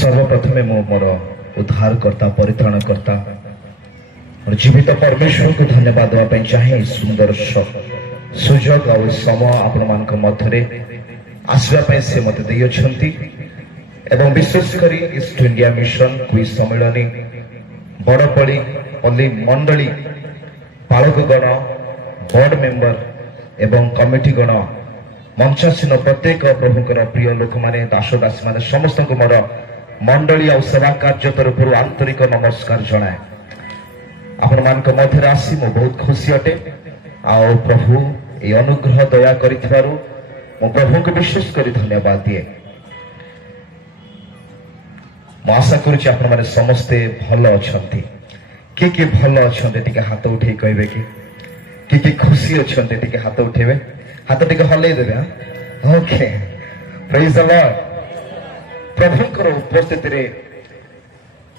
सर्वप्रथमे मो मोर उद्धारकर्ता परित्राणकर्ता और जीवित परमेश्वर को धन्यवाद देवाई चाहे सुंदर सुजोग आ समय आपण मान मध्य आसवाई से मत एवं विशेषकर ईस्ट इंडिया मिशन क्विज सम्मेलनी बड़पड़ी पल्ली मंडली पालकगण बोर्ड मेंबर एवं कमिटी गण मंचासीन प्रत्येक प्रभुकर प्रिय लोक मैंने दास दासी मैंने समस्त को मोर मंडली आ सेवा कार्य तरफ आंतरिक नमस्कार जनाए आपण मान मध्य आसी मो बहुत खुशी अटे आ प्रभु ये अनुग्रह दया करिथारु मो प्रभु को विशेष कर धन्यवाद दिए। मु आशा करुच्ची आपण माने समस्ते भल अछंती कि भल अछंती टिके हाथ उठे कहबे कि खुशी अछंती टिके हाथ उठेबे हाथ टिके हलै देबे। Okay praise the Lord. प्रभुकर उपस्थिति रे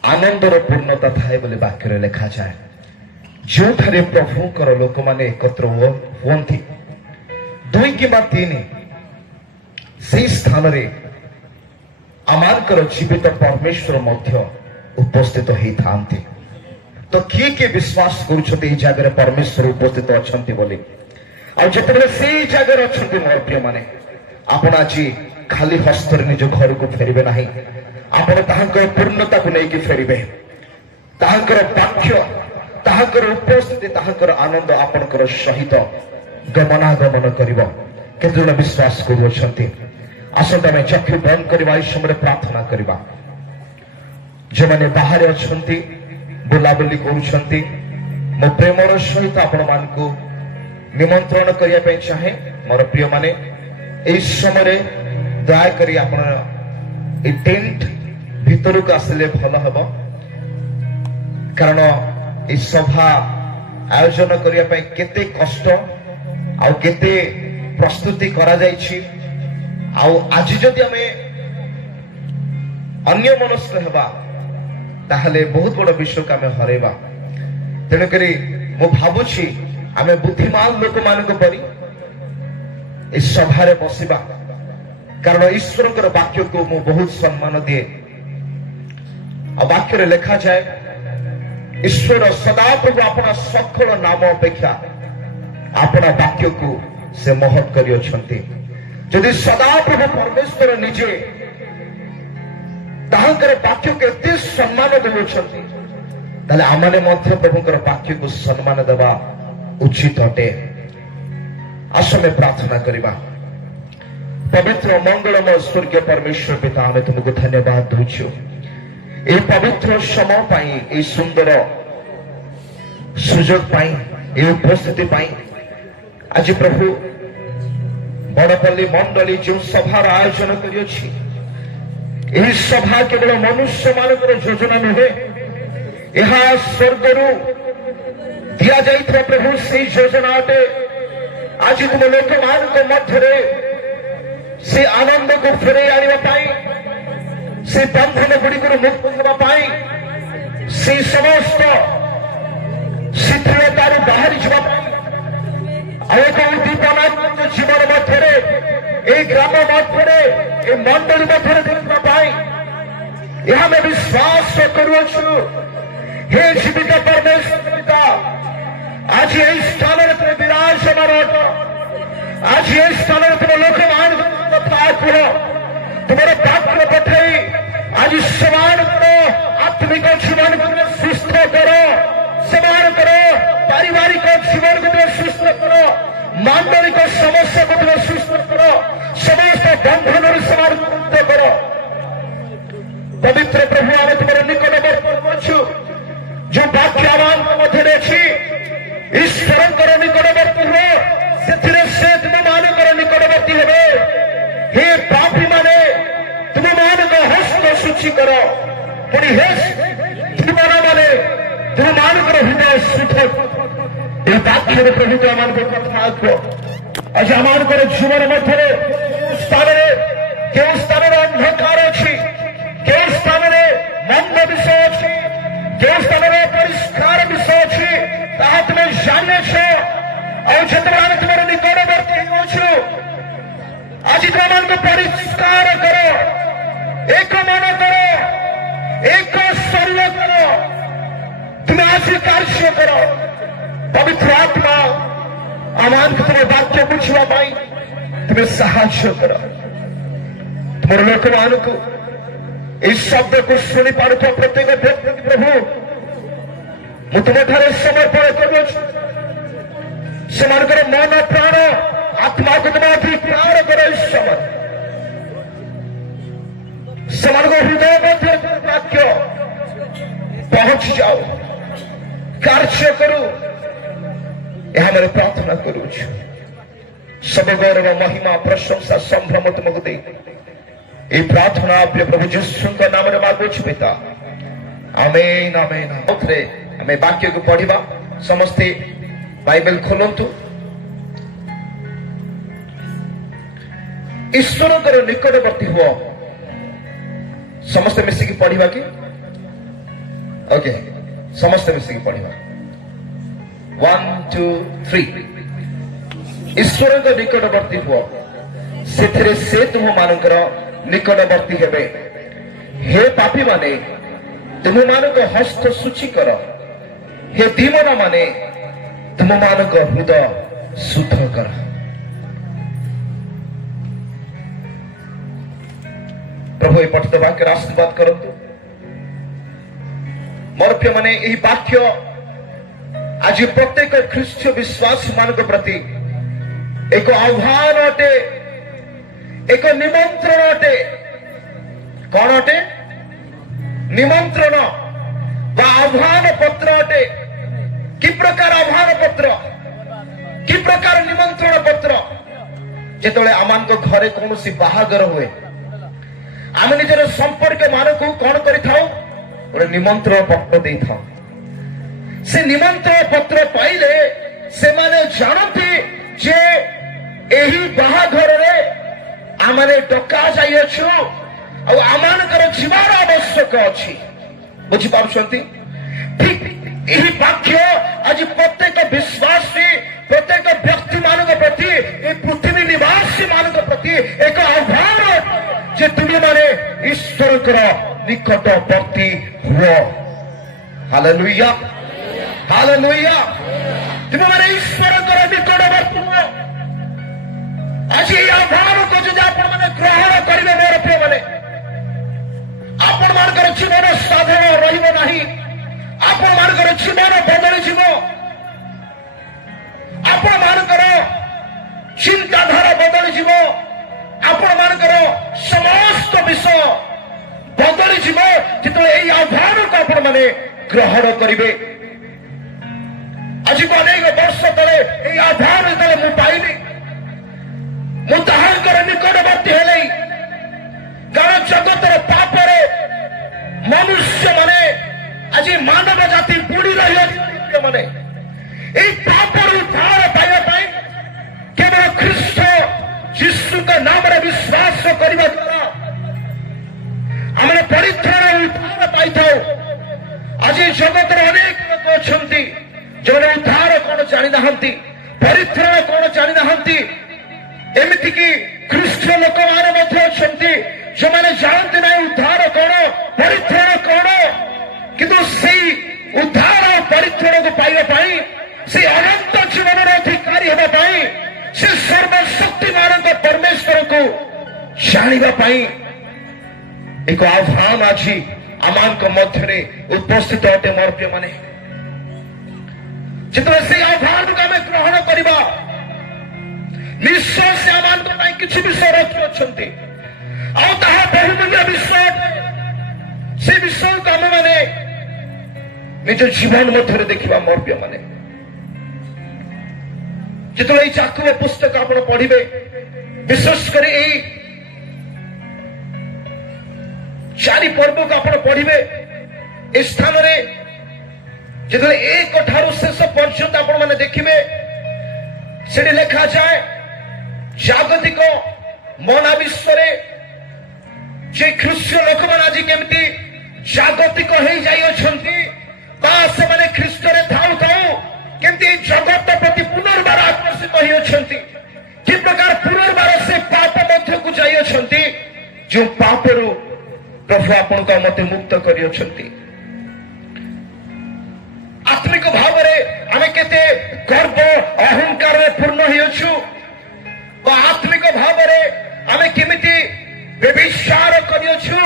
आनंदर पूर्णता थाए बोले वाक्य रे लिखा जाए जो ठारे प्रभुकर लोक माने एकत्र हुअंती दुई कि तीन से स्थान रे आमानकर जीवित परमेश्वर मध्य उपस्थित होता तो किए विश्वास कर जगह परमेश्वर उपस्थित अच्छा बोली आते से जगह अच्छा मोर प्रिय माने आपण आज खाली हस्त निज घर को फेरबे ना आपण पूर्णता को लेकिन फेरबे वाक्य उपस्थिति आनंद आपणकर सहित गमनागमन कर विश्वास कर आसंता में चक्षु बंद करवा इस समय प्रार्थना करवा जो मैंने बाहर अच्छा बुलाबुली कर मो प्रेमर सहित आपण मान को निमंत्रण करने चाहे मोर प्रिय माने इस समय दयाकोरी आपण टेंट भीतर को आसिले भल हम कारण इस सभा आयोजन करने केते कष्ट आउ केते प्रस्तुति करा जायछि आउ आज जदि आमे अन्य मनस्क हेबा ताहले बहुत बड़ विषय को आमे हरेबा तेणुकरी मु भाबुछि आमे बुद्धिमान लोक मानक परि इस सभा रे बसिबा कारण ईश्वरकर वाक्य को मु बहुत सम्मान दिए आ वाक्य रे लिखा जाए ईश्वर सदाप्रभु अपना सकल नाम अपेक्षा अपना वाक्य को से महत् करि अछंती जदि सदाप्रभु परमेश्वर निजे ताहांकर वाक्य के एते सम्मान देउछंती ताले आमाने मध्य प्रभुकर वाक्य को सम्मान देवा उचित अटे। आसमे प्रार्थना करिबा। पवित्र मंगलमय स्वर्गीय परमेश्वर पिता हमें तुमको धन्यवाद दूछु ए पवित्र समय पाई ए सुंदर सुजोग पाई ए उपस्थिति पाई आज प्रभु बड़पल्ली मंडली जो सभार आयोजन कर सभा केवल मनुष्य मान योजना नुहे यह स्वर्गरु दिया जाइए प्रभु से योजना अटे आज तुम लोक मान मध्य से आनंद को फेरे आने से बंधन गुड़िक मुक्त होगापाई से समस्त शिथिलतार बाहरी जावाई उद्दीपना जीवन मध्य ग्राम मध्य मंडल मध्य में विश्वास करुछु हे जीवित परमेश्वर पिता आज यही स्थान में विराजमान आज यही स्थान में तुम लोक मान कथा कह तुम्हारे वाक्य पठाई आज समान करो आत्मिक जीवन को सुस्थ करो समान करो पारिवारिक जीवन को सुस्थ करो मांडलिक समस्या को सुस्थ करो समस्त बंधन समान मुक्त करो पवित्र प्रभु आम तुम्हारे निकटवर्ती जो वाक्यवान मध्य ईश्वर निकटवर्ती हो से तुम मानकर निकटवर्ती हे हे पापी माने तुम मान हस्त सूची करो पुणी तुम माने तुम मानकर हृदय सुख ये वाक्य प्रभु आम कथा कह आज आम जीवन मध्य स्थान क्यों स्थान अंधकार अच्छी क्यों स्थान मंद विषय अच्छी क्यों स्थान परिष्कार विषय अच्छी तुम जाने और जितने तुम निकटवर्ती हो आज तुम परिष्कार करो एक मन करो को तुम वाक्य बुझा तुम्हें साहाय्य कर तुम लोक मान को इस शब्द को शुणी पार प्रत्येक व्यक्ति प्रभु मु तुम समर्पण कर मन प्राण आत्मा को तुम अति प्यार कर इस समय हृदय मध्य वाक्य पहुंच जाओ कार्य करू यह मेरे प्रार्थना करू सब गौरव महिमा प्रशंसा संभ्रम तुमको दे ये प्रार्थना प्रिय प्रभु यीशु का नाम रे मांगुछ पिता आमेन आमेन ओथरे हमें वाक्य को पढ़िबा समस्ते बाइबल खोलंतु ईश्वर कर निकटवर्ती हुआ समस्त मिसिकी पढ़िबा कि ओके समस्त मिसिकी पढ़िबा 1 2 3 ईश्वर का निकटवर्ती हुआ सेथरे से तुम मानकर निकटवर्ती हेबे हे पापी माने तुम मानक हस्त शुचि कर हे दीमना माने तुम मानक हृदय शुद्ध कर प्रभु ये पठित वाक्य आशीर्वाद करतु मोर प्रिय माने यही वाक्य आज प्रत्येक ख्रीष्ट विश्वासी मान प्रति एक आह्वान अटे एक निमंत्रण अटे कौन अटे निमंत्रण बा आह्वान पत्र अटे कि प्रकार आह्वान पत्र कि प्रकार निमंत्रण पत्र जेतबेले आमान को घरे कौन सी बाहागर हुए आम निजर संपर्क मान को कौन करिथाउ गोटे निमंत्रण पत्र दे था से निमंत्रण पत्र पाइले से माने जानते जे एही बाहाघर रे आमने डका जाइछु आ आमानकर जीवन आवश्यक अछि बुझि पारुछंती ठीक एही वाक्य आज प्रत्येक विश्वासी प्रत्येक व्यक्ति मानक प्रति ए पृथ्वी निवासी मानक प्रति एक आह्वान जे तुम माने ईश्वर कर निकटवर्ती हुओ हालेलुया हालेलुया तुम माने ईश्वर कर निकटवर्ती हुओ आज ये आह्वान को जो आपण माने ग्रहण करिवे मोर प्रिय माने आपण मानकर जीवन साधारण रहिबो नाही आपण मानकर जीवन बदली जीवो आपण मानकर चिंताधारा बदली जीवो आपण मानकर समस्त विषय बदली जीवो जिते यही आह्वान को आपण माने ग्रहण करिवे आज को अनेक वर्ष तले यही आह्वान तले मु पाइली मु ताहांकर निकटवर्ती हेले कारण जगतर पापरे मनुष्य माने आज मानव जाति बुड़ी रही माने पापर उद्धार पाइबा केवल ख्रीष्ट यीशु का नाम रे विश्वास करने द्वारा आम परित्राण उद्धार पाई था आज जगत अनेक लोक अच्छा जो उद्धार कौन जानी ना परित्राण कौन जानी ना एमती कि ख्रीष्ट लोक मैंने जो मैंने जानते ना उद्धार कौन परित्राण कौन किंतु से उद्धार और परित्राण को पाइबा से अनंत जीवन अधिकारी होगा से सर्वशक्तिमान परमेश्वर को जाना एक आह्वान आज आमान मध्य उपस्थित अटे मोर प्रिय माने जिते से आह्वान को आम ग्रहण करवा निश्चय से आमान किसी विषय रखी अच्छा बहुमूल्य विषय से विषय को आम मैंने निज जीवन मध्य देखा मोर प्रिय माने जिते चाकुर पुस्तक आप पढ़े विशेषकर यही चारि पर्व को आप पढ़े इस स्थान जो एक ठारू शेष पर्यंत आप मैंने देखिए से लिखा जाए जागतिक मना विश्व जे ख्रीष्ट लोक मैंने आज केमती जागतिक हो जाने ख्रीष्ट थाऊ थाऊ केमती जगत प्रति पुनर्बार आकर्षित होती कि प्रकार पुनर्बार से पाप मध्य को जाइए जो पापरू प्रभु आपण को मत मुक्त कर आत्मिक भाव में आम केते गर्व अहंकार में पूर्ण होइछु आत्मिक भाव में आमे केमिति व्यभिचार करियछु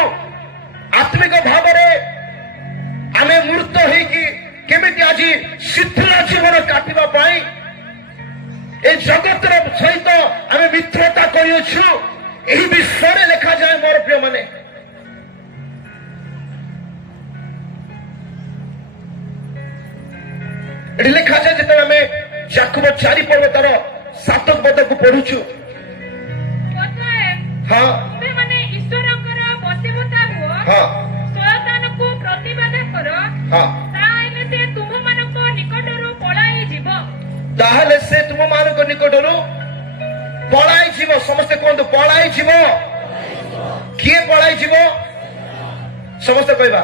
आत्मिक भाव में आमे मूर्त होइकी केमिति आज शिथिल जीवन काटिबा पाई ए जगत सहित आमे मित्रता करियछु एही विषय लिखा जाए मोर प्रिय माने एठी लिखा जाए जेते आमे याकूब 4 पर्व तार 7 पद को पढुछु हाँ तुम्हें माने ईश्वरकर बसीभूता हुओ हाँ शैतान को प्रतिबाद करो हाँ ताहेले से तुम मानको निकटरू पळाई जीव ताहले से तुम मानको निकटरू पळाई जीव समस्त कोन पळाई जीव किए पळाई जीव समस्त कहबा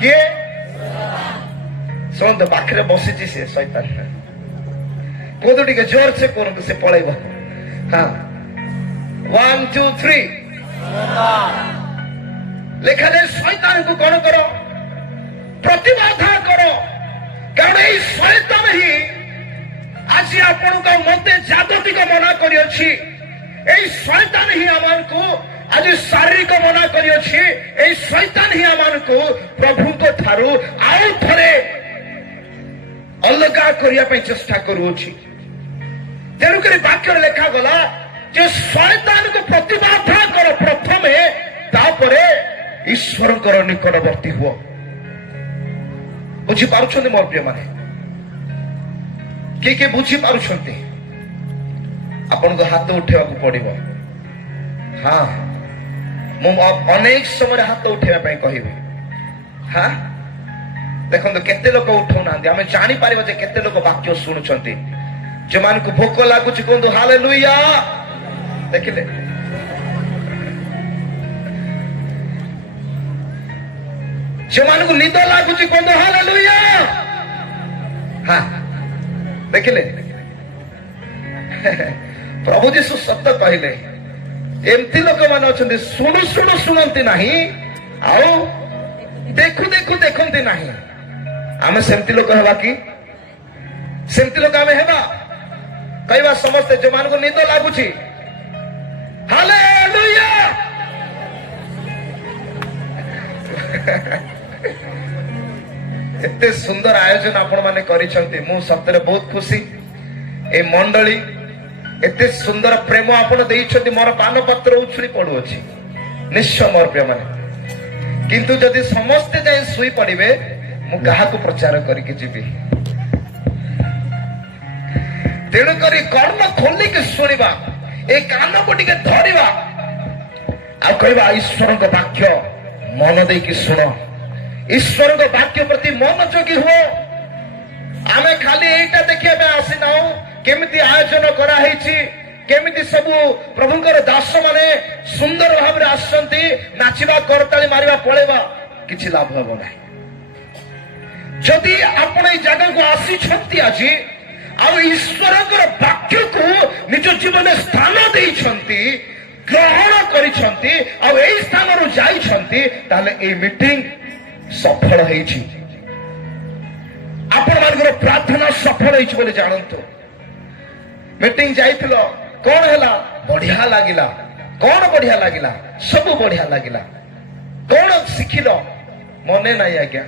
किए समस्त पाखरे बसिछि से शैतान कोदो टिके जोर से कोन से पळाइबा हाँ 1 2 3 लिखा जाए शैतान को कौन करो प्रतिबाधा करो कारण ये शैतान ही आज आपण का मते जागतिक मना करी अछि ए शैतान ही आमान को आज शारीरिक मना करी अछि ए शैतान ही आमान को प्रभु को थारु आउ थरे अलगा करिया पे चेष्टा करू अछि तेरु करी वाक्य लिखा गला जे शैतान को प्रतिबाधा कर प्रथमे तापरे ईश्वर कर निकटवर्ती हुआ बुझी पारुछन्ति मोर प्रिय माने के बुझी पारुछन्ति आपन को हाथ उठेवा को पड़िबो हाँ मु अनेक समय हाथ उठेवा पई कहिबे हाँ देखो केते लोक उठौ ना आमे जानि पारिबा जे केते लोक वाक्य सुनुछन्ति जे मान को भोक लागुछि कोंदो हालेलुया देखिले जो मान को निद लागुची कोन हालेलुया हाँ देखिले प्रभु जीशु सत्य कहले एमती लोक मान अछंती सुनु सुनु सुनंती नहीं आउ देखु देखु देखंती नहीं आमे सेमती लोक हेबा की सेमती लोक आमे हेबा कहबा समस्त जो मान को निद लागुची हालेलुया एते सुंदर आयोजन आपण माने करिसंती मु सत्तरे बहुत खुशी ए मंडली एते सुंदर प्रेम आपण देइछंती मोर पान पत्र उछुली पडु अछि निश्चय मोर प्रिय माने किंतु जदि समस्त जाय सुई पडिबे मु काहा को प्रचार करि के जीबी तेणु करी कर्ण खोली के सुनिबा ए कान को टिके धरिबा आ कहबा ईश्वर को वाक्य मन दे कि सुन ईश्वर को वाक्य प्रति मनोयोगी हो आमे खाली एटा देखिया में आसी नाउ केमिति आयोजन करा हेछि केमिति सब प्रभुकर दास माने सुंदर भाव रे आसंती नाचिबा करताली मारिबा पळेबा किछि लाभ होबो नै जदि आपण ए जगह को आसी छंती आजी आ ईश्वर को वाक्य को निज जीवन में स्थान देइछंती ग्रहण करिछंती आ एई स्थान रु जाइछंती ताले ए मीटिंग सफल हेछि आपण मानकर प्रार्थना सफल हेछि बोले जानंतो मीटिंग जाइथिलो कोन हैला बढ़िया लागिला कोन बढ़िया लागिला सब बढ़िया लागिला कोन सिखिलो मने नाही आज्ञा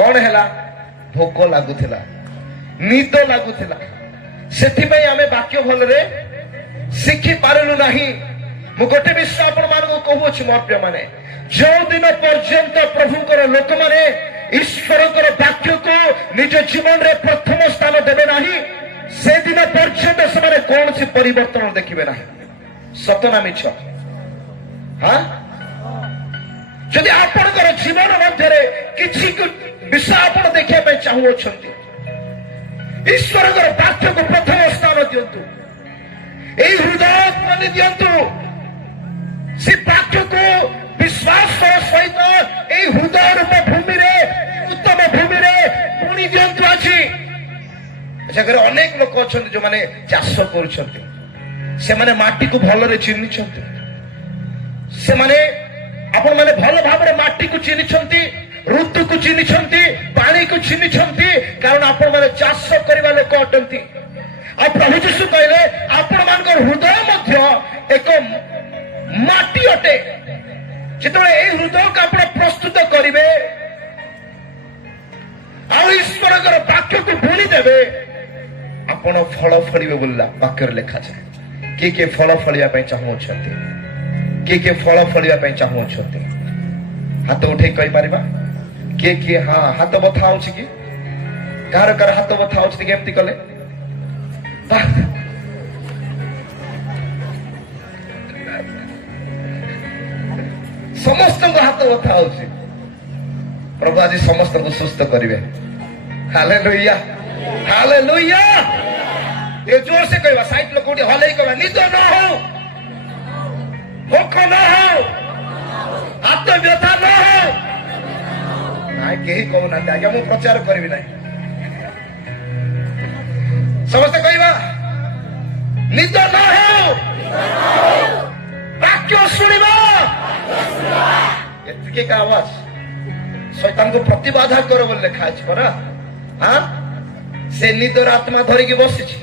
कोन हैला भोक लागुथिला निद लागुथिला सेथि पई आमे वाक्य भल रे शिखी पारलु नहीं मु गोटे विषय आपण मानक कहूछि मोर प्रिय माने जो दिन पर्यंत प्रभुकर लोक माने ईश्वरकर वाक्य को निज जीवन रे प्रथम स्थान देबे नहीं से दिन पर्यंत से कौन सी परिवर्तन देखिबे नहीं सतना मिछ हाँ जदि आपणकर जीवन मध्य किछि विषय आपण देखिया पे चाहुछंती ईश्वरकर वाक्य को प्रथम स्थान दियंतु এই হৃদয় মানে দিয়ন্তু সে বাক্যକୁ विश्वास सहित এই হৃদয় রূপ ভূমিরে উত্তম ভূমিরে পুনি দিয়ন্তু আছে জায়গায় অনেক লোক অଛନ୍ତି যে মানে চাষ କରୁଛନ୍ତି ସେମାନେ ମାଟିକୁ ଭଲରେ ଚିହ୍ନିଛନ୍ତି ସେମାନେ ଆପଣ ମାନେ ଭଲ ଭାବରେ ମାଟିକୁ ଚିହ୍ନିଛନ୍ତି ऋतु को चिन्हिछंती पानी को चिन्हिछंती कारण आपण माने चाष करिवा लोक अटंती आ प्रभु यीशु कहले आपण मानकर हृदय मध्य एक माटी अटे जेतबे ए हृदय को आपण प्रस्तुत करिवे आ ईश्वर वाक्य को बुणी देवे आपण फल फलिबे बोलला वाक्य लेखा जाए के फल फलिया पे चाहूछंती के फल फलिया पे चाहूछंती हाथ उठे कहि परिबा के हाँ हाथ बथा होछि कि कार कार हाथ बथा होछि केमती कले समस्त को हाथ बथा होछि प्रभु आज समस्त को सुस्थ करिवे हालेलुया हालेलुया ये जोर से कहवा साइड लोग कोठी हले कहवा निद न हो भूख न हो आत्मव्यथा न हो नाइ केही कहू ना आज्ञा मु प्रचार करबी नाही समस्त कहवा निद न हो वाक्य सुनिबा एतिके का आवाज शैतान को प्रतिबाधा करो बोल लिखा अछि परा हां से निदर आत्मा धरि के बसिछि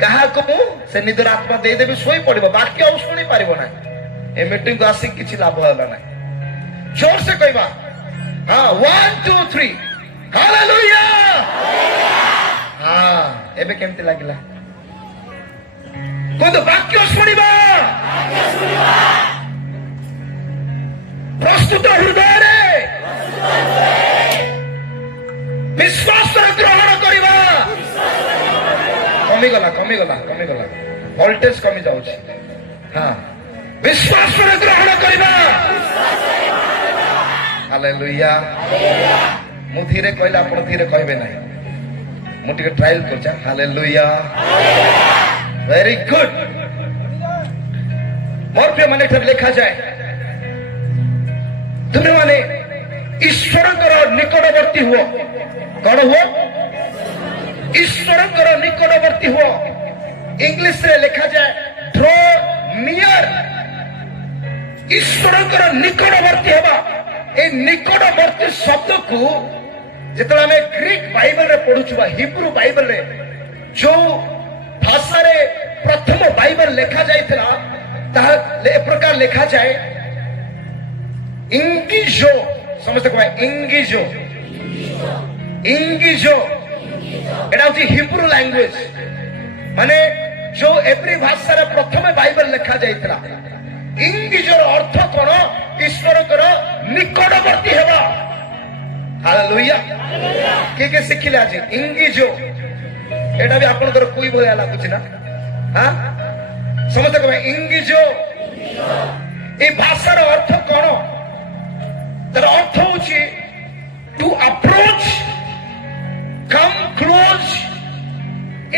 कहा को से निदर आत्मा दे देबे सोई पड़िबो बाकी औ सुनि पारिबो ना ए मीटिंग को आसी किछि लाभ होला ना जोर से कहबा हां 1 2 3 हालेलुया हां एबे केमति लागिला कोन वाक्य सुनिबा प्रस्तुत हृदय रे विश्वास ग्रहण करिबा कमी गला वोल्टेज कमी जाउछि हां विश्वास ग्रहण करिबा हालेलुया मु धीरे कहला आपण धीरे कहबे नाही मु टिके ट्रायल करछा हालेलुया वेरी गुड मोर प्रिय माने ठर लिखा जाए तुम माने ईश्वर निकटवर्ती हुओ कौन हुओ ईश्वर निकटवर्ती हुओ इंग्लिश रे लिखा जाए ड्रॉ नियर ईश्वर निकटवर्ती हेबा ए निकटवर्ती शब्द को जेतला हमें ग्रीक बाइबल रे पढुछुबा हिब्रू बाइबल रे जो भाषा रे प्रथम बाइबल लिखा जाइतला ता ए प्रकार लिखा जाए इंगिजो समझते को इंगिजो इंगिजो एटा होची हिब्रू लैंग्वेज माने जो एवरी भाषा रे प्रथम बाइबल लिखा जाइतला इंगिजोर अर्थ कोन ईश्वर करो निकटवर्ती हेबा हालेलुया के सिखिले आज इंगिजो एटा भी आपनकर कोई भया लागुची ना हां समझते को इंगिजो ए भाषार अर्थ कोन तर अर्थ होची to approach come close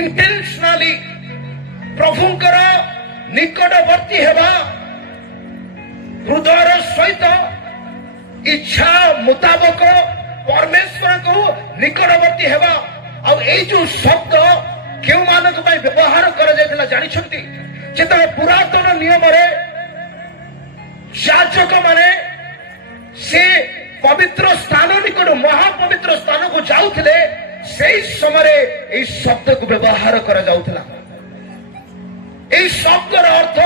intentionally प्रभुंकर निकटवर्ती हेबा हृदयर सहित इच्छा मुताबक परमेश्वर को निकटवर्ती हेबा आ ए जो शब्द केउ मानक पय व्यवहार करा जायतला जानि छथि जेते पुरातन नियम रे याजक माने से पवित्र स्थान निकट महापवित्र स्थान को जाउथिले सेई समय ए शब्द को व्यवहार करा जाउथला ए शब्दर अर्थ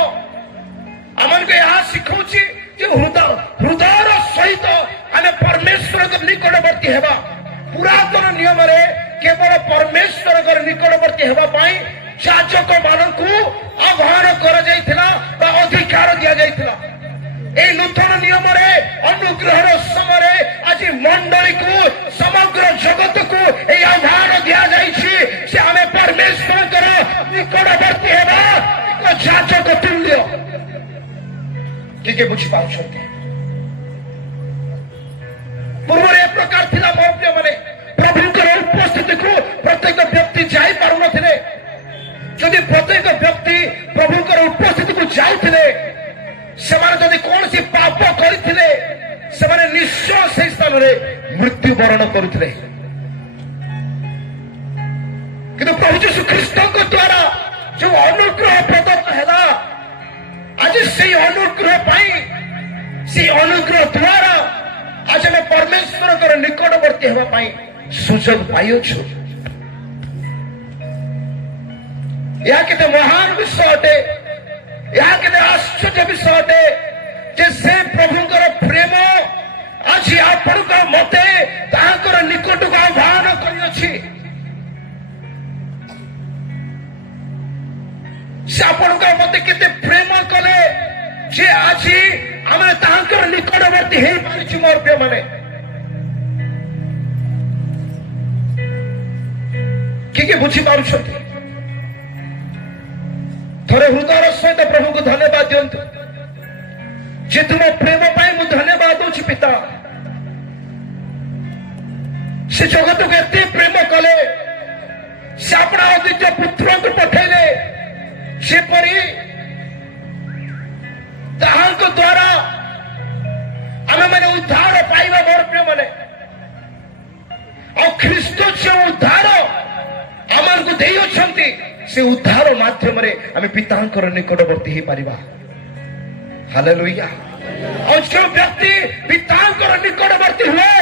अमन के यहाँ सिखौछि जे हृदयर सहित आमे परमेश्वर के निकटवर्ती हेबा पुरातन नियम रे केवल परमेश्वर के निकटवर्ती हेबा पाई याजक मानकु आह्वान करा जायथिला बा अधिकार दिया जायथिला ए नूतन नियम रे अनुग्रहर समय आज मंडली को समग्र जगत को ए आह्वान दिया जायछि से आमे परमेश्वर के निकटवर्ती हेबा एक याजक तुल्य के बुझी पाउछंती पूर्व एक प्रकार थिला मौप्य माने प्रभुकर उपस्थिति को प्रत्येक व्यक्ति जाई पारु नथिले यदि प्रत्येक व्यक्ति प्रभुकर उपस्थिति को जाउथिले सेमाने जदि कौन सी पाप करथिले सेमाने निश्चय से स्थान रे मृत्यु वरण करुथिले किंतु प्रभु यीशु ख्रीष्ट को द्वारा जो अनुग्रह प्रदत्त हैला आज से अनुग्रह पाई से अनुग्रह द्वारा आज हमें परमेश्वर निकटवर्ती हेबा पाई सुजोग पाइछु। यह केते महान विषय अटे, यह केते आश्चर्य विषय अटे जे से प्रभुଙ୍କର प्रेम आज आपणक मते ताहाकर निकट को आह्वान करिଅछि। से आपणक मते केते प्रेम कले जे आज आमे ताहाकर निकटवर्ती हेई पारिछु। मोर प्रिय माने कि बुझी पारुछथि? थोड़े हृदय सहित प्रभु को धन्यवाद दियंतु जे तुम प्रेम पाई मु धन्यवाद दूची पिता। से जगत को एते प्रेम कले से अपना अद्वितीय पुत्र को पठेले सेपरी ताहांको द्वारा आमे माने उद्धार पाइबा। मोर प्रिय माने और ख्रीष्ट जो उद्धार आमान को देई अछंती से उद्धार माध्यम रे आमे पितांकर निकटवर्ती हे परिबा। हालेलुया। और जो व्यक्ति पितांकर निकटवर्ती हुए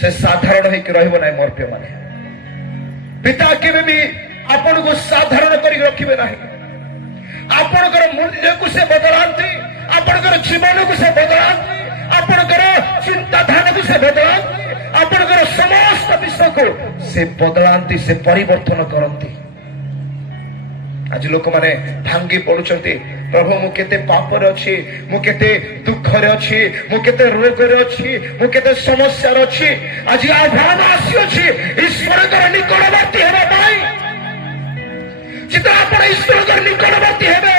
से साधारण है कि रहबो नै। मोर प्रिय माने पिता केबे भी आपण को साधारण करी रखिबे नाही। आपणकर मूल्य को से बदलांती, आपणकर जीवन को से बदलांती, आपणकर चिंताधारा को से बदलांती, आपणकर समस्त विषय को से बदलांती, से परिवर्तन करती। आज लोक माने भांगी पड़ुचंती, प्रभु मु केते पाप रे अछि, मु केते दुख रे अछि, मु केते रोग रे अछि, मु केते समस्या रे अछि। आज आह्वान आसी अछि ईश्वर कर निकटवर्ती हेबा पाई। जितना आपण ईश्वर कर निकटवर्ती हेबे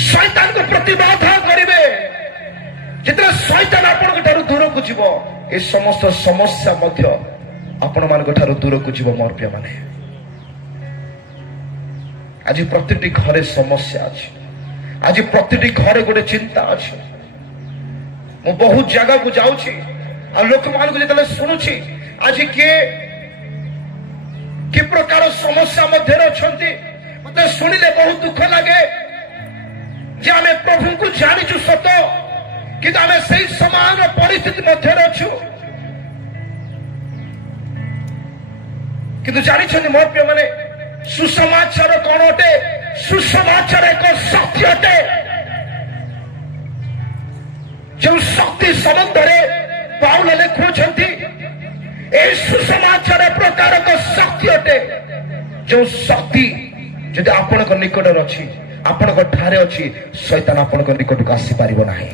शैतान को प्रतिबाधा करिवे। जितना शैतान आपण ठारू दूर को जीवो ए समस्त समस्या मध्य आपण मान ठारू दूर को जीवो। मोर प्रिय माने आज प्रतिटी घरे समस्या अछि, आज प्रतिटी घरे गोटे चिंता अछि। मु बहुत जगह को जाउछि आ लोक मान को जेतले सुनुछि आज कि प्रकार समस्या मध्य अछंती मते सुनिले बहुत दुख लागे जे आमे प्रभु को जानिछु सत कि आमे सही समान परिस्थिति मध्य अछु। किंतु जानिछनि मोर प्रिय माने सुसमाचार कौन अटे? सुसमाचार एक शक्ति अटे जो शक्ति संबंधरे पाउल लिखुछंती। ए सुसमाचार प्रकार को शक्ति अटे जो शक्ति जदि आपण को निकट अछि, आपण को ठारे अछि, शैतान आपण को निकट को आसी पारिबो नाही।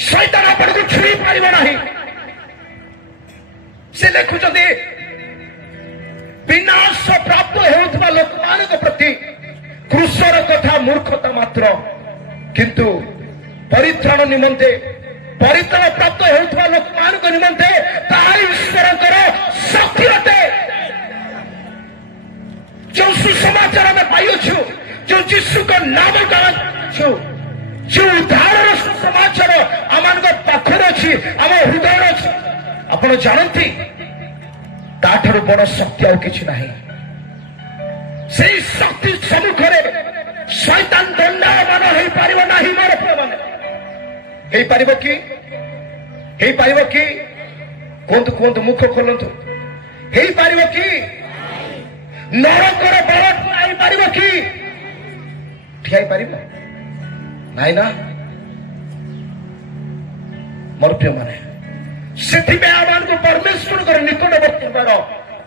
शैतान आपण को छुई पारिबो नाही। से लिखुछंती विनाश प्राप्त होउथबा लोकमान को प्रति क्रूसर कथा मूर्खता मात्र, किंतु परित्राण निमंते परित्राण प्राप्त होउथबा लोकमान को निमंते ताई ईश्वर कर शक्ति अटे। जो सुसमाचार में पाइयो छु, जो यीशु का नाम छु, जो उद्धार सुसमाचार आमान को पाखरे अछि, आम हृदय अछि। आपण जानती ताठारु बड़ शक्ति आउ किछि नाही। सेई शक्ति सम्मुखरे शैतान दंडमान हेई पारिबो नाही। मोर प्रिय माने हेई पारिबो कि? हेई पारिबो कि? कोंतु कोंतु मुख खोलंतु। हेई पारिबो कि? नरकर बड़ आई पारिबो कि? ठियाई पारिबो नाही ना। मोर प्रिय माने सेठी में आमान को परमेश्वर कर निकटवर्ती होबार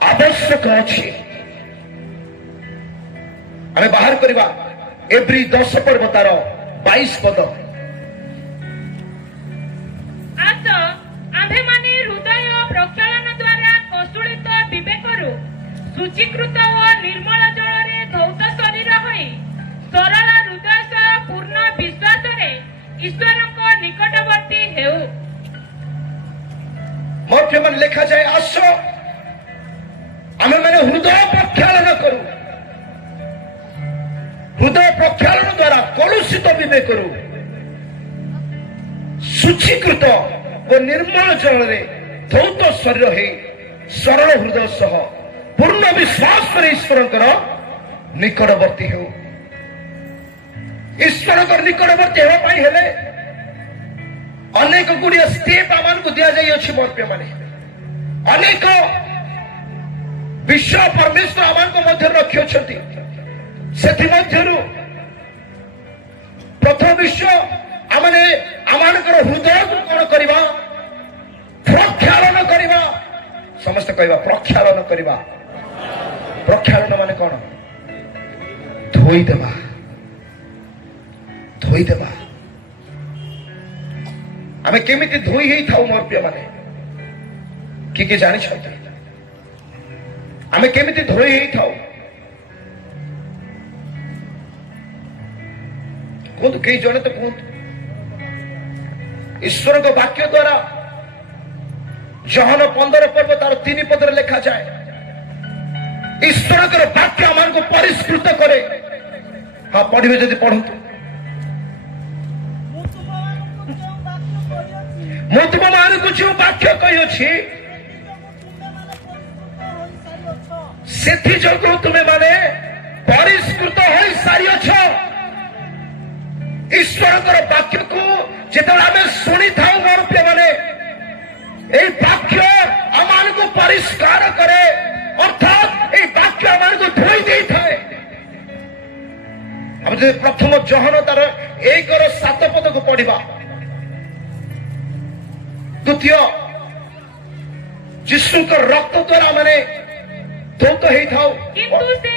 आवश्यक अछि। आमे बाहर करबा एब्री 10 पर्व तार 22 पद। आस आम्भे माने हृदय प्रक्षालन द्वारा कौशलित विवेकरु शुचीकृत और निर्मल जल रे धौत शरीर होई सरल हृदय सह पूर्ण विश्वास रे ईश्वर को निकटवर्ती हेउ। मोर प्रिय मन लिखा जाए आसो आमे माने हृदय प्रक्षालन करू। हृदय प्रक्षालन द्वारा कलुषित विवेक करू शुचीकृत और निर्मल जल रे धौत शरीर हे सरल हृदय सह पूर्ण विश्वास रे ईश्वर निकटवर्ती हो। ଈଶ୍ୱରଙ୍କ ନିକଟବର୍ତ୍ତୀ ହେବା ପାଇଁ ହେଲେ ଅନେକ ଗୁଡ଼ିଏ ଷ୍ଟେପ୍ ଆମମାନଙ୍କୁ ଦିଆଯାଇଅଛି ମୋର ପ୍ରିୟମାନେ। ଅନେକ ବିଷୟ ପରମେଶ୍ୱର ଆମମାନଙ୍କ ମଧ୍ୟରେ ରଖିଅଛନ୍ତି। ସେଥିମଧ୍ୟରୁ ପ୍ରଥମ ବିଷୟ ଆମେ ଆମମାନଙ୍କର ହୃଦୟକୁ କଣ କରିବା? ପ୍ରକ୍ଷାଳନ କରିବା। ସମସ୍ତେ କହିବା ପ୍ରକ୍ଷାଳନ କରିବା। ପ୍ରକ୍ଷାଳନ ମାନେ କଣ? ଧୋଇଦେବା, ଧୋଇଦେବା। ଆମେ କେମିତି ଧୋଇ ହେଇଥାଉ ମୋର ପ୍ରିୟମାନେ? କିଏ ଜାଣିଛନ୍ତି ଆମେ କେମିତି ଧୋଇ ହେଇଥାଉ? କୁହନ୍ତୁ, କେହି ଜଣେ ତ କୁହନ୍ତୁ। ଈଶ୍ୱରଙ୍କ ବାକ୍ୟ ଦ୍ୱାରା ଜହନ 15 ପର୍ବ ତାର 3 ପଦରେ ଲେଖାଯାଏ, ଈଶ୍ୱରଙ୍କର ବାକ୍ୟ ଆମମାନଙ୍କୁ ପରିଷ୍କୃତ କରେ। ହଁ, ପଢିବେ ଯଦି ପଢନ୍ତୁ। ମୁଁ ତୁମମାନଙ୍କୁ ଯେଉଁ ବାକ୍ୟ କହିଅଛି ସେଥିଯୋଗୁଁ ତୁମେମାନେ ପରିଷ୍କୃତ ହୋଇସାରିଅଛ। ଈଶ୍ୱରଙ୍କର ବାକ୍ୟକୁ ଯେତେବେଳେ ଆମେ ଶୁଣିଥାଉ ମୋର ପ୍ରିୟମାନେ, এই বাক্য ଆମମାନଙ୍କୁ ପରିଷ୍କାର କରେ, ଅର୍ଥାତ୍ এই ବାକ୍ୟ ଆମମାନଙ୍କୁ ଧୋଇ ଦେଇଥାଏ। ଆମେ ଯଦି ପ୍ରଥମ ଜହନ ତାର 1:7 ପଦକୁ ପଢିବା, ଦ୍ୱିତୀୟ ଯୀଶୁଙ୍କ ରକ୍ତ ଦ୍ୱାରା ଆମେ ଧୌତ ହେଇଥାଉ। କିନ୍ତୁ ସେ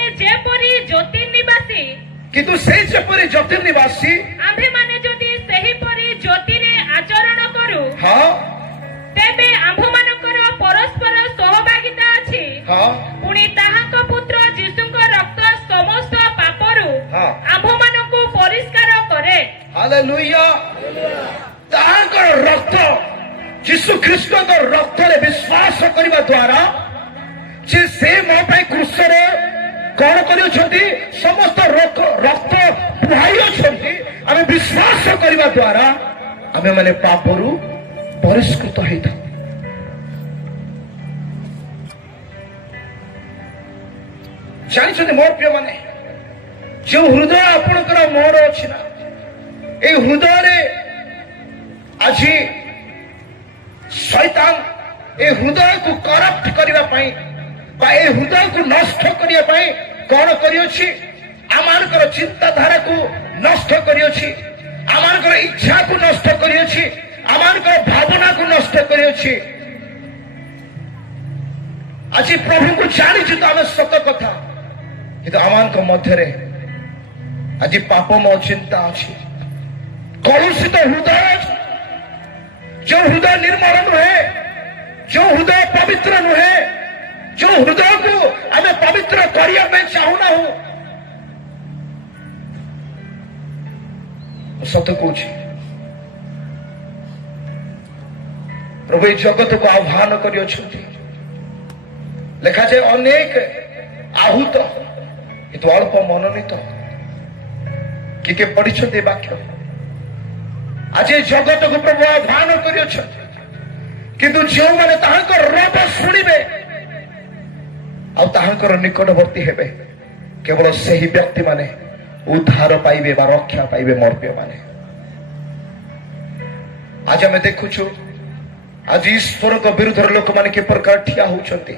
ଯେପରି ଜ୍ୟୋତିର୍ନିବାସୀ ଆମ୍ଭେମାନେ ଯଦି ସେହିପରି ଜ୍ୟୋତିରେ ଆଚରଣ କରୁ, ତେବେ ଆମ୍ଭମାନଙ୍କର ପରସ୍ପର ସହଭାଗିତା ଅଛି। ପୁଣି ତାହାଙ୍କ ପୁତ୍ର ଯୀଶୁଙ୍କ ରକ୍ତ ସମସ୍ତ ପାପରୁ ଆମ୍ଭମାନଙ୍କୁ ପରିଷ୍କାର କରେ। ହାଲେଲୁୟା। ତାହାଙ୍କର ରକ୍ତ, ଯୀଶୁ ଖ୍ରୀଷ୍ଟଙ୍କ ରକ୍ତରେ ବିଶ୍ୱାସ କରିବା ଦ୍ୱାରା ଯେ ସେ ମୋ ପାଇଁ କ୍ରୁଶରେ କଣ କରିଅଛନ୍ତି? ସମସ୍ତ ରକ୍ତ ବୁହାଇ ଅଛନ୍ତି। ଆମେ ବିଶ୍ୱାସ କରିବା ଦ୍ୱାରା ଆମେ ମାନେ ପାପରୁ ପରିଷ୍କୃତ ହେଇଥାଉ। ଜାଣିଛନ୍ତି ମୋର ପ୍ରିୟମାନେ, ଯେଉଁ ହୃଦୟ ଆପଣଙ୍କର ମୋର ଅଛି ନା, এই ହୃଦୟରେ ଆଜି ଶୈତାନ এই ହୃଦୟକୁ କରପ୍ଟ କରିବା ପାଇଁ ବା এই ହୃଦୟକୁ ନଷ୍ଟ କରିବା ପାଇଁ କଣ କରିଅଛି? ଆମମାନଙ୍କର ଚିନ୍ତାଧାରାକୁ ନଷ୍ଟ କରିଅଛି, ଆମମାନଙ୍କର ଇଚ୍ଛାକୁ ନଷ୍ଟ କରିଅଛି, ଆମମାନଙ୍କର ଭାବନାକୁ ନଷ୍ଟ କରିଅଛି। ଆଜି ପ୍ରଭୁଙ୍କୁ ଜାଣିଛୁ ତ ଆମେ ସତ କଥା, କିନ୍ତୁ ଆମମାନଙ୍କ ମଧ୍ୟରେ ଆଜି ପାପମୟ ଚିନ୍ତା ଅଛି, କଳୁଷିତ ହୃଦୟ ଅଛି। ଯେଉଁ ହୃଦୟ ନିର୍ମଳ ନୁହେଁ, ଯେଉଁ ହୃଦୟ ପବିତ୍ର ନୁହେଁ, ଯେଉଁ ହୃଦୟକୁ ଆମେ ପବିତ୍ର କରିବା ପାଇଁ ଚାହୁଁନାହୁଁ। ସତ କହୁଛି, ପ୍ରଭୁ ଏହି ଜଗତକୁ ଆହ୍ୱାନ କରିଅଛନ୍ତି। ଲେଖାଯାଏ ଅନେକ ଆହୁତ କିନ୍ତୁ ଅଳ୍ପ ମନୋନୀତ। କିଏ ପଢିଛନ୍ତି ଏ ବାକ୍ୟ? ଆଜି ଏ ଜଗତକୁ ପ୍ରଭୁ ଆହ୍ୱାନ କରିଅଛନ୍ତି, କିନ୍ତୁ ଯେଉଁମାନେ ତାହାଙ୍କ ରବ ଶୁଣିବେ ଆଉ ତାହାଙ୍କର ନିକଟବର୍ତ୍ତୀ ହେବେ, କେବଳ ସେହି ବ୍ୟକ୍ତିମାନେ ଉଦ୍ଧାର ପାଇବେ ବା ରକ୍ଷା ପାଇବେ ମୋର ପ୍ରିୟମାନେ। ଆଜି ଆମେ ଦେଖୁଛୁ ଆଜି ଈଶ୍ୱରଙ୍କ ବିରୁଦ୍ଧରେ ଲୋକମାନେ କି ପ୍ରକାର ଠିଆ ହେଉଛନ୍ତି।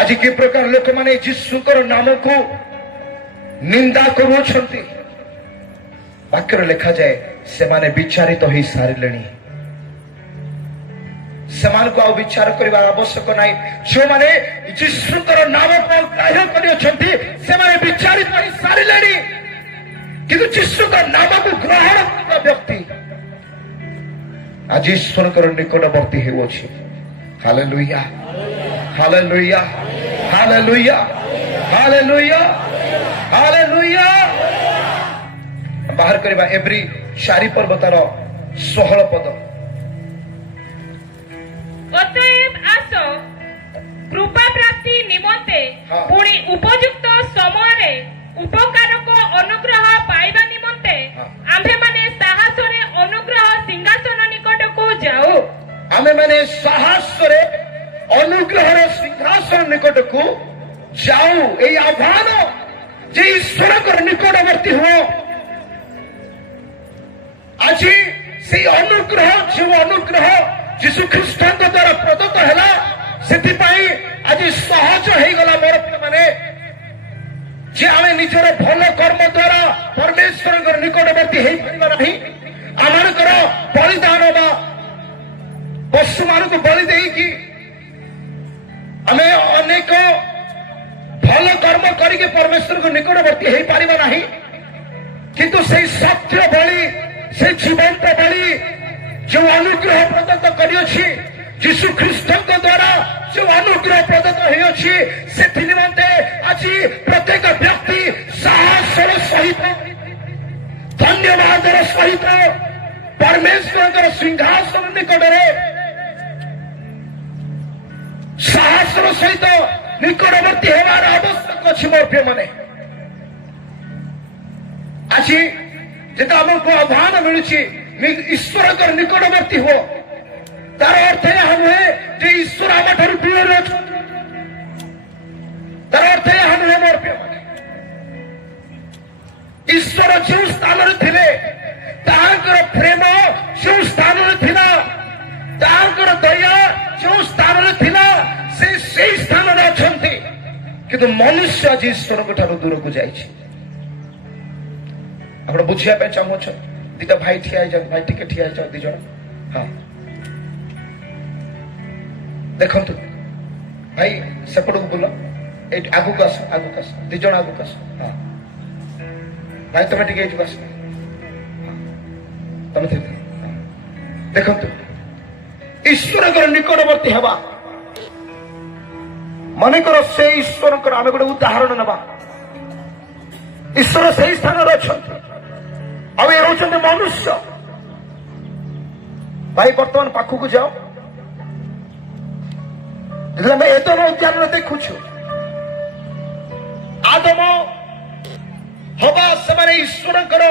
ଆଜି କି ପ୍ରକାର ଲୋକମାନେ ଯୀଶୁଙ୍କର ନାମକୁ ନିନ୍ଦା କରୁଅଛନ୍ତି। ବାକ୍ୟରେ ଲେଖାଯାଏ ସେମାନେ ବିଚାରିତ ହେଇ ସାରିଲେଣି। ସେମାନଙ୍କୁ ଆଉ ବିଚାର କରିବାର ଆବଶ୍ୟକ ନାହିଁ। ଯେଉଁମାନେ ଯୀଶୁଙ୍କର ନାମକୁ ଗ୍ରାହ୍ୟ କରିଅଛନ୍ତି ସେମାନେ ବିଚାରିତ ହେଇ ସାରିଲେଣି। କିନ୍ତୁ ଯୀଶୁଙ୍କ ନାମକୁ ଗ୍ରହଣ କରିବା ବ୍ୟକ୍ତି ଆଜି ଈଶ୍ୱରଙ୍କର ନିକଟବର୍ତ୍ତୀ ହେଉଅଛି। Hallelujah, hallelujah, hallelujah, hallelujah, hallelujah. ବାହାର କରିବା ଏବ୍ରୀ 4 ପର୍ବ ତାର 16 ପଦ। ଅତଏବ ଆସ କୃପା ପ୍ରାପ୍ତି ନିମନ୍ତେ ପୁଣି ଉପଯୁକ୍ତ ସମୟରେ ଉପକାରକ ଅନୁଗ୍ରହ ପାଇବା ନିମନ୍ତେ ଆମ୍ଭେମାନେ ସାହସରେ ଅନୁଗ୍ରହ ସିଂହାସନ ନିକଟକୁ ଯାଉ। ଆମେମାନେ ସାହସରେ ଅନୁଗ୍ରହର ସିଂହାସନ ନିକଟକୁ ଯାଉ। ଏହି ଆହ୍ୱାନ ଯେ ଈଶ୍ୱରଙ୍କର ନିକଟବର୍ତ୍ତୀ ହୁଅ। সেই অনুগ্রহ যে অনুগ্রহ যীশু খ্রিস্টଙ୍କ দ্বারা প্রদত্ত ହେଲା ସେଥିପାଇଁ ଆଜି ସହଜ ହେଇଗଲା ମୋର ପିଲାମାନେ ଯେ ଆମେ ନିଜର ଭଲ କର୍ମ ଦ୍ୱାରା ପରମେଶ୍ୱରଙ୍କର ନିକଟବର୍ତ୍ତୀ ହେଇପାରିବା ନାହିଁ। ଆମମାନଙ୍କର ବଳିଦାନ ବା ପଶୁମାନଙ୍କୁ ବଳି ଦେଇକି ଆମେ ଅନେକ ଭଲ କର୍ମ କରିକି ପରମେଶ୍ୱରଙ୍କ ନିକଟବର୍ତ୍ତୀ ହେଇପାରିବା ନାହିଁ। କିନ୍ତୁ ସେଇ ସତ୍ୟ ବଳି ସେ ଜୀବନ୍ତ ବଳି ଯେଉଁ ଅନୁଗ୍ରହ ପ୍ରଦତ୍ତ କରିଅଛି ଯୀଶୁ ଖ୍ରୀଷ୍ଟଙ୍କ ଦ୍ୱାରା ଯେଉଁ ଅନୁଗ୍ରହ ପ୍ରଦତ୍ତ ହେଇଅଛି ସେଥି ନିମନ୍ତେ ଆଜି ପ୍ରତ୍ୟେକ ବ୍ୟକ୍ତି ସାହସର ସହିତ ଧନ୍ୟବାଦର ସହିତ ପରମେଶ୍ୱରଙ୍କର ସିଂହାସନ ନିକଟରେ ସାହସର ସହିତ ନିକଟବର୍ତ୍ତୀ ହେବାର ଆବଶ୍ୟକ ଅଛି ମୋର ପ୍ରିୟମାନେ। ଆଜି ଯେତେ ଆମକୁ ଆହ୍ୱାନ ମିଳୁଛି ଈଶ୍ୱରଙ୍କର ନିକଟବର୍ତ୍ତୀ ହୁଅ, ତାର ଅର୍ଥ ଏହା ନୁହେଁ ଯେ ଈଶ୍ୱର ଆମ ଠାରୁ ଦୂରରେ ଅଛନ୍ତି। ତାର ଅର୍ଥ ଏହା ନୁହେଁ ମୋର ପ୍ରିୟମାନେ। ଈଶ୍ୱର ଯେଉଁ ସ୍ଥାନରେ ଥିଲେ ତାହାଙ୍କର ପ୍ରେମ ଯେଉଁ ସ୍ଥାନରେ ଥିଲା, ତାହାଙ୍କର ଦୟା ଯେଉଁ ସ୍ଥାନରେ ଥିଲା ସେ ସେଇ ସ୍ଥାନରେ ଅଛନ୍ତି। କିନ୍ତୁ ମନୁଷ୍ୟ ଆଜି ଈଶ୍ୱରଙ୍କ ଠାରୁ ଦୂରକୁ ଯାଇଛି। ଆପଣ ବୁଝିବା ପାଇଁ ଚାହୁଁଛନ୍ତି? ଦିଟା ଭାଇ ଠିଆ ହେଇଯାନ୍ତି, ଭାଇ ଟିକେ ଠିଆ ହେଇଯାନ୍ତି ଦି ଜଣ। ହଁ ଦେଖନ୍ତୁ ଭାଇ ସେପଟକୁ ବୁଲ, ଏଇଠି ଆଗକୁ ଆସ, ଆଗକୁ ଆସ, ଦି ଜଣ ଆଗକୁ ଆସ। ହଁ ଭାଇ ତମେ ଟିକେ ଏଇଠିକୁ ଆସ, ତମେ ଦେଖନ୍ତୁ ଈଶ୍ୱରଙ୍କର ନିକଟବର୍ତ୍ତୀ ହେବା ମନେକର ସେ ଈଶ୍ୱରଙ୍କର ଆମେ ଗୋଟେ ଉଦାହରଣ ନେବା। ଈଶ୍ୱର ସେଇ ସ୍ଥାନରେ ଅଛନ୍ତି ଆଉ ଏ ହେଉଛନ୍ତି ମନୁଷ୍ୟ। ଭାଇ ବର୍ତ୍ତମାନ ପାଖକୁ ଯାଅ। ଆମେ ଏଦମ ଉଦ୍ୟାନରେ ଦେଖୁଛୁ ଆଦମ ହବା ସେମାନେ ଈଶ୍ୱରଙ୍କର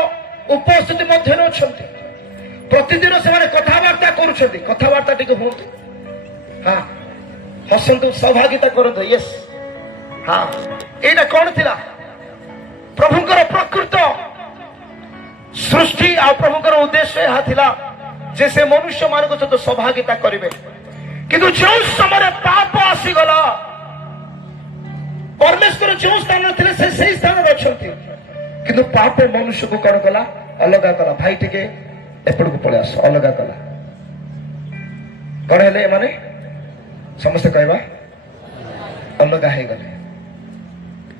ଉପସ୍ଥିତି ମଧ୍ୟରେ ଅଛନ୍ତି। ପ୍ରତିଦିନ ସେମାନେ କଥାବାର୍ତ୍ତା କରୁଛନ୍ତି। କଥାବାର୍ତ୍ତା ଟିକେ ହୁଅନ୍ତୁ, ହଁ ହସନ୍ତୁ, ସୌଭାଗ୍ୟତା କରନ୍ତୁ। ୟେସ୍, ହଁ ଏଇଟା କଣ ଥିଲା? ପ୍ରଭୁଙ୍କର ପ୍ରକୃତ ସୃଷ୍ଟି ଆଉ ପ୍ରଭୁଙ୍କର ଉଦ୍ଦେଶ୍ୟ ଏହା ଥିଲା ଯେ ସେ ମନୁଷ୍ୟ ମାନଙ୍କ ସହିତ ସୌଭାଗ୍ୟତା କରିବେ। କିନ୍ତୁ ଯେଉଁ ସମୟରେ ପାପ ଆସିଗଲା ପରମେଶ୍ୱର ଯେଉଁ ସ୍ଥାନରେ ଥିଲେ ସେ ସେଇ ସ୍ଥାନରେ ଅଛନ୍ତି। କିନ୍ତୁ ପାପ ମନୁଷ୍ୟକୁ କଣ କଲା? ଅଲଗା କଲା। ଭାଇ ଟିକେ ଏପଟକୁ ପଳେଇ ଆସ। ଅଲଗା କଲା। କଣ ହେଲେ ଏମାନେ? ସମସ୍ତେ କହିବା ଅଲଗା ହେଇଗଲେ।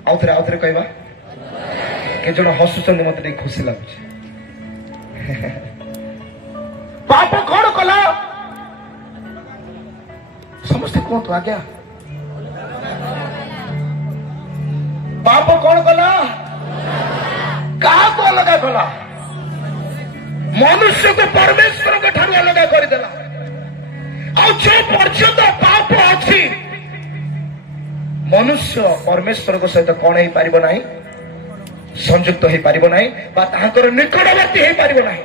ଆଉଥରେ କହିବା। କେତେ ଜଣ ହସୁଛନ୍ତି, ମତେ ଟିକେ ଖୁସି ଲାଗୁଛି। ପାପ କଣ କଲା? ସମସ୍ତେ କୁହନ୍ତୁ ଆଜ୍ଞା। ପାପ କଣ କଲା? କାହାକୁ ଅଲଗା କଲା? ମନୁଷ୍ୟକୁ ପରମେଶ୍ୱରଙ୍କ ଠାରୁ ଅଲଗା କରିଦେଲା। ଆଉ ଯେଉଁ ପର୍ଯ୍ୟନ୍ତ ପାପ ଅଛି ମନୁଷ୍ୟ ପରମେଶ୍ୱରଙ୍କ ସହିତ କଣ ହେଇପାରିବ ନାହିଁ? ସଂଯୁକ୍ତ ହେଇପାରିବ ନାହିଁ ବା ତାହାଙ୍କର ନିକଟବର୍ତ୍ତୀ ହେଇପାରିବ ନାହିଁ।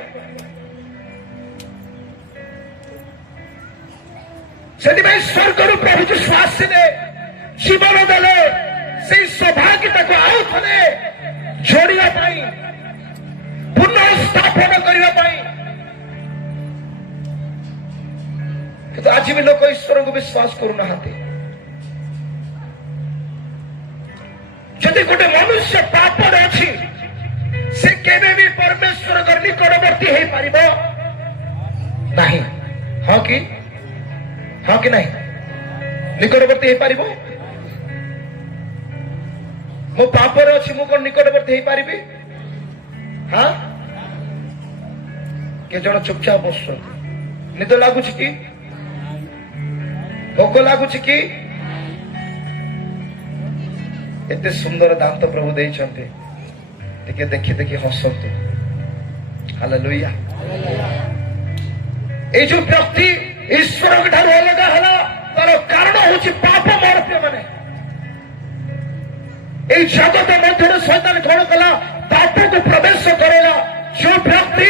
ସେଥିପାଇଁ ସ୍ୱର୍ଗରୁ ପ୍ରଭୁ ଯୀଶୁ ଆସିଲେ, ଜୀବନ ଦେଲେ ସେଇ ସୌଭାଗ୍ୟତାକୁ ଆଉ ଥରେ ଯୋଡ଼ିବା ପାଇଁ, ପୁନଃସ୍ଥାପନ କରିବା ପାଇଁ। କିନ୍ତୁ ଆଜି ବି ଲୋକ ଈଶ୍ୱରଙ୍କୁ ବିଶ୍ୱାସ କରୁନାହାନ୍ତି। ଯଦି ଗୋଟେ ମନୁଷ୍ୟ ପାପରେ ଅଛି ସେ କେବେ ବି ପରମେଶ୍ୱରଙ୍କ ନିକଟବର୍ତ୍ତୀ ହେଇପାରିବ ନାହିଁ। ହଁ କି? ହଁ କି ନାହିଁ? ନିକଟବର୍ତ୍ତୀ ହେଇପାରିବ? ମୁଁ ପାପରେ ଅଛି, ମୁଁ କଣ ନିକଟବର୍ତ୍ତୀ ହେଇପାରିବି? ହଁ, କେ ଜଣ ଚୁପଚାପ ବସୁଛନ୍ତି। ନିଦ ଲାଗୁଛି କି? ଭୋକ ଲାଗୁଛି କି? ଏତେ ସୁନ୍ଦର ଦାନ୍ତ ପ୍ରଭୁ ଦେଇଛନ୍ତି, ଟିକେ ଦେଖି ଦେଖି ହସନ୍ତୁ। ହାଲେଲୁୟା। ଏଇ ଯୋଉ ବ୍ୟକ୍ତି ଈଶ୍ୱରଙ୍କ ଠାରୁ ଅଲଗା ହେଲା ତାର କାରଣ ହଉଛି ପାପ। ମୋର ପ୍ରିୟମାନେ, এই জগতের মধ্যে শয়তান কଣ কলা? ପାପକୁ ପ୍ରବେଶ କରେଇଲା। ଯୋଉ ବ୍ୟକ୍ତି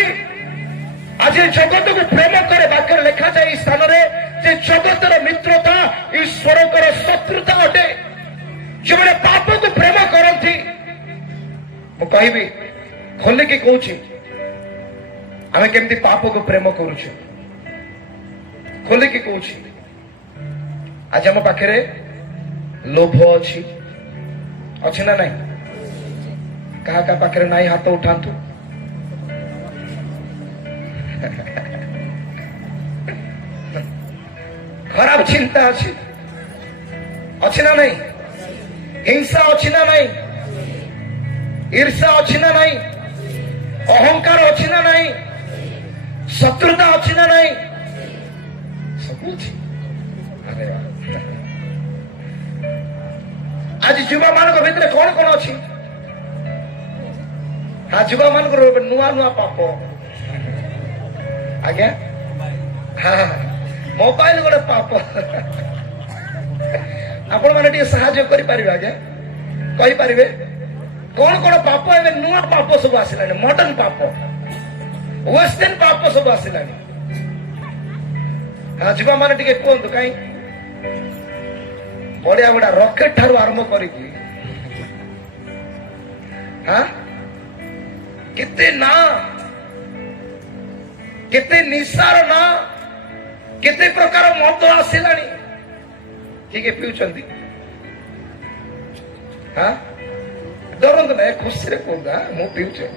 ଆଜି ଜଗତକୁ ପ୍ରେମ କରେ, ବାକ୍ୟରେ ଲେଖାଯାଏ ଏହି ସ୍ଥାନରେ ଯେ ଜଗତର ମିତ୍ରତା ଈଶ୍ୱରଙ୍କର ଶତ୍ରୁତା ଅଟେ। ଯେଉଁମାନେ ପାପକୁ ପ୍ରେମ କରନ୍ତି, ମୁଁ କହିବି ଖୋଲିକି କହୁଛି, आमे केमती पाप को प्रेम करूछु खोले के कहूँ आज आम पाखे लोभ अच्छी ना नहीं क्या पाखे नाई हाथ उठातु खराब चिंता अच्छी ना नहीं हिंसा अच्छी ना नहीं ईर्षा अच्छी ना नहीं अहंकार अच्छी ना नहीं शत्रुता अच्छी ना नहीं सब अरे आज युवा मान भितर कौन कौन अच्छी हाँ युवा मान नुआ नुआ पाप आज्ञा हाँ मोबाइल गोटे पाप आपण मैंने साहाय्य करें आज्ञा कहींपारे कौन कौन पाप ए नुआ पाप सब आसला मॉडर्न पाप वेस्टर्न पाप सब आसला हाँ युवा मैंने कहतु कहीं बढ़िया गुड़ा रॉकेट ठारू आरंभ कर हाँ केते ना केते निशार ना केते प्रकार मद आसला किए पीउछंती हाँ डरंतु ना खुशी रे कहूँ मु पीउछे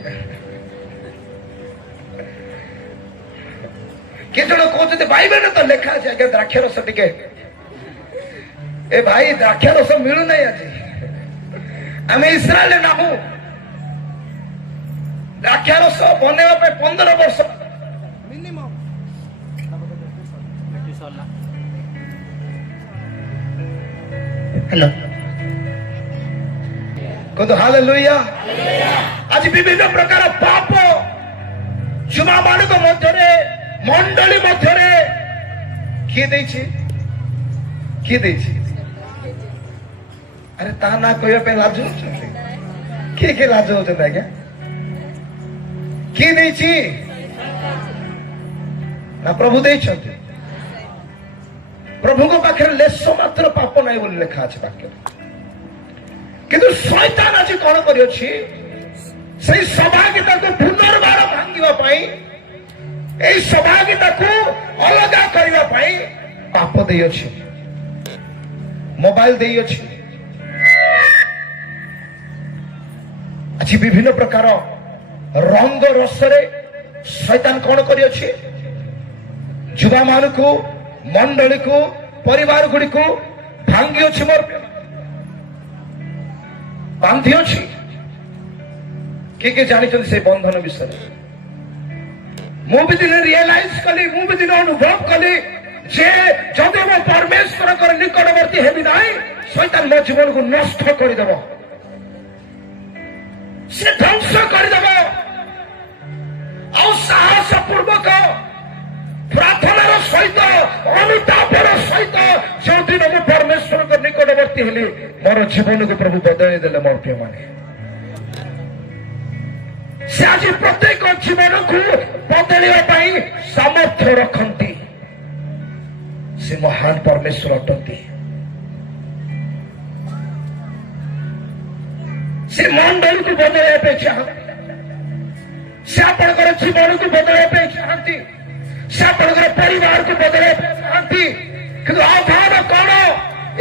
किए जन कहते बाइबल तो लिखा है आज्ञा द्राक्षा रस टिके ए भाई द्राक्षा रस मिलू ना आज आम इस्राएल ना हूं द्राक्षा रस बनवा 15 वर्ष हेलो कहते हालेलुया आज विभिन्न प्रकार पाप युवा मान मध्य मंडली मध्य किए अरे ता ना कहवाई लाज किए लाज हो आज्ञा किए ना प्रभु दे प्रभु को पाखे लेस मात्र पाप नहीं बोली लिखा अच्छे वाक्य किंतु शैतान आज कौन कर सौभाग्यता को पुनर्बार भांगा सौभाग्यता को अलग करने पाप दे मोबाइल दे आज विभिन्न प्रकार रंग रसरे शैतान कौन कर युवा मान को मंडली को परिवार गुड़ी को भांगी अच्छी मोर बांधी अच्छी किए जानी से बंधन विषय मुझे दिन रियलाइज कली मुझे दिन अनुभव कली जे जदि मो परमेश्वर निकटवर्ती हेबी ना शैतान मो जीवन को नष्ट करदेव से ध्वंस करदेव साहस पूर्वक प्रार्थनार सहित अनुतापर सहित जो दिन मु परमेश्वर को निकटवर्ती हेली मोर जीवन को प्रभु बदल देले मोर प्रिय माने से आज प्रत्येक जीवन को बदलवा सामर्थ्य रखती से महान परमेश्वर अटंती से मंडल को बदलवा चाहती से आपंकर जीवन को बदलवा चाहती से आपंकर परिवार को बदलवा चाहती कि आधार कौन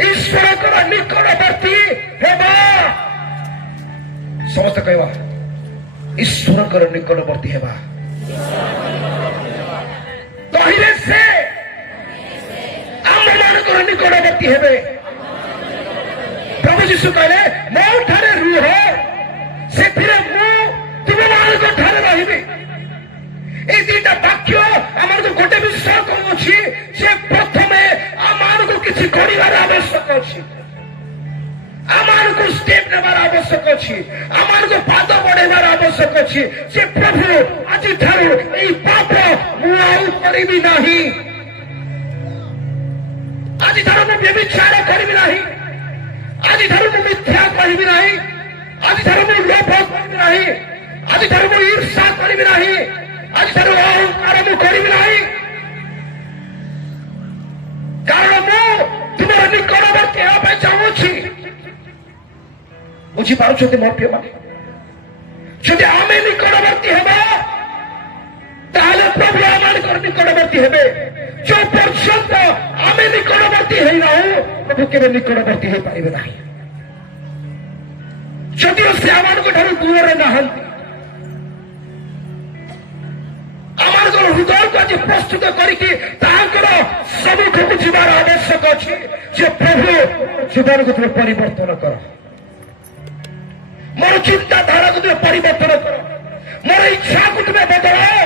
ईश्वर को निकटवर्ती हेबा समस्त कहवा ईश्वर को निकटवर्ती हेबा कहिले से आम मान निकटवर्ती हेबे प्रभु यीशु कहले मो ठारे रुह से तुम मान ठारे रही এই দুইটা বাক্য আমার গোটে বিষয় কৌছি যে প্রথমে আমার কিছু করিবার আবশ্যক আছে আমার স্টেপ নেবার আবশ্যক আছে আমার পাদ বড়াইবার আবশ্যক আছে যে প্রভু আজি ঠারু এই পাপ মু আউ করিবি নাহি আজি ঠারু মু ব্যভিচার করিবি নাহি আজি ঠারু মু মিথ্যা করিবি নাহি আজি ঠারু মু লোভ করিবি নাহি আজি ঠারু মু ঈর্ষা করিবি নাহি आज अहंकार मु करी ना कारण मु तुम निकटवर्ती होगा चाहूँगी बुझीपार मोर प्रिय मान जदि आम निकटवर्ती हेबा প্রভু আমার নিকটবর্তী হবে যে পর্যন্ত আমি নিকটবর্তী হই না প্রভু কেবে নিকটবর্তী হয়ে পারিবে না যদিও সে আমাকে ঠাରୁ দূরে নাহাନ୍ତି আমার হৃদয়କୁ ଆଜି ପ୍ରସ୍ତୁତ କରିକି ତାଙ୍କର ସବୁଠୁ ଯିବାର ଆବଶ୍ୟକ ଅଛି ଯେ ପ୍ରଭୁ ଜୀବନକୁ ତୁମେ ପରିବର୍ତ୍ତନ କର ମୋର ଚିନ୍ତାଧାରାକୁ ତୁମେ ପରିବର୍ତ୍ତନ କର ମୋର ଇଚ୍ଛାକୁ ତୁମେ ବଦଳାଅ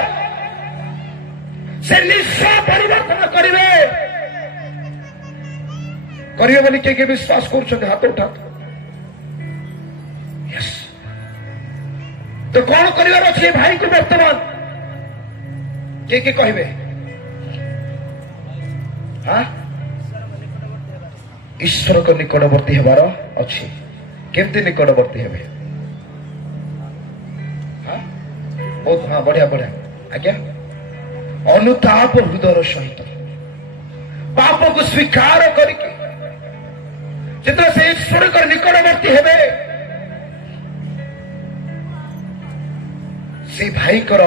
ସେ ନିଶ୍ଚୟ ପରିବର୍ତ୍ତନ କରିବେ ବୋଲି କିଏ କିଏ ବିଶ୍ୱାସ କରୁଛନ୍ତି ହାତ ଉଠାନ୍ତୁ ତ କଣ କରିବାର ଅଛି ଏ ଭାଇକୁ ବର୍ତ୍ତମାନ କିଏ କିଏ କହିବେ ଈଶ୍ୱରଙ୍କ ନିକଟବର୍ତ୍ତୀ ହେବାର ଅଛି କେମିତି ନିକଟବର୍ତ୍ତୀ ହେବେ ବହୁତ ବଢିଆ ବଢିଆ ଆଜ୍ଞା ଅନୁତାପ ହୃଦୟର ସହିତ ପାପକୁ ସ୍ୱୀକାର କରିକି ଯେତେବେଳେ ସେ ଈଶ୍ୱରଙ୍କ ନିକଟବର୍ତ୍ତୀ ହେବେ ସେ ଭାଇଙ୍କର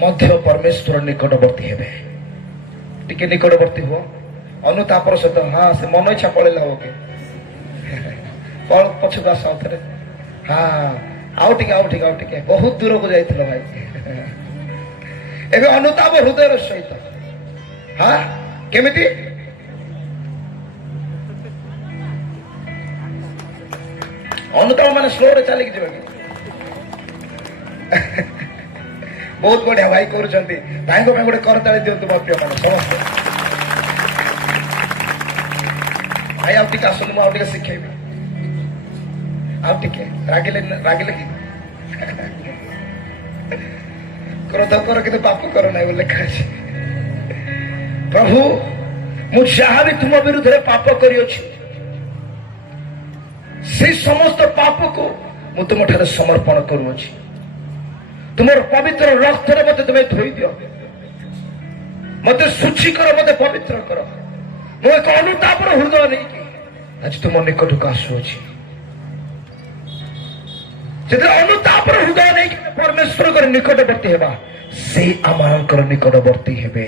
ମଧ୍ୟ ପରମେଶ୍ୱର ନିକଟବର୍ତ୍ତୀ ହେବେ ଟିକେ ନିକଟବର୍ତ୍ତୀ ହୁଅ ଅନୁତାପର ସହିତ ସେ ମନ ଇଚ୍ଛା ପଳେଇଲା ହବ କି ପଛକୁ ଆସ ଥରେ ଆଉ ଟିକେ ବହୁତ ଦୂରକୁ ଯାଇଥିଲ ଭାଇ ଏବେ ଅନୁତାପ ହୃଦୟର ସହିତ କେମିତି ଅନୁତାପ ମାନେ ସ୍ଲୋରେ ଚାଲିକି ଯିବା କି ବହୁତ ବଢିଆ ଭାଇ କରୁଛନ୍ତି ଭାଇଙ୍କ ପାଇଁ ଗୋଟେ କରତାଳି ଦିଅନ୍ତୁ ମୋ ପ୍ରିୟ ମାନେ ସମସ୍ତେ ଭାଇ ଆଉ ଟିକେ ଆସନ୍ତୁ ମୁଁ ଆଉ ଟିକେ ଶିଖେଇବି ଆଉ ଟିକେ ରାଗିଲେ କି କ୍ରୋଧ କର କିନ୍ତୁ ପାପ କର ନାହିଁ ବୋଲି ଲେଖା ଅଛି ପ୍ରଭୁ ମୁଁ ଯାହା ବି ତୁମ ବିରୁଦ୍ଧରେ ପାପ କରିଅଛି ସେଇ ସମସ୍ତ ପାପକୁ ମୁଁ ତୁମଠାରେ ସମର୍ପଣ କରୁଅଛି ତୁମର ପବିତ୍ର ରକ୍ତରେ ମତେ ତୁମେ ଧୋଇ ଦିଅ ମତେ ଶୁଚି କର ମତେ ପବିତ୍ର କର ମୁଁ ଏକ ଅନୁତାପର ହୃଦୟ ନେଇକି ଆଜି ତୁମ ନିକଟକୁ ଆସୁଅଛି ଯେତେବେଳେ ଅନୁତାପର ହୃଦୟ ନେଇକି ପରମେଶ୍ୱରଙ୍କର ନିକଟବର୍ତ୍ତୀ ହେବା ସେ ଆମମାନଙ୍କର ନିକଟବର୍ତ୍ତୀ ହେବେ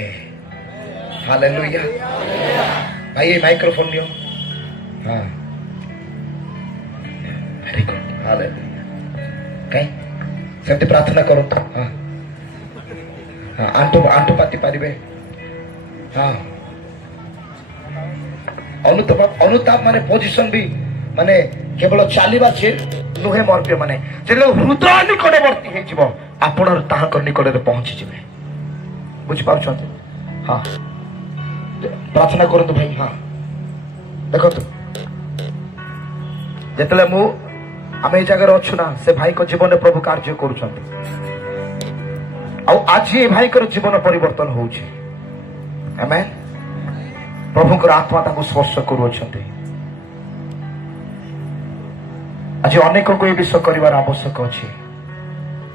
ହାଲେଲୁୟା ଭାଇ ଏ ମାଇକ୍ରୋଫୋନ ନିଅ ଭେରି ଗୁଡ୍ ହାଲେଲୁୟା କାଇଁ ସେମିତି ପ୍ରାର୍ଥନା କରନ୍ତୁ ଆଣ୍ଠୁ ପାତି ପାରିବେ ଅନୁତାପ ମାନେ ପୋଜିସନ ବି ମାନେ କେବଳ ଚାଲିବା ଯେ ନୁହେଁ ମୋର ପ୍ରିୟ ମାନେ ଯେତେବେଳେ ହୃଦୟ ନିକଟବର୍ତ୍ତୀ ହେଇଯିବ ଆପଣ ତାହାଙ୍କ ନିକଟରେ ପହଞ୍ଚିଯିବେ ବୁଝିପାରୁଛନ୍ତି ପ୍ରାର୍ଥନା କରନ୍ତୁ ଭାଇ ଦେଖନ୍ତୁ ଯେତେବେଳେ ଆମେ ଏଇ ଜାଗାରେ ଅଛୁ ନା ସେ ଭାଇଙ୍କ ଜୀବନରେ ପ୍ରଭୁ କାର୍ଯ୍ୟ କରୁଛନ୍ତି ଆଉ ଆଜି ଏ ଭାଇଙ୍କର ଜୀବନ ପରିବର୍ତ୍ତନ ହଉଛି ଆମେନ୍ ପ୍ରଭୁଙ୍କର ଆତ୍ମା ତାଙ୍କୁ ସ୍ପର୍ଶ କରୁଅଛନ୍ତି ଆଜି ଅନେକଙ୍କୁ ଏ ବିଷୟ କରିବାର ଆବଶ୍ୟକ ଅଛି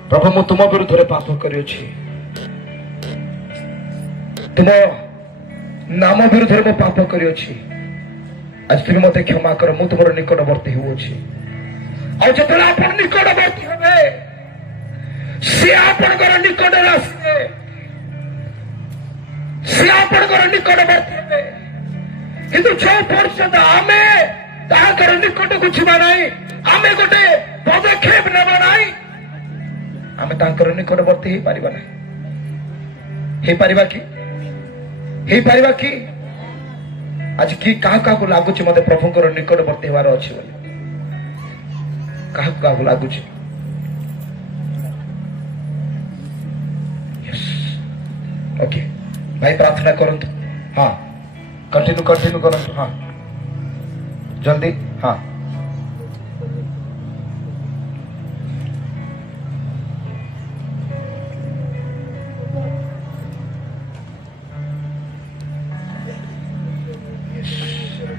ପ୍ରଭୁ ମୁଁ ତୁମ ବିରୁଦ୍ଧରେ ପାପ କରିଅଛି ତୁମ ନାମ ବିରୁଦ୍ଧରେ ମୁଁ ପାପ କରିଅଛି ଆଜି ତୁମେ ମତେ କ୍ଷମା କର ମୁଁ ତୁମର ନିକଟବର୍ତ୍ତୀ ହେଉଅଛି ଆଉ ଯେତେବେଳେ ଆପଣ ନିକଟବର୍ତ୍ତୀ ହେବେ ସେ ଆପଣଙ୍କର ନିକଟରେ ଆସିବେ ସେ ଆପଣଙ୍କର ନିକଟବର୍ତ୍ତୀ ହେବେ କିନ୍ତୁ ଯେଉଁ ପର୍ଯ୍ୟନ୍ତ ଆମେ ତାହାଙ୍କର ନିକଟକୁ ଯିବା ନାହିଁ ଆମେ ଗୋଟେ ପଦକ୍ଷେପ ନେବା ନାହିଁ ଆମେ ତାଙ୍କର ନିକଟବର୍ତ୍ତୀ ହେଇପାରିବା ନାହିଁ ହେଇପାରିବା କି ଆଜି କାହାକୁ ଲାଗୁଛି ମତେ ପ୍ରଭୁଙ୍କର ନିକଟବର୍ତ୍ତୀ ହେବାର ଅଛି ବୋଲି କାହାକୁ ଲାଗୁଛି ଓକେ ଭାଇ ପ୍ରାର୍ଥନା କରନ୍ତୁ କଣ୍ଟିନ୍ୟୁ କରନ୍ତୁ ଜଲ୍ଦି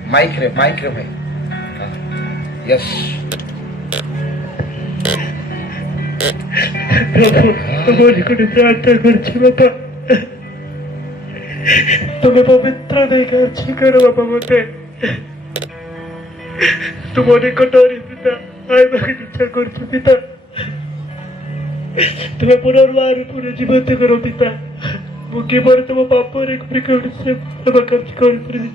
माइक रे भाई यस प्रभु निकट प्रार्थना करছি বাবা তুমি পবিত্র দেখে আছে করো বাবা মতে তোমার নিকটরে পিতা আইবাকে ইচ্ছা করছি পিতা तुम्हें पुनर्वार पुनः जीवंत करो पिता ମୁଁ କିପରି ତୁମ ପାପରେ ସେ ସେବା କାର୍ଯ୍ୟ କରିପାରିବି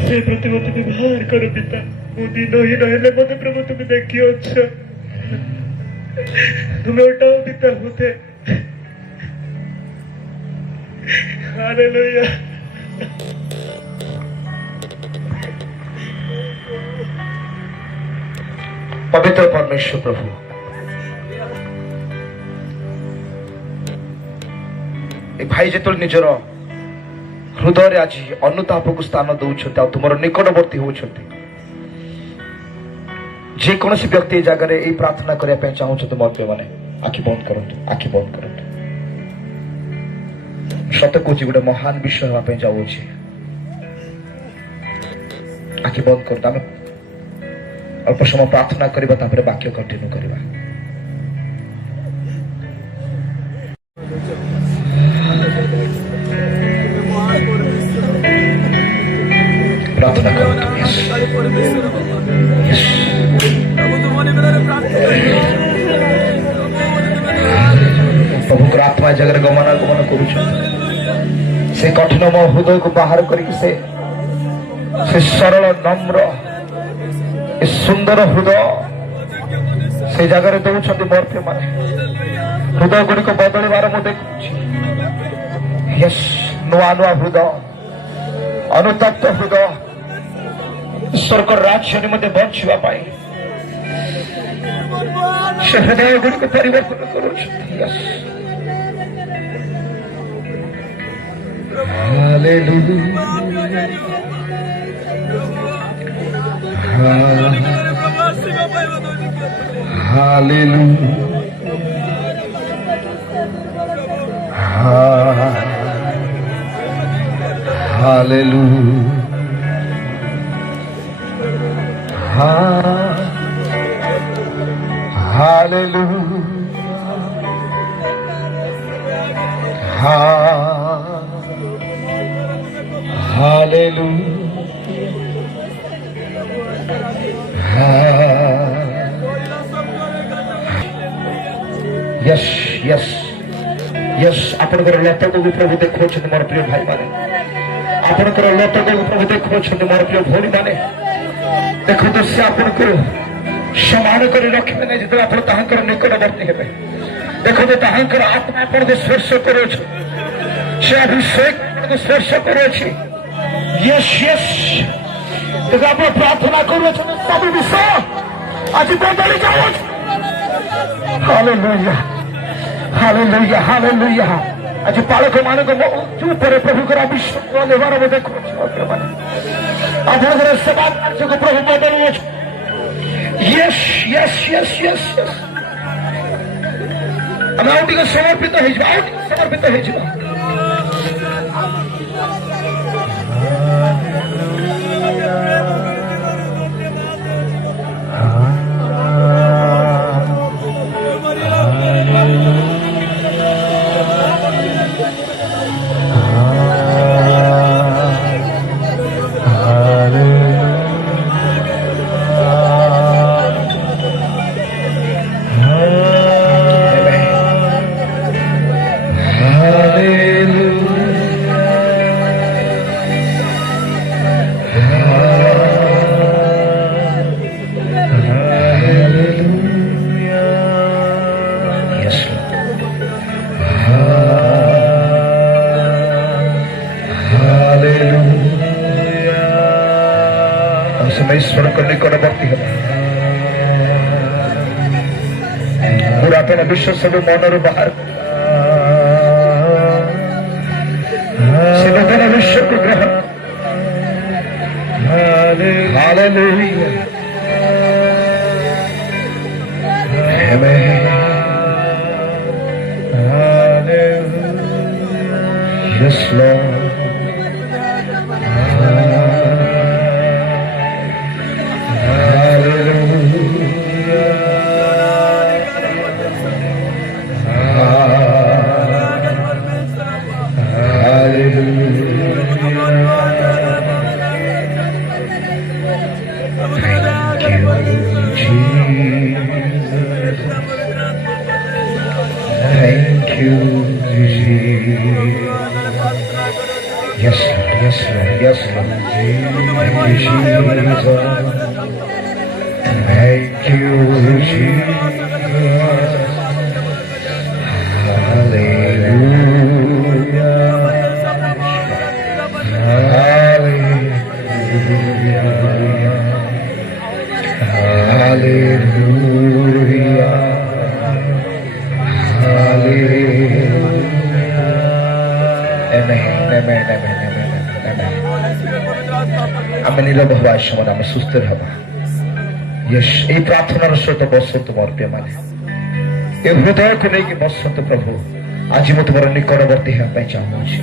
ସେ ପ୍ରତି ମୋତେ ବ୍ୟବହାର କର ପିତା ମୁଁ ଦିନହୀନ ହେଲେ ମୋତେ ପ୍ରଭୁ ତୁମେ ଦେଖିଅଛ ତୁମେ ଉଠାଅ ପିତା ମୋତେ ହାଲେଲୁୟା पवित्र परमेश्वर प्रभु ए भाई जो निजर हृदय आज अनुताप को स्थान दौरान तुम निकटवर्ती होती जेकोसी व्यक्ति जगह ये प्रार्थना करने चाहते मोर प्रिय मैंने आखि बंद करतु आखि बंद करतु सत कौच गोटे महान विषय हाँपे जाऊँगी आखि बंद कर अल्प समय प्रार्थना करवा वाक्य कंटिन्यू करवा प्रार्थना करतु प्रभु आत्मा जगह गमनागमन करुछ से कठिन मो हृदय को बाहर करके से सरल नम्र सुंदर हृदय से जगह दौरान मोर प्रिय माने हृदय गुड़िक बदलवार मुझे नुआ नुआ हृदय अनुतप्त हृदय ईश्वर को राज्य निम्ते बंचा से हृदय गुड़िक परिवर्तन कर यस यस यस आपनकर लता को प्रभु देखो मोर प्रिय भाई माने आपनकर लता को प्रभु देखो मोर प्रिय भौणी माने देखो तो से आपनको समान कर रखे नहीं जो आप निकटवर्ती हे देखो तो ताहंकर आत्मा आपन को स्पर्श करो से अभिषेक को स्पर्श करो यस यस तो आप प्रार्थना करो सब विषय आज बदली जाओ हालेलुया हालेलुया हालेलुया आज बालक मानक ऊपर प्रभु विश्वास लेवार देखो आपन सेवा कार्य को प्रभु बदलु yes yes yes yes yes आम आउट समर्पित समर्पित ईश्वर को निकटवर्ती है पुरातन विश्व सब मन बाहर नूतन विश्व को ग्रहण hallelujah yes Lord Thank you, Jesus. Yes, Lord, yes, Lord, yes, Lord. Thank you, Jesus. Thank you, Jesus. Hallelujah. Hallelujah. Hallelujah. Hallelujah. Amen. Amen. Amen. Amen. Amen. আমি নীরব হওয়ার সময় আমি সুস্থ হব। Yes, এই প্রার্থনার সহিত বসন্ত ମୋର ପ୍ରିୟମାନେ ଏ ହୃଦୟକୁ ନେଇକି ବସନ୍ତୁ ପ୍ରଭୁ। ଆଜି ମୁଁ ତୁମର ନିକଟବର୍ତ୍ତୀ ହେବା ପାଇଁ ଚାହୁଁଛି।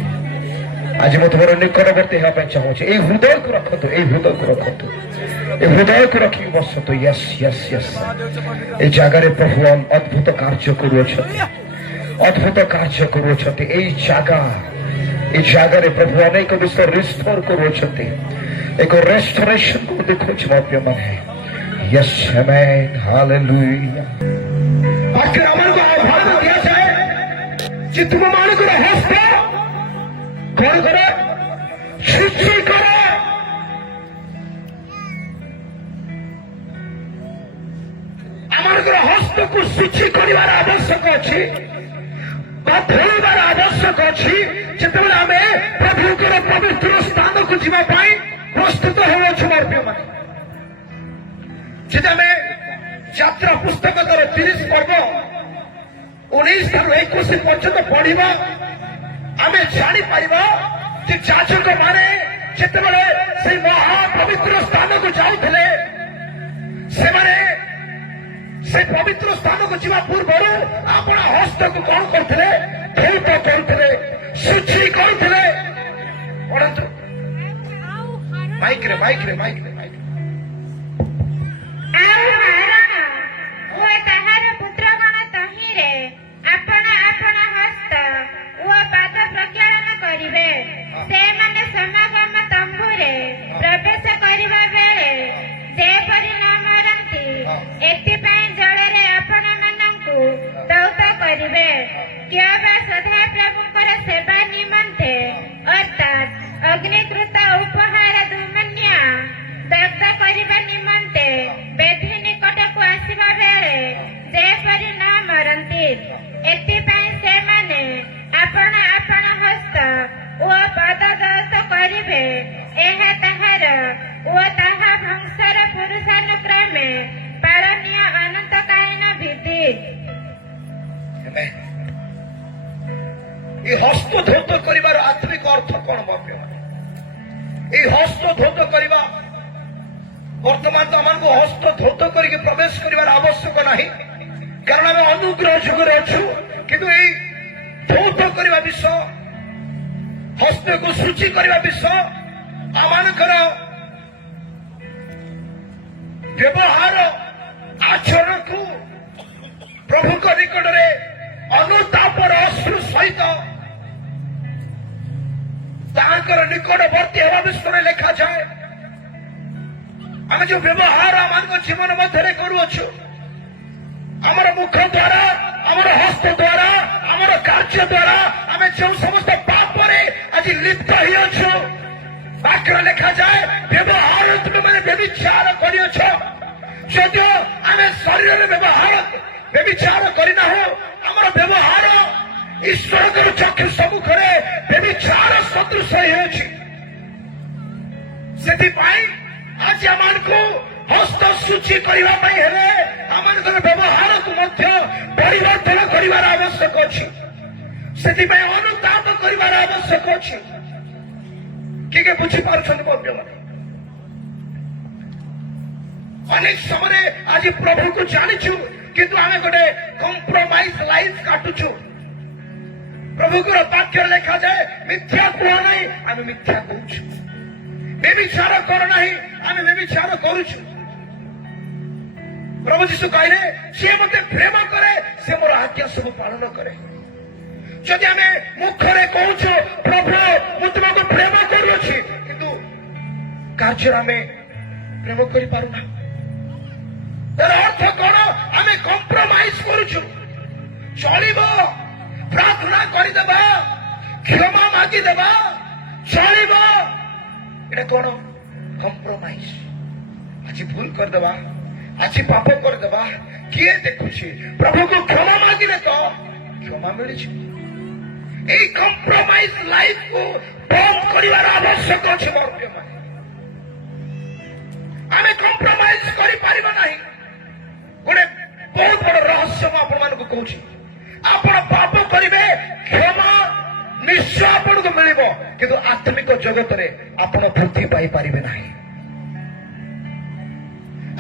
ଆଜି ମୁଁ ତୁମର ନିକଟବର୍ତ୍ତୀ ହେବା ପାଇଁ ଚାହୁଁଛି। ଏଇ ହୃଦୟକୁ ରଖନ୍ତୁ, ଏଇ ହୃଦୟକୁ ରଖନ୍ତୁ, ଏ ହୃଦୟକୁ ରଖିକି ବସନ୍ତୁ। Yes Yes Yes. এই ଜାଗାରେ ପ୍ରଭୁ ଅଦ୍ଭୁତ କାର୍ଯ୍ୟ କରୁଅଛନ୍ତି, ଅଦ୍ଭୁତ କାର୍ଯ୍ୟ କରୁଅଛନ୍ତି। এই ଜାଗାରେ ପ୍ରଭୁ ଅନେକ ବିଷୟ ରିଷ୍ଟୋର କରୁଅଛନ୍ତି। ଏକ ରେଷ୍ଟୋରେସନ କୁ ଦେଖୁଛି ମୋ ପ୍ରିୟମାନେ। ୟେସ୍ ଆମେନ୍ ହାଲେଲୁୟା। ବାକ୍ୟ ଆମକୁ ଆହ୍ୱାନ ଦିଆଯାଏ ଯେ ତୁମମାନଙ୍କର ହସ୍ତ କଣ କର? ଶୁଚି କର। ଆମମାନଙ୍କର ହସ୍ତକୁ ଶୁଚି କରିବାର ଆବଶ୍ୟକ ଅଛି ବା ଧୋଇବାର ଆବଶ୍ୟକ ଅଛି। ଯେତେବେଳେ ଆମେ ପ୍ରଭୁଙ୍କର ପବିତ୍ର ସ୍ଥାନକୁ ଯିବା ପାଇଁ ପ୍ରସ୍ତୁତ ହେଉଅଛୁ ମୋର ପ୍ରିୟମାନେ। ଯଦି ଆମେ ଯାତ୍ରା ପୁସ୍ତକର 30 ପର୍ବ 19 ଠାରୁ 21 ପର୍ଯ୍ୟନ୍ତ ପଢିବା ଆମେ ଜାଣିପାରିବା ଯେ ଯାଜକ ମାନେ ଯେତେବେଳେ ସେଇ ମହାପବିତ୍ର ସ୍ଥାନକୁ ଯାଉଥିଲେ ସେମାନେ ସେ ପବିତ୍ର ସ୍ଥାନକୁ ଯିବା ପୂର୍ବରୁ ଆପଣ ହସ୍ତକୁ କଣ କରୁଥିଲେ? ଧୌତ କରୁଥିଲେ, ଶୁଚି କରୁଥିଲେ। ପଢନ୍ତୁ ମାଇକରେ ମାଇକରେ ମାଇକରେ ମାଇକରେ। ଆଉ ଆରୋନ ଓ ତାହାର ପୁତ୍ରଗଣ ତହିଁରେ ଆପଣ ଆପଣ ହସ୍ତ ଓ ପାଦ ପ୍ରକ୍ଷାଳନ କରିବେ। ସେମାନେ ସମାଗମ ତମ୍ବୁରେ ପ୍ରବେଶ କରିବା ବେଳେ ଯେପରି ନ ମରନ୍ତି ଏଥିପାଇଁ ଜଳରେ ଆପଣମାନଙ୍କୁ ଦୌତ କରିବେ। କେବଳ ସଦାପ୍ରଭୁଙ୍କର ସେବା ନିମନ୍ତେ ଅର୍ଥାତ୍ ଅଗ୍ନିକୃତ ଉପହାର ଦୁମନ୍ୟା ଦଗ୍ଧ କରିବା ନିମନ୍ତେ ବେଦୀ ନିକଟକୁ ଆସିବା ବେଳେ ଯେପରି ନ ମରନ୍ତି ଏଥିପାଇଁ ସେମାନେ ଆପଣ ଆପଣ ହସ୍ତ ଓ ପାଦ ଦୌତ କରିବେ। ଏହା ତାହାର ଓ ତାହା ବଂଶର ପୁରୁଷାନୁକ୍ରମେ ପାଳନୀୟ ଅନନ୍ତକାଳୀନ ବିଧି। এই হস্ত ধৌত করিবার আত্মিক অর্থ কোন বাক্য? এই হস্ত ধৌত করিবা বর্তমান তো আমাকে হস্ত ধৌত করিকি প্রবেশ করিবার আবশ্যক নাই, কারণ আমি অনুগ্রহ যুগরে অছু। কিন্তু এই ধৌত করিবা বিষয়, হস্তକୁ ଶୁଚି କରିବା ବିଷୟ ଆମମାନଙ୍କର ବ୍ୟବହାର ଆଚରଣକୁ ପ୍ରଭୁଙ୍କ ନିକଟରେ ଅନୁତାପର ଅଶ୍ରୁ ସହିତ ତାଙ୍କର ନିକଟବର୍ତ୍ତୀ ହେବା ବିଷୟରେ ଲେଖାଯାଏ। ଆମେ ଯୋଉ ବ୍ୟବହାର ଆମମାନଙ୍କ ଜୀବନ ମଧ୍ୟରେ କରୁଅଛୁ, ଆମର ମୁଖ ଦ୍ୱାରା, ଆମର ହସ୍ତ ଦ୍ୱାରା, ଆମର କାର୍ଯ୍ୟ ଦ୍ୱାରା ଆମେ ଯେଉଁ ସମସ୍ତ ପାପରେ ଆଜି ଲିପ୍ତ ହେଇଅଛୁ, ବାକ୍ୟରେ ଲେଖାଯାଏ ବ୍ୟବହାର ତୁମେମାନେ ବ୍ୟଭିଚାର କରିଅଛ। ଯଦିଓ ଆମେ ଶରୀରରେ ବ୍ୟଭିଚାର କରିନାହୁଁ, ଆମର ବ୍ୟବହାର ଈଶ୍ୱରଙ୍କର ଚକ୍ଷୁ ସମ୍ମୁଖରେ ବ୍ୟଭିଚାର ସଦୃଶ ହେଉଛି। ସେଥିପାଇଁ ଆଜି ଆମମାନଙ୍କୁ ହସ୍ତ ଶୁଚି କରିବା ପାଇଁ ହେଲେ ଆମମାନଙ୍କର ବ୍ୟବହାରକୁ ମଧ୍ୟ ପରିବର୍ତ୍ତନ କରିବାର ଆବଶ୍ୟକ ଅଛି। ସେଥିପାଇଁ ଅନୁତାପ କରିବାର ଆବଶ୍ୟକ ଅଛି। କିଏ ବୁଝିପାରୁଛନ୍ତି ମୋ ପ୍ରିୟମାନେ? ଅନେକ ସମୟରେ ଆଜି ପ୍ରଭୁକୁ ଜାଣିଛୁ, କିନ୍ତୁ ଆମେ ଗୋଟେ କମ୍ପ୍ରମାଇଜ ଲାଇଫ କାଟୁଛୁ। ପ୍ରଭୁଙ୍କର ବାକ୍ୟରେ ଲେଖାଯାଏ ମିଥ୍ୟା କୁହ ନାହିଁ, ଆମେ ମିଥ୍ୟା କହୁଛୁ। ବ୍ୟଭିଚାର କର ନାହିଁ, ଆମେ ବ୍ୟଭିଚାର କରୁଛୁ। ପ୍ରଭୁ ଯୀଶୁ କହିଲେ ଯିଏ ମତେ ପ୍ରେମ କରେ ସେ ମୋର ଆଜ୍ଞା ସବୁ ପାଳନ କରେ। ଯଦି ଆମେ ମୁଖରେ କହୁଛୁ ପ୍ରଭୁ ମୁଁ ତୁମକୁ ପ୍ରେମ କରୁଅଛି, କିନ୍ତୁ କାର୍ଯ୍ୟରେ ଆମେ ପ୍ରେମ କରିପାରୁନା, ତାର ଅର୍ଥ କଣ? ଆମେ କମ୍ପ୍ରମାଇଜ କରୁଛୁ। ଚଳିବ ପ୍ରାର୍ଥନା କରିଦେବା, କ୍ଷମା ମାଗିଦେବା, ଚଳିବ। ଏଟା କଣ? କମ୍ପ୍ରମାଇଜ। ଆଜି ଭୁଲ କରିଦେବା, ଆଜି ପାପ କରିଦେବା, କିଏ ଦେଖୁଛି? ପ୍ରଭୁକୁ କ୍ଷମା ମାଗିଲେ ତ କ୍ଷମା ମିଳିଯିବ। এই কম্প্রোমাইজ লাইফକୁ বন্ধ କରିବାର ଆବଶ୍ୟକ ଅଛି ମୋର ପ୍ରିୟମାନେ। ଆମେ କମ୍ପ୍ରମାଇଜ କରିପାରିବା ନାହିଁ। ଗୋଟେ ବହୁତ ବଡ଼ ରହସ୍ୟ ମୁଁ ଆପଣମାନଙ୍କୁ କହୁଛି। ଆପଣ ପାପ କରିବେ, କ୍ଷମା ନିଶ୍ଚୟ ଆପଣଙ୍କୁ ମିଳିବ, କିନ୍ତୁ ଆତ୍ମିକ ଜଗତରେ ଆପଣ ବୃଦ୍ଧି ପାଇପାରିବେ ନାହିଁ।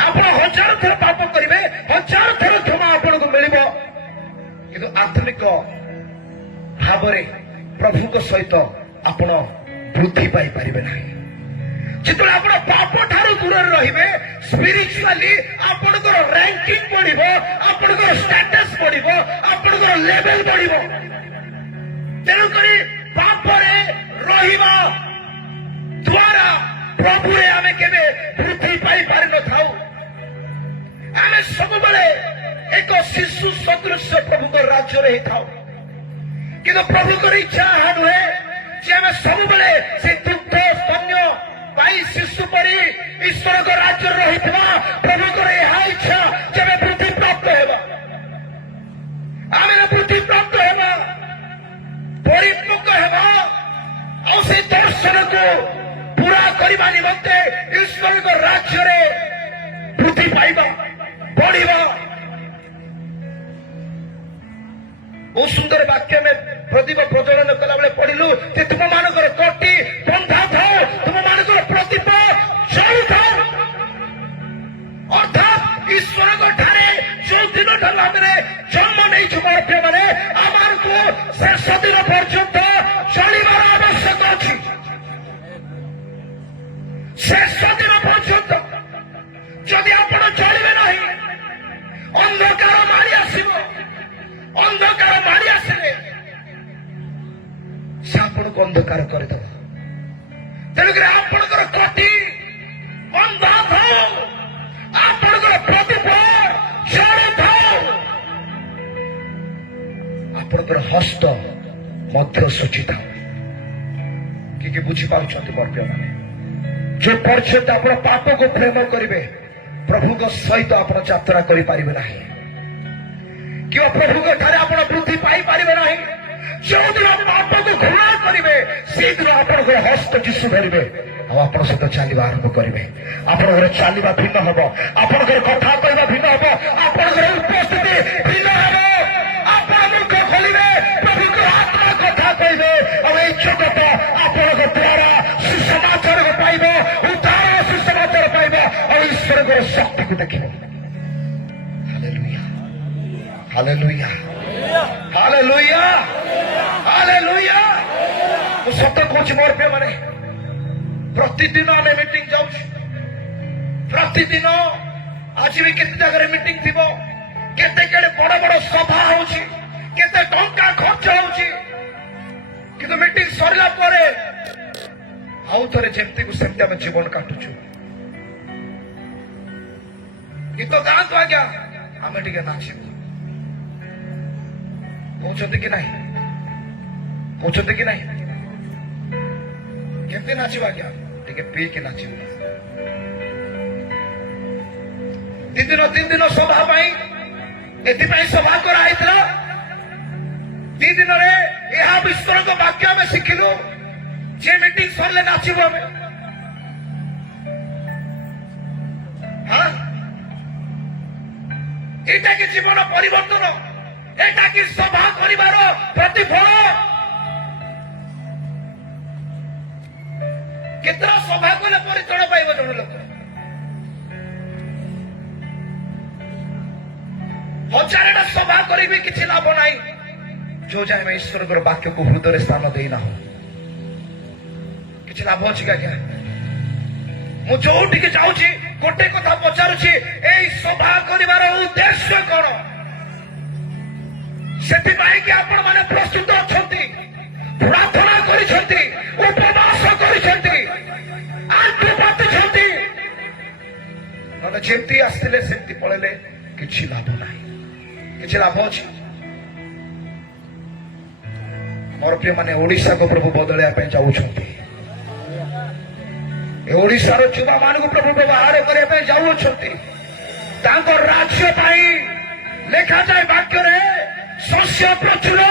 ଆପଣ 1000 ଥର ପାପ କରିବେ, 1000 ଥର କ୍ଷମା ଆପଣଙ୍କୁ ମିଳିବ, କିନ୍ତୁ ଆତ୍ମିକ ଭାବରେ ପ୍ରଭୁଙ୍କ ସହିତ ଆପଣ ବୃଦ୍ଧି ପାଇପାରିବେ ନାହିଁ। ଯେତେବେଳେ ଆପଣ ପାପ ଠାରୁ ଦୂରରେ ରହିବେ, ସ୍ପିରିଚୁଆଲି ଆପଣଙ୍କର ରାଙ୍କିଂ ବଢିବ, ଆପଣଙ୍କର ଷ୍ଟାଟସ୍ ବଢିବ, ଆପଣଙ୍କର ଲେଭେଲ ବଢିବ। ତେଣୁକରି ପାପରେ ରହିବା ଦ୍ୱାରା ପ୍ରଭୁରେ ଆମେ କେବେ ବୃଦ୍ଧି ପାଇପାରିନଥାଉ। ଆମେ ସବୁବେଳେ ଏକ ଶିଶୁ ସଦୃଶ୍ୟ ପ୍ରଭୁଙ୍କ ରାଜ୍ୟରେ ହେଇଥାଉ। କିନ୍ତୁ ପ୍ରଭୁଙ୍କର ଇଚ୍ଛା ଏହା ନୁହେଁ ଯେ ଆମେ ସବୁବେଳେ ସେ ଦୁଗ୍ଧ ସ୍ତନ୍ୟ ପାଇ ଶିଶୁ ପରି ଈଶ୍ୱରଙ୍କ ରାଜ୍ୟରେ ରହିଥିବା। ପ୍ରଭୁଙ୍କର ଏହା ଇଚ୍ଛା ଯେ ଆମେ ବୃଦ୍ଧି ପ୍ରାପ୍ତ ହେବା, ଆମେ ବୃଦ୍ଧି ପ୍ରାପ୍ତ ହେବା, ପରିପକ୍ୱ ହେବା, ଆଉ ସେ ଦର୍ଶନକୁ ପୁରା କରିବା ନିମନ୍ତେ ଈଶ୍ୱରଙ୍କ ରାଜ୍ୟରେ ବୃଦ୍ଧି ପାଇବା, ବଢିବା। ବହୁତ ସୁନ୍ଦର ବାକ୍ୟ ଆମେ ପ୍ରଦୀପ ପ୍ରଜ୍ୱଳନ କଲାବେଳେ ପଢିଲୁ ଯେ ତୁମମାନଙ୍କର କଟି ବନ୍ଧା ଥାଉ, ତୁମମାନଙ୍କର ପ୍ରଦୀପ ଜଳୁଥାଉ। ଅର୍ଥାତ୍ ଈଶ୍ୱରଙ୍କ ଠାରେ ଯୋଉ ଦିନଠାରୁ ଆମେ ଜନ୍ମ ନେଇଛୁ ମୋର ପ୍ରିୟମାନେ, ଆମକୁ ଶେଷ ଦିନ ପର୍ଯ୍ୟନ୍ତ ଚଳିବାର ଆବଶ୍ୟକ ଅଛି। ଶେଷ ଦିନ ପର୍ଯ୍ୟନ୍ତ ଯଦି ଆପଣ ଚଳିବେ ନାହିଁ, ଅନ୍ଧକାର ମାଡ଼ି ଆସିବ। ଅନ୍ଧକାର ମାଡ଼ି ଆସିଲେ ସେ ଆପଣଙ୍କୁ ଅନ୍ଧକାର କରିଦେବ। ତେଣୁକରି ଆପଣଙ୍କର କଟି ବନ୍ଧା ଥାଉ, ଆପଣଙ୍କର ପ୍ରଦୀପ ଜଳୁଥାଉ, ଆପଣଙ୍କର ହସ୍ତ ମଧ୍ୟ ସୂଚିଥାଉ। କିଏ ବୁଝିପାରୁଛନ୍ତି ମୋର ପ୍ରିୟମାନେ? ଯେ ପର୍ଯ୍ୟନ୍ତ ଆପଣ ପାପକୁ ପ୍ରେମ କରିବେ, ପ୍ରଭୁଙ୍କ ସହିତ ଆପଣ ଯାତ୍ରା କରିପାରିବେ ନାହିଁ, କିମ୍ବା ପ୍ରଭୁଙ୍କ ଠାରେ ଆପଣ ବୃଦ୍ଧି ପାଇପାରିବେ ନାହିଁ। ଯେଉଁଦିନ ପାପକୁ ଘୃଣା କରିବେ, ସେଇଦିନ ଆପଣଙ୍କର ହସ୍ତ ଯୀଶୁ ଧରିବେ ଆଉ ଆପଣଙ୍କ ସହିତ ଚାଲିବା ଆରମ୍ଭ କରିବେ। ଆପଣଙ୍କର ଚାଲିବା ଭିନ୍ନ ହବ, ଆପଣଙ୍କର କଥା କହିବା ଭିନ୍ନ ହବ, ଆପଣଙ୍କର ଉପସ୍ଥିତି ଭିନ୍ନ ହବ। ଆପଣ ମୁଖ ଖୋଲିବେ, ପ୍ରଭୁଙ୍କର ଆତ୍ମା କଥା କହିବେ, ଆଉ ଏଇ ଜଗତ ଆପଣଙ୍କ ଦ୍ୱାରା ସୁସମାଚାର ପାଇବ, ଉଦ୍ଧାର ସୁସମାଚାର ପାଇବ, ଆଉ ଈଶ୍ୱରଙ୍କର ଶକ୍ତିକୁ ଦେଖିବ। Hallelujah, hallelujah, hallelujah, hallelujah. ମୁଁ ସତ କହୁଛି ମୋର ପ୍ରିୟମାନେ, ପ୍ରତିଦିନ ଆମେ ମିଟିଂ ଯାଉଛୁ, ପ୍ରତିଦିନ ଆଜି ବି କେତେ ଜାଗାରେ ମିଟିଂ ଥିବ, କେତେ କେଡ଼େ ବଡ ବଡ ସଭା ହଉଛି, କେତେ ଟଙ୍କା ଖର୍ଚ୍ଚ ହଉଛି, କିନ୍ତୁ ମିଟିଂ ସରିଲା ପରେ ଆଉ ଥରେ ଯେମିତିକୁ ସେମିତି ଆମେ ଜୀବନ କାଟୁଛୁ। ଗୀତ ଗାଆନ୍ତୁ ଆଜ୍ଞା, ଆମେ ଟିକେ ନାଚିବୁ। କହୁଛନ୍ତି କି ନାହିଁ? କହୁଛନ୍ତି କି ନାହିଁ? କେମିତି ନାଚିବୁ ଆଜ୍ଞା? ଟିକେ ପିଇକି ନାଚିବୁ। ତିନି ଦିନ ସଭା ପାଇଁ ଏଥିପାଇଁ ସଭା କରାହେଇଥିଲା। 3 ଦିନରେ ଏହା ଈଶ୍ୱରଙ୍କ ବାକ୍ୟ ଆମେ ଶିଖିଲୁ ଯେ ମିଟିଂ ସରିଲେ ନାଚିବୁ ଆମେ। ଏଇଟା କି ଜୀବନ ପରିବର୍ତ୍ତନ? ଏଇଟା କି ସଭା କରିବାର ପ୍ରତିଫଳ? କେତେଟା ସଭା କଲେ ପରିଚୟ ପାଇବ ଜଣେ ଲୋକ? 1000ଟା ସଭା କରିବି କିଛି ଲାଭ ନାହିଁ ଯୋଉ ଯାଏ ଆମେ ଈଶ୍ୱରଙ୍କର ବାକ୍ୟକୁ ହୃଦୟରେ ସ୍ଥାନ ଦେଇନାହୁଁ। କିଛି ଲାଭ ଅଛି କି ଆଜ୍ଞା? ମୁଁ ଯୋଉଠିକି ଯାଉଛି ଗୋଟେ କଥା ପଚାରୁଛି, ଏଇ ସଭା କରିବାର ଉଦ୍ଦେଶ୍ୟ କଣ? ସେଥିପାଇଁ କି ଆପଣ ମାନେ ପ୍ରସ୍ତୁତ ଅଛନ୍ତି, ପ୍ରାର୍ଥନା କରିଛନ୍ତି, ଉପବାସ କରିଛନ୍ତି, ଆଣ୍ଠୁ ପାତିଛନ୍ତି? ନହେଲେ ଯେମିତି ଆସିଥିଲେ ସେମିତି ପଳେଇଲେ କିଛି ଲାଭ ନାହିଁ। କିଛି ଲାଭ ଅଛି? ମୋର ପ୍ରିୟ ମାନେ ଓଡ଼ିଶାକୁ ପ୍ରଭୁ ବଦଳାଇବା ପାଇଁ ଚାହୁଁଛନ୍ତି। ଏ ଓଡ଼ିଶାର ଯୁବାମାନଙ୍କୁ ପ୍ରଭୁ ବ୍ୟବହାର କରିବା ପାଇଁ ଯାଉଅଛନ୍ତି। ତାଙ୍କ ରାଜ୍ୟ ପାଇଁ ଲେଖାଯାଏ ବାକ୍ୟରେ ଶସ୍ୟ ପ୍ରଚୁର,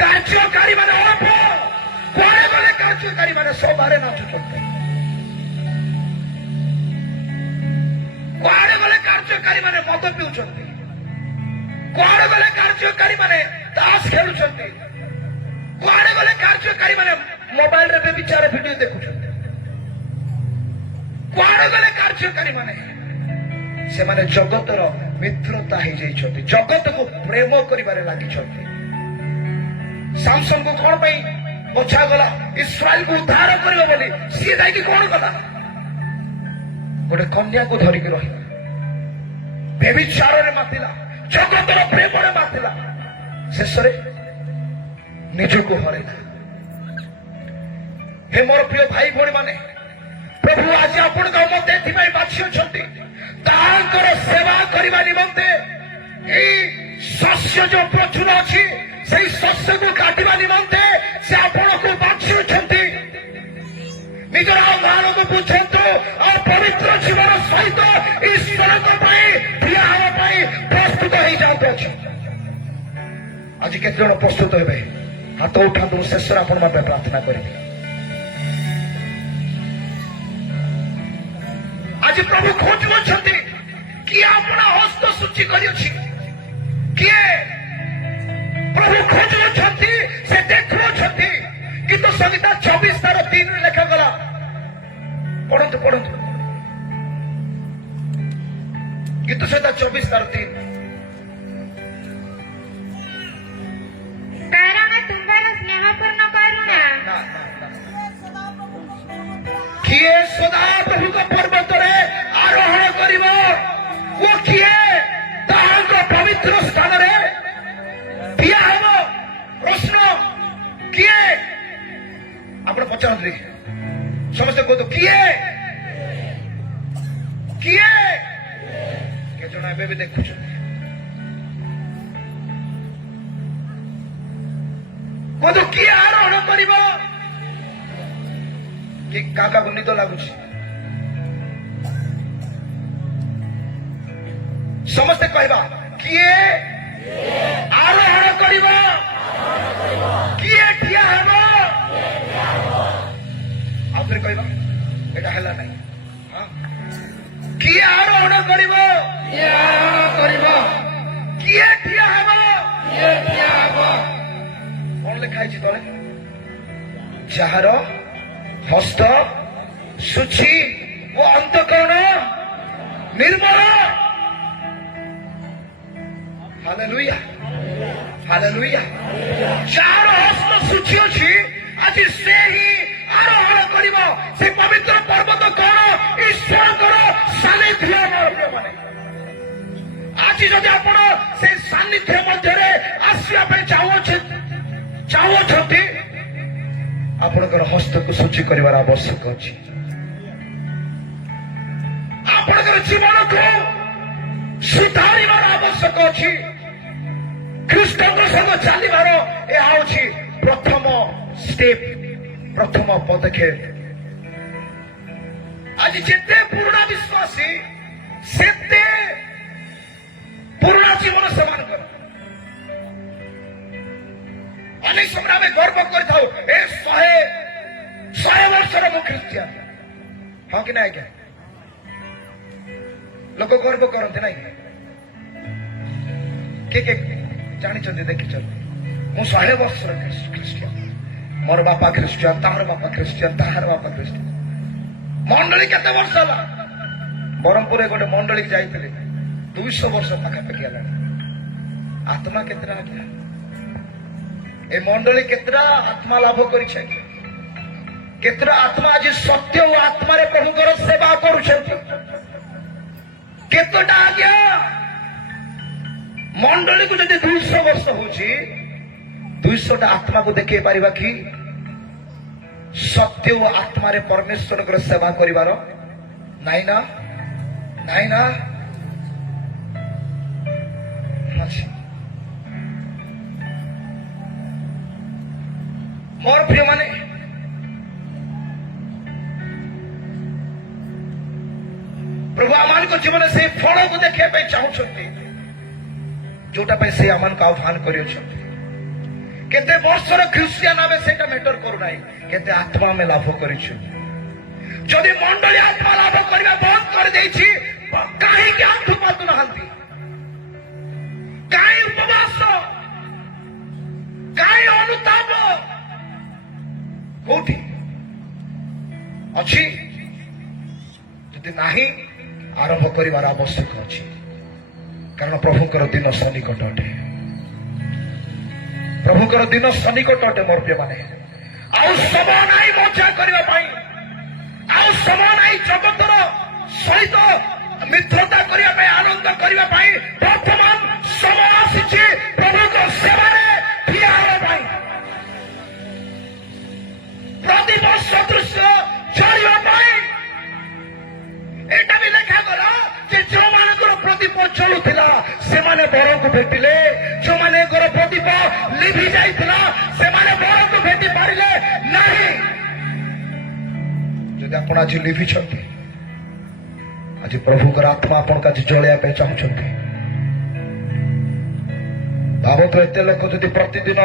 କାର୍ଯ୍ୟକାରୀ ମାନେ ଅଳ୍ପ। କୁଆଡ଼େ ଗଲେ କାର୍ଯ୍ୟକାରୀ ମାନେ ସଭାରେ ନାଚୁଛନ୍ତି, କୁଆଡ଼େ ଗଲେ କାର୍ଯ୍ୟକାରୀ ମାନେ ମଦ ପିଉଛନ୍ତି, କୁଆଡ଼େ ଗଲେ କାର୍ଯ୍ୟକାରୀ ମାନେ ତାସ ଖେଳୁଛନ୍ତି, କୁଆଡ଼େ ଗଲେ କାର୍ଯ୍ୟକାରୀ ମାନେ ମୋବାଇଲରେ ବ୍ୟଭିଚାର ଭିଡିଓ ଦେଖୁଛନ୍ତି, କୁଆଡ଼େ ଗଲେ କାର୍ଯ୍ୟକାରୀ ମାନେ ସେମାନେ ଜଗତର ମିତ୍ରତା ହେଇଯାଇଛନ୍ତି, ଜଗତକୁ ପ୍ରେମ କରିବାରେ ଲାଗିଛନ୍ତି। ସାମସନକୁ କଣ ପାଇଁ ବଛାଗଲା? ଇସ୍ରାଏଲକୁ ଉଦ୍ଧାର କରିବ ବୋଲି। ସିଏ ଯାଇକି କଣ କଲା? ଗୋଟେ କନ୍ୟାକୁ ଧରିକି ରହିଲା, ବ୍ୟଭିଚାରରେ ମାତିଲା, ଜଗତର ପ୍ରେମରେ ମାତିଲା, ଶେଷରେ ନିଜକୁ ହରେଇଲା। ହେ ମୋର ପ୍ରିୟ ଭାଇ ଭଉଣୀ ମାନେ, ପ୍ରଭୁ ଆଜି ଆପଣଙ୍କ ମତେ ଏଥିପାଇଁ ବାଛିଛନ୍ତି ତାଙ୍କର ସେବା କରିବା ନିମନ୍ତେ। ଏଇ ଶସ୍ୟ ଯୋଉ ପ୍ରଚୁର ଅଛି ସେଇ ଶସ୍ୟକୁ କାଟିବା ନିମନ୍ତେ ସେ ଆପଣଙ୍କୁ ବାଛିଛନ୍ତି। ନିଜର ଆହ୍ୱାନକୁ ବୁଝନ୍ତୁ ଆଉ ପବିତ୍ର ଜୀବନ ସହିତ ଈଶ୍ୱରଙ୍କ ପାଇଁ ଠିଆ ହେବା ପାଇଁ ପ୍ରସ୍ତୁତ ହେଇଯାଆନ୍ତୁ। ଆଜି କେତେ ଜଣ ପ୍ରସ୍ତୁତ ହେବେ? ହାତ ଉଠାନ୍ତୁ। ମୁଁ ଶେଷରେ ଆପଣଙ୍କ ପାଇଁ ପ୍ରାର୍ଥନା କରିବି। ଆଜି ପ୍ରଭୁ ଖୋଜୁଅଛନ୍ତି କିଏ ଆପଣ ହସ୍ତ ସୂଚୀ କରିଅଛି, କିଏ ପ୍ରଭୁ ଖୋଜୁଅଛନ୍ତି, ସେ ଦେଖୁଅଛନ୍ତି। କିନ୍ତୁ ସଂହିତା 24:3 ଲେଖାଗଲା, ପଢନ୍ତୁ ପଢନ୍ତୁ। କିନ୍ତୁ ସଂହିତା 24:3, କାରଣ ତୁମ୍ଭର ସ୍ନେହପୂର୍ଣ୍ଣ କରୁଣା କିଏ ସଦା ପ୍ରଭୁଙ୍କ ପର୍ବତରେ ଆରୋହଣ କରିବ ଓ କିଏ ତାହାଙ୍କ ପବିତ୍ର ସ୍ଥାନରେ ଠିଆ ହେବ? ପ୍ରଶ୍ନ, କିଏ? ଆପଣ ପଚାରନ୍ତି, ସମସ୍ତେ କୁହନ୍ତୁ କିଏ? କିଏ? କେତେ ଜଣ ଏବେ ବି ଦେଖୁଛନ୍ତି? କୁହନ୍ତୁ କିଏ ଆରୋହଣ କରିବ? କି କାହାକୁ ନିଦ ଲାଗୁଛି? ସମସ୍ତେ କହିବା କିଏ ଆରୋହଣ କରିବ? କିଏ ଠିଆ ହେବ? ଆଉଥରେ କହିବା, ଏଟା ହେଲା ନାହିଁ। କିଏ ଆରୋହଣ କରିବ? କିଏ ଆରୋହଣ କରିବ? କିଏ ଠିଆ ହେବ? କିଏ ଠିଆ ହେବ? କଣ ଲେଖା ହେଇଛି ତଳେ? ଯାହାର ହସ୍ତ ଶୁଚି ଓ ଅନ୍ତଃକରଣ ନିର୍ମଳ। Hallelujah, hallelujah. ଯାହାର ହସ୍ତ ଶୁଚି ଅଛି ଆଜି ସେ ହିଁ ଆରୋହଣ କରିବ ସେ ପବିତ୍ର ପର୍ବତ। କଣ? ଈଶ୍ୱରଙ୍କର ସାନ୍ନିଧ୍ୟ। ମାନେ ଆଜି ଯଦି ଆପଣ ସେ ସାନ୍ନିଧ୍ୟ ମଧ୍ୟରେ ଆସିବା ପାଇଁ ଚାହୁଁଛନ୍ତି, ଆପଣଙ୍କର ହସ୍ତକୁ ଶୁଚି କରିବାର ଆବଶ୍ୟକ ଅଛି। ଆପଣଙ୍କର ଜୀବନକୁ ସୁଧାରିବାର ଆବଶ୍ୟକ ଅଛି। ଖ୍ରୀଷ୍ଟଙ୍କ ସହ ଚାଲିବାର ଏହା ହେଉଛି ପ୍ରଥମ ଷ୍ଟେପ୍, ପ୍ରଥମ ପଦକ୍ଷେପ। ଆଜି ଯେତେ ପୁରୁଣା ବିଶ୍ୱାସୀ ସେତେ ପୁରୁଣା ଜୀବନ ସେମାନଙ୍କର। ଅନେକ ସମୟରେ ଆମେ ଗର୍ବ କରିଥାଉ, ଏ 100 ବର୍ଷର ମୁଁ ଖ୍ରୀଷ୍ଟିଆନ। ହଁ କି ନା ଆଜ୍ଞା? ଲୋକ ଗର୍ବ କରନ୍ତି ନାଇଁ? କିଏ ଜାଣିଛନ୍ତି, ଦେଖିଛନ୍ତି? ମୁଁ 100 ବର୍ଷର ଖ୍ରୀଷ୍ଟିଆନ, ମୋର ବାପା ଖ୍ରୀଷ୍ଟିଆନ, ତାହାର ବାପା ଖ୍ରୀଷ୍ଟିଆନ, ତାହାର ବାପା ଖ୍ରୀଷ୍ଟିଆନ। ମଣ୍ଡଳୀ କେତେ ବର୍ଷ ହେଲା? ବ୍ରହ୍ମପୁରରେ ଗୋଟେ ମଣ୍ଡଳୀ ଯାଇଥିଲେ, 200 ବର୍ଷ ପାଖାପାଖି ହେଲାଣି। ଆତ୍ମା କେତେଟା ଆଜ୍ଞା? ଏ ମଣ୍ଡଳୀ କେତେଟା ଆତ୍ମା ଲାଭ କରିছে? କେତେଟା ଆତ୍ମା ଆଜି ସତ୍ୟ ଓ ଆତ୍ମାରେ ପ୍ରଭୁଙ୍କର ସେବା କରୁଛନ୍ତି? କେତେଟା ଆଜ୍ଞା? ମଣ୍ଡଳୀକୁ ଯଦି 200 ବର୍ଷ ହଉଛି, 200ଟା ଆତ୍ମାକୁ ଦେଖେଇ ପାରିବା କି ସତ୍ୟ ଓ ଆତ୍ମାରେ ପରମେଶ୍ୱରଙ୍କର ସେବା କରିବାର? ନାଇଁ ନା, ନାଇଁ ନା। ମୋର ପ୍ରିୟ ମାନେ ପ୍ରଭୁ ଆମମାନଙ୍କ ଜୀବନରେ ସେଇ ଫଳକୁ ଦେଖିବା ପାଇଁ ଚାହୁଁଛନ୍ତି ଯୋଉଟା ପାଇଁ ସେ ଆମମାନଙ୍କୁ ଆହ୍ୱାନ କରିଅଛନ୍ତି। କେତେ ବର୍ଷର ଖ୍ରୀଷ୍ଟିଆନ ଆମେ ସେଇଟା ମ୍ୟାଟର କରୁନାହିଁ, କେତେ ଆତ୍ମା ଆମେ ଲାଭ କରିଛୁ। ଯଦି ମଣ୍ଡଳୀ ଆତ୍ମା ଲାଭ କରିବା ବନ୍ଦ କରିଦେଇଛି, କାହିଁକି ଆଣ୍ଠୁ ପାତୁ ନାହାନ୍ତି? କାହିଁ ଉପବାସ, କାହିଁ ଅନୁତାପ କୋଉଠି ଅଛି? ଯଦି ନାହିଁ, ଆରମ୍ଭ କରିବାର ଆବଶ୍ୟକ ଅଛି, କାରଣ ପ୍ରଭୁଙ୍କର ଦିନ ସନ୍ନିକଟ ଅଟେ। ପ୍ରଭୁଙ୍କର ଦିନ ସନ୍ନିକଟ ଅଟେ ମୋର ପ୍ରିୟମାନେ। ଆଉ ସମୟ ନାହିଁ ମଜା କରିବା ପାଇଁ, ଆଉ ସମୟ ନାହିଁ ଜଗତର ସହିତ ମିତ୍ରତା କରିବା ପାଇଁ, ଆନନ୍ଦ କରିବା ପାଇଁ। ବର୍ତ୍ତମାନ ସମୟ ଆସିଛି ପ୍ରଭୁଙ୍କ ସେବାରେ ଠିଆ ହେବା ପାଇଁ, ପ୍ରଦୀପ ସଦୃଶ ଚଳିବା ପାଇଁ। ଏଇଟା ବି ଲେଖାଗଲା ଯେ ଯୋଉମାନଙ୍କର ପ୍ରଦୀପ ଚଳୁଥିଲା ସେମାନେ ବରକୁ ଭେଟିଲେ, ଯୋଉମାନଙ୍କର ପ୍ରଦୀପ ଲିଭି ଯାଇଥିଲା ସେମାନେ ବରକୁ ଭେଟି ପାରିଲେ ନାହିଁ। ଯଦି ଆପଣ ଆଜି ଲିଭିଛନ୍ତି, ଆଜି ପ୍ରଭୁଙ୍କର ଆତ୍ମା ଆପଣଙ୍କୁ ଆଜି ଜଳେଇବା ପାଇଁ ଚାହୁଁଛନ୍ତି। ଭାବନ୍ତୁ ଏତେ ଲୋକ ଯଦି ପ୍ରତିଦିନ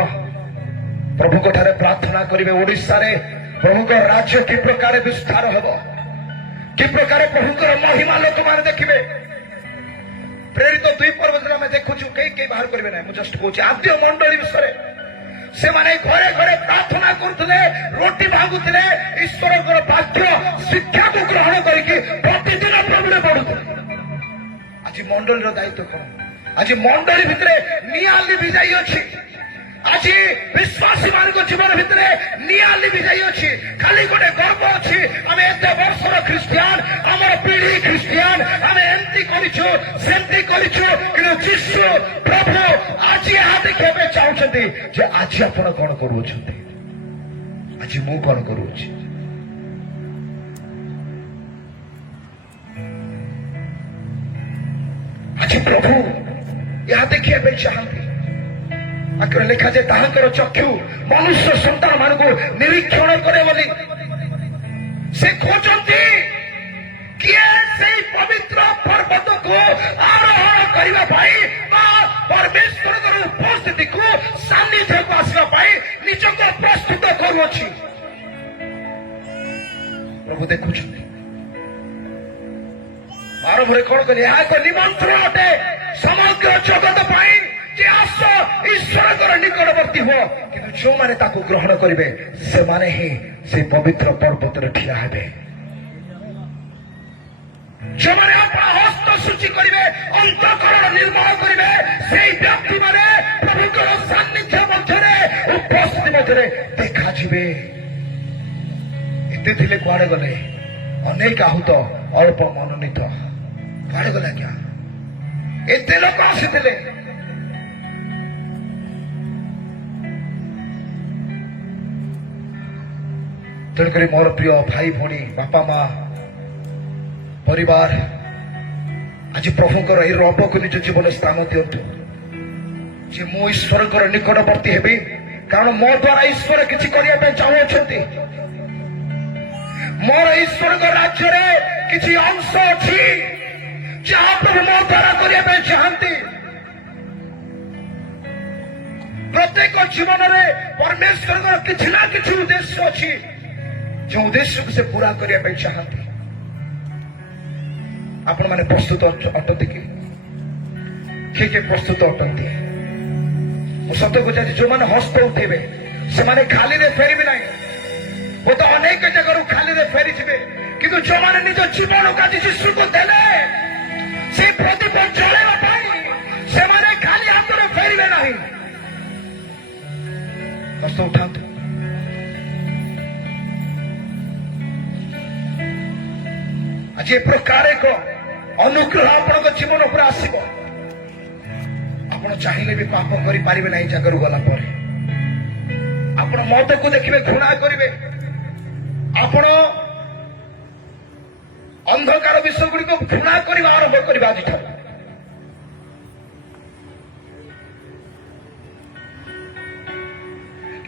ପ୍ରଭୁଙ୍କ ଠାରେ ପ୍ରାର୍ଥନା କରିବେ, ଓଡ଼ିଶାରେ ପ୍ରଭୁଙ୍କ ରାଜ୍ୟ କି ପ୍ରକାର ବିସ୍ତାର ହେବ, କି ପ୍ରକାର ପ୍ରଭୁଙ୍କର ମହିମା ଲୋକମାନେ ଦେଖିବେ। ପ୍ରେରିତ 2 ପର୍ବତରେ ଆମେ ଦେଖୁଛୁ କେହି ବାହାର କରିବେ ନାହିଁ। ମୁଁ ଜଷ୍ଟ କହୁଛି ଆଦ୍ୟ ମଣ୍ଡଳୀ ବିଷୟରେ। ସେମାନେ ଘରେ ଘରେ ପ୍ରାର୍ଥନା କରୁଥିଲେ, ରୋଟି ଭାଙ୍ଗୁଥିଲେ, ଈଶ୍ୱରଙ୍କର ବାକ୍ୟ ଶିକ୍ଷାକୁ ଗ୍ରହଣ କରିକି ପ୍ରତିଦିନ ପ୍ରଭୁରେ ବଢୁଥିଲେ। ଆଜି ମଣ୍ଡଳୀର ଦାୟିତ୍ୱ କଣ? ଆଜି ମଣ୍ଡଳୀ ଭିତରେ ନିଆଁ ଲିଭି ଯାଇଅଛି। ଆଜି ବିଶ୍ୱାସୀ ମାନଙ୍କ ଜୀବନ ଭିତରେ ନିଆଁ ଲିଭି ଯାଇଅଛି। ଖାଲି ଗୋଟେ ଗର୍ବ ଅଛି, ଆମେ ଏତେ ବର୍ଷର ଖ୍ରୀଷ୍ଟିଆନ, ଆମର ପିଢି ଖ୍ରୀଷ୍ଟିଆନ, ଆମେ ଏମିତି କରିଛୁ ସେମିତି କରିଛୁ। କିନ୍ତୁ ଯୀଶୁ ପ୍ରଭୁ ଆଜି ଏହା ଦେଖିବା ପାଇଁ ଚାହୁଁଛନ୍ତି ଯେ ଆଜି ଆପଣ କଣ କରୁଅଛନ୍ତି, ଆଜି ମୁଁ କଣ କରୁଅଛି। ଆଜି ପ୍ରଭୁ ଏହା ଦେଖିବା ପାଇଁ ଚାହାନ୍ତି। ଆଗରେ ଲେଖାଯାଏ ତାହାଙ୍କର ଚକ୍ଷୁ ମନୁଷ୍ୟ ସନ୍ତାନ ମାନଙ୍କୁ ନିରୀକ୍ଷଣ କରେ ବୋଲି। ସେ ଖୋଜନ୍ତି କିଏ ସେଇ ପବିତ୍ର ପର୍ବତକୁ ଆରୋହଣ କରିବା ପାଇଁ ବା ପରମେଶ୍ୱରଙ୍କର ଉପସ୍ଥିତିକୁ ସାନ୍ନିଧ୍ୟକୁ ଆସିବା ପାଇଁ ନିଜକୁ ପ୍ରସ୍ତୁତ କରୁଅଛି। ପ୍ରଭୁ ଦେଖୁଛନ୍ତି। ଆରମ୍ଭରେ କଣ କଲେ? ଏହା ଏକ ନିମନ୍ତ୍ରଣ ଅଟେ ସମଗ୍ର ଜଗତ ପାଇଁ ଯେ ଆସ ଈଶ୍ୱରଙ୍କର ନିକଟବର୍ତ୍ତୀ ହୁଅ। କିନ୍ତୁ ଯୋଉମାନେ ତାକୁ ଗ୍ରହଣ କରିବେ ସେମାନେ ହିଁ ସେ ପବିତ୍ର ପର୍ବତରେ ଠିଆ ହେବେ। ଯୋଉମାନେ ଆପଣ ହସ୍ତ ଶୁଚି କରିବେ, ଅନ୍ତଃକରଣ ନିର୍ମଳ କରିବେ, ସେଇ ବ୍ୟକ୍ତିମାନେ ପ୍ରଭୁଙ୍କର ସାନ୍ନିଧ୍ୟ ମଧ୍ୟରେ, ଉପସ୍ଥିତି ମଧ୍ୟରେ ଦେଖାଯିବେ। ଏତେ ଥିଲେ କୁଆଡେ ଗଲେ? ଅନେକ ଆହୁତ ଅଳ୍ପ ମନୋନୀତ କୁଆଡେ ଗଲେ? ଆଜ୍ଞା ଏତେ ଲୋକ ଆସିଥିଲେ। ତେଣୁକରି ମୋର ପ୍ରିୟ ଭାଇ ଭଉଣୀ, ବାପା ମା, ପରିବାର, ଆଜି ପ୍ରଭୁଙ୍କର ଏହି ରବକୁ ନିଜ ଜୀବନରେ ସ୍ଥାନ ଦିଅନ୍ତୁ ଯେ ମୁଁ ଈଶ୍ୱରଙ୍କର ନିକଟବର୍ତ୍ତୀ ହେବି। କାରଣ ମୋ ଦ୍ୱାରା ଈଶ୍ୱର କିଛି କରିବା ପାଇଁ ଚାହୁଁଅଛନ୍ତି। ମୋର ଈଶ୍ୱରଙ୍କ ରାଜ୍ୟରେ କିଛି ଅଂଶ ଅଛି ଯାହା ପ୍ରଭୁ ମୋ ଦ୍ୱାରା କରିବା ପାଇଁ ଚାହାନ୍ତି। ପ୍ରତ୍ୟେକ ଜୀବନରେ ପରମେଶ୍ୱରଙ୍କର କିଛି ନା କିଛି ଉଦ୍ଦେଶ୍ୟ ଅଛି, ଯେଉଁ ଉଦ୍ଦେଶ୍ୟକୁ ସେ ପୂରା କରିବା ପାଇଁ ଚାହାନ୍ତି। ଆପଣମାନେ ପ୍ରସ୍ତୁତ ଅଟନ୍ତି କି? କିଏ ପ୍ରସ୍ତୁତ ଅଟନ୍ତି? ମୁଁ ସତ କହୁଛି, ଯୋଉମାନେ ହସ୍ତ ଉଠେଇବେ ସେମାନେ ଖାଲିରେ ଫେରିବେ ନାହିଁ। ଓ ତ ଅନେକ ଜାଗାରୁ ଖାଲିରେ ଫେରିଯିବେ, କିନ୍ତୁ ଯୋଉମାନେ ନିଜ ଜୀବନକୁ ଆଜି ଯୀଶୁକୁ ଦେଲେ ସେ ପ୍ରଦୀପ ଜଳେଇବା ପାଇଁ, ସେମାନେ ଖାଲି ହାତରେ ଫେରିବେ ନାହିଁ। ହସ୍ତ ଉଠାନ୍ତୁ। ଆଜି ଏ ପ୍ରକାର ଏକ ଅନୁଗ୍ରହ ଆପଣଙ୍କ ଜୀବନ ଉପରେ ଆସିବ। ଆପଣ ଚାହିଁଲେ ବି ପାପ କରିପାରିବେ ନାହିଁ। ଜାଗାରୁ ଗଲା ପରେ ଆପଣ ମଦକୁ ଦେଖିବେ, ଘୃଣା କରିବେ। ଆପଣ ଅନ୍ଧକାର ବିଷୟ ଗୁଡିକ ଘୃଣା କରିବା ଆରମ୍ଭ କରିବେ ଆଜିଠାରୁ।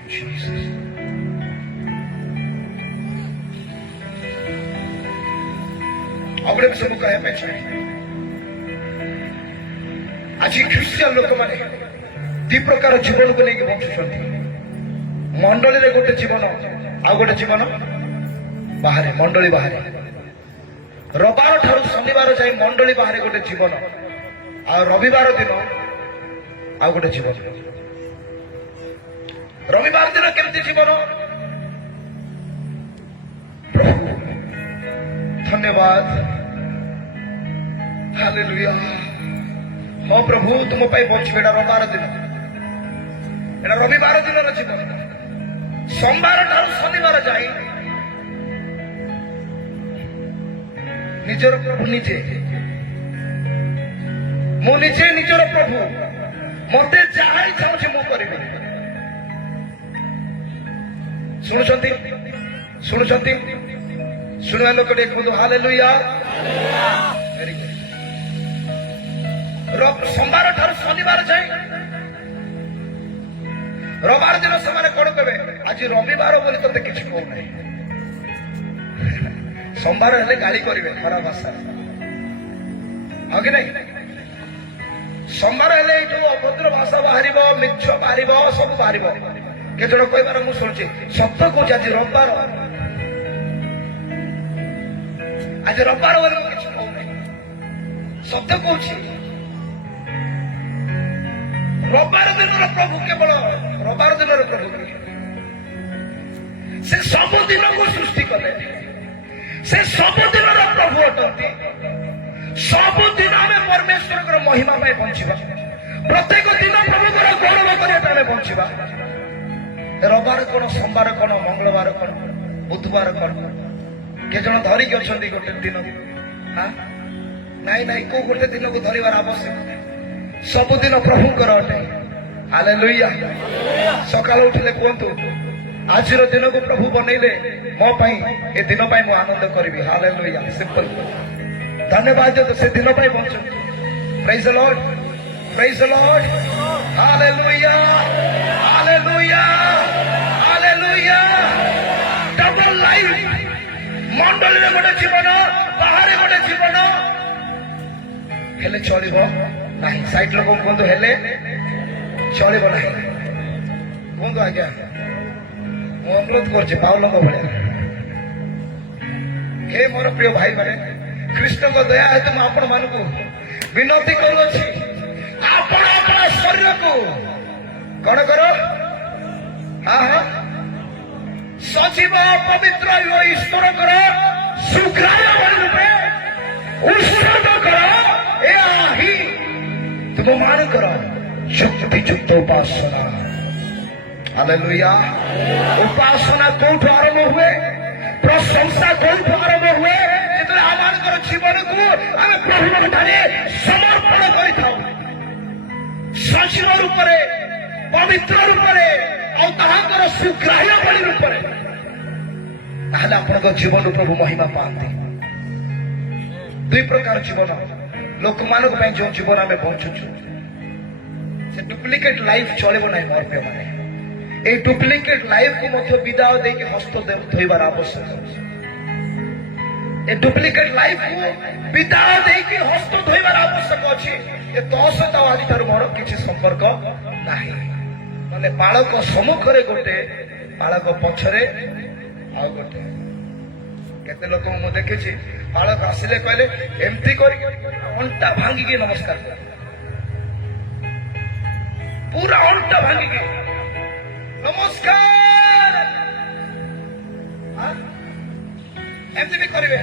Jesus. ଆଉ ଗୋଟେ ବିଷୟ ମୁଁ କହିବା ପାଇଁ ଚାହେଁ ଆଜି ଖ୍ରୀଷ୍ଟିଆନ ଲୋକମାନେ ଦି ପ୍ରକାର ଜୀବନକୁ ନେଇକି ବଞ୍ଚୁଛନ୍ତି ମଣ୍ଡଳୀରେ ଗୋଟେ ଜୀବନ ଆଉ ଗୋଟେ ଜୀବନ ବାହାରେ ମଣ୍ଡଳୀ ବାହାରେ ରବିବାର ଠାରୁ ଶନିବାର ଯାଇ ମଣ୍ଡଳୀ ବାହାରେ ଗୋଟେ ଜୀବନ ଆଉ ରବିବାର ଦିନ ଆଉ ଗୋଟେ ଜୀବନ ରବିବାର ଦିନ କେମିତି ଜୀବନ ପ୍ରଭୁ ଧନ୍ୟବାଦ ହାଲେଲୁୟା ହଁ ପ୍ରଭୁ ତୁମ ପାଇଁ ବଞ୍ଚିବେ ଏଟା ରବିବାର ଦିନ ଏଟା ରବିବାର ଦିନର ଜୀବନ ସୋମବାର ଠାରୁ ଶନିବାର ଯାଇ ନିଜର ପ୍ରଭୁ ନିଜେ ମୁଁ ନିଜେ ନିଜର ପ୍ରଭୁ ମତେ ଯାହା ଇଚ୍ଛା ଅଛି ମୁଁ କରିବି ଶୁଣୁଛନ୍ତି ଶୁଣୁଛନ୍ତି ଶୁଣିବା ଲୋକ ଟିକେ କୁହନ୍ତୁ ହାଲେଲୁୟା ସୋମବାର ଠାରୁ ଶନିବାର ଯାଏ ରବିବାର ଦିନ ସେମାନେ କଣ କହିବେ ଆଜି ରବିବାର ବୋଲି ତତେ କିଛି କହୁନାହିଁ ସୋମବାର ହେଲେ ଗାଳି କରିବେ ଖରାପ ଭାଷା ହଁ କି ନାଇଁ ସୋମବାର ହେଲେ ଏଇଠୁ ଅଭଦ୍ର ଭାଷା ବାହାରିବ ମିଛ ବାହାରିବ ସବୁ ବାହାରିବ କେତେ ଜଣ କହିବାର ମୁଁ ଶୁଣୁଛି ସତ କହୁଛି ଆଜି ରବିବାର ବୋଲି ମୁଁ କିଛି କହୁନାହିଁ ସତ୍ୟ କହୁଛି ରବିବାର ଦିନର ପ୍ରଭୁ କେବଳ ରବିବାର ଦିନର ପ୍ରଭୁ ସେ ସବୁ ଦିନକୁ ସୃଷ୍ଟି କଲେ ସେ ସବୁଦିନର ପ୍ରଭୁ ଅଟନ୍ତି ସବୁଦିନ ଆମେ ପରମେଶ୍ୱରଙ୍କର ମହିମା ପାଇଁ ବଞ୍ଚିବା ପ୍ରତ୍ୟେକ ଦିନ ପ୍ରଭୁଙ୍କର ଗୌରବ କରିବା ପାଇଁ ଆମେ ବଞ୍ଚିବା ରବିବାର କଣ ସୋମବାର କଣ ମଙ୍ଗଳବାର କଣ ବୁଧବାର କଣ କେତେ ଜଣ ଧରିକି ଅଛନ୍ତି ଗୋଟେ ଦିନ ନାଇଁ ନାଇଁ କୋଉ ଗୋଟେ ଦିନକୁ ଧରିବାର ଆବଶ୍ୟକ ସବୁଦିନ ପ୍ରଭୁଙ୍କର ଅଟେ ହାଲେଲୁୟା ସକାଳୁ ଉଠିଲେ କୁହନ୍ତୁ ଆଜିର ଦିନକୁ ପ୍ରଭୁ ବନେଇଲେ ମୋ ପାଇଁ ଏ ଦିନ ପାଇଁ ମୁଁ ଆନନ୍ଦ କରିବି ହାଲେଲୁୟା ସିମ୍ପଲ ଧନ୍ୟବାଦ ସେ ଦିନ ପାଇଁ ବଞ୍ଚନ୍ତୁ praise the Lord hallelujah hallelujah hallelujah double life ମଣ୍ଡଳୀରେ ଗୋଟେ ଜୀବନ ବାହାରେ ଗୋଟେ ଜୀବନ ହେଲେ ଚଳିବ ନାହିଁ ସାଇଡ୍ ଲୋକଙ୍କୁ କୁହନ୍ତୁ ହେଲେ ଚଳିବ ନାହିଁ କୁହନ୍ତୁ ଆଜ୍ଞା ମୁଁ ଅନୁରୋଧ କରୁଛି ପାଉଲଙ୍କ ଭଳିଆ ହେ ମୋର ପ୍ରିୟ ଭାଇ ମାନେ କୃଷ୍ଣଙ୍କ ଦୟା ହେତୁ ମୁଁ ଆପଣ ମାନଙ୍କୁ ବିନତି କରୁଅଛି ଆପଣ ଆପଣ ଶରୀରକୁ କଣ କର ସଜୀବ ପବିତ୍ର ଈଶ୍ୱରଙ୍କର ସୁଗ୍ରାହ୍ୟ ରୂପେ ଉତ୍ସର୍ଗ କର ଏହା ହିଁ ତୁମ ମାନଙ୍କର ଯୁକ୍ତିଯୁକ୍ତ ଉପାସନା ହାଲେଲୁୟା ଉପାସନା କୋଉଠୁ ଆରମ୍ଭ ହୁଏ ପ୍ରଶଂସା କୋଉଠୁ ଆରମ୍ଭ ହୁଏ ଯେତେବେଳେ ଆମମାନଙ୍କର ଜୀବନକୁ ଆମେ ପ୍ରଭୁଙ୍କ ଠାରେ ସମର୍ପଣ କରିଥାଉ ସଜୀବ ରୂପରେ ପବିତ୍ର ରୂପରେ ଆଉ ତାହାଙ୍କର ସୁଗ୍ରାହ୍ୟ ଭଳି ରୂପରେ ତାହେଲେ ଆପଣଙ୍କ ଜୀବନରୁ ପ୍ରଭୁ ମହିମା ପାଆନ୍ତି ଦୁଇ ପ୍ରକାର ଜୀବନ ଲୋକମାନଙ୍କ ପାଇଁ ଯେଉଁ ଜୀବନ ଆମେ ବଞ୍ଚୁଛୁ ସେ ଡୁପ୍ଲିକେଟ ଲାଇଫ ଚଳିବ ନାହିଁ ମୋର ପ୍ରିୟ ମାନେ এই ডুপ্লিকেট লাইফକୁ ମଧ୍ୟ ବିଦାୟ ଦେଇକି ହସ୍ତ ଧୋଇବାର ଆବଶ୍ୟକ ଅଛି ଏ ଡୁପ୍ଲିକେଟ ଲାଇଫକୁ ବିଦାୟ ଦେଇକି ହସ୍ତ ଧୋଇବାର ଆବଶ୍ୟକ ଅଛି ଏ ତୋ ସହିତ ଆଜିଠାରୁ ମୋର କିଛି ସମ୍ପର୍କ ନାହିଁ ମାନେ ବାଳକ ସମ୍ମୁଖରେ ଗୋଟେ ବାଳକ ପଛରେ ଆଉ ଗୋଟେ କେତେ ଲୋକଙ୍କୁ ମୁଁ ଦେଖିଛି ବାଳକ ଆସିଲେ କହିଲେ ଏମିତି କରିକି ଅଣ୍ଟା ଭାଙ୍ଗିକି ନମସ୍କାର କର ପୁରା ଅଣ୍ଟା ଭାଙ୍ଗିକି ନମସ୍କାର ଏମିତି ବି କରିବେ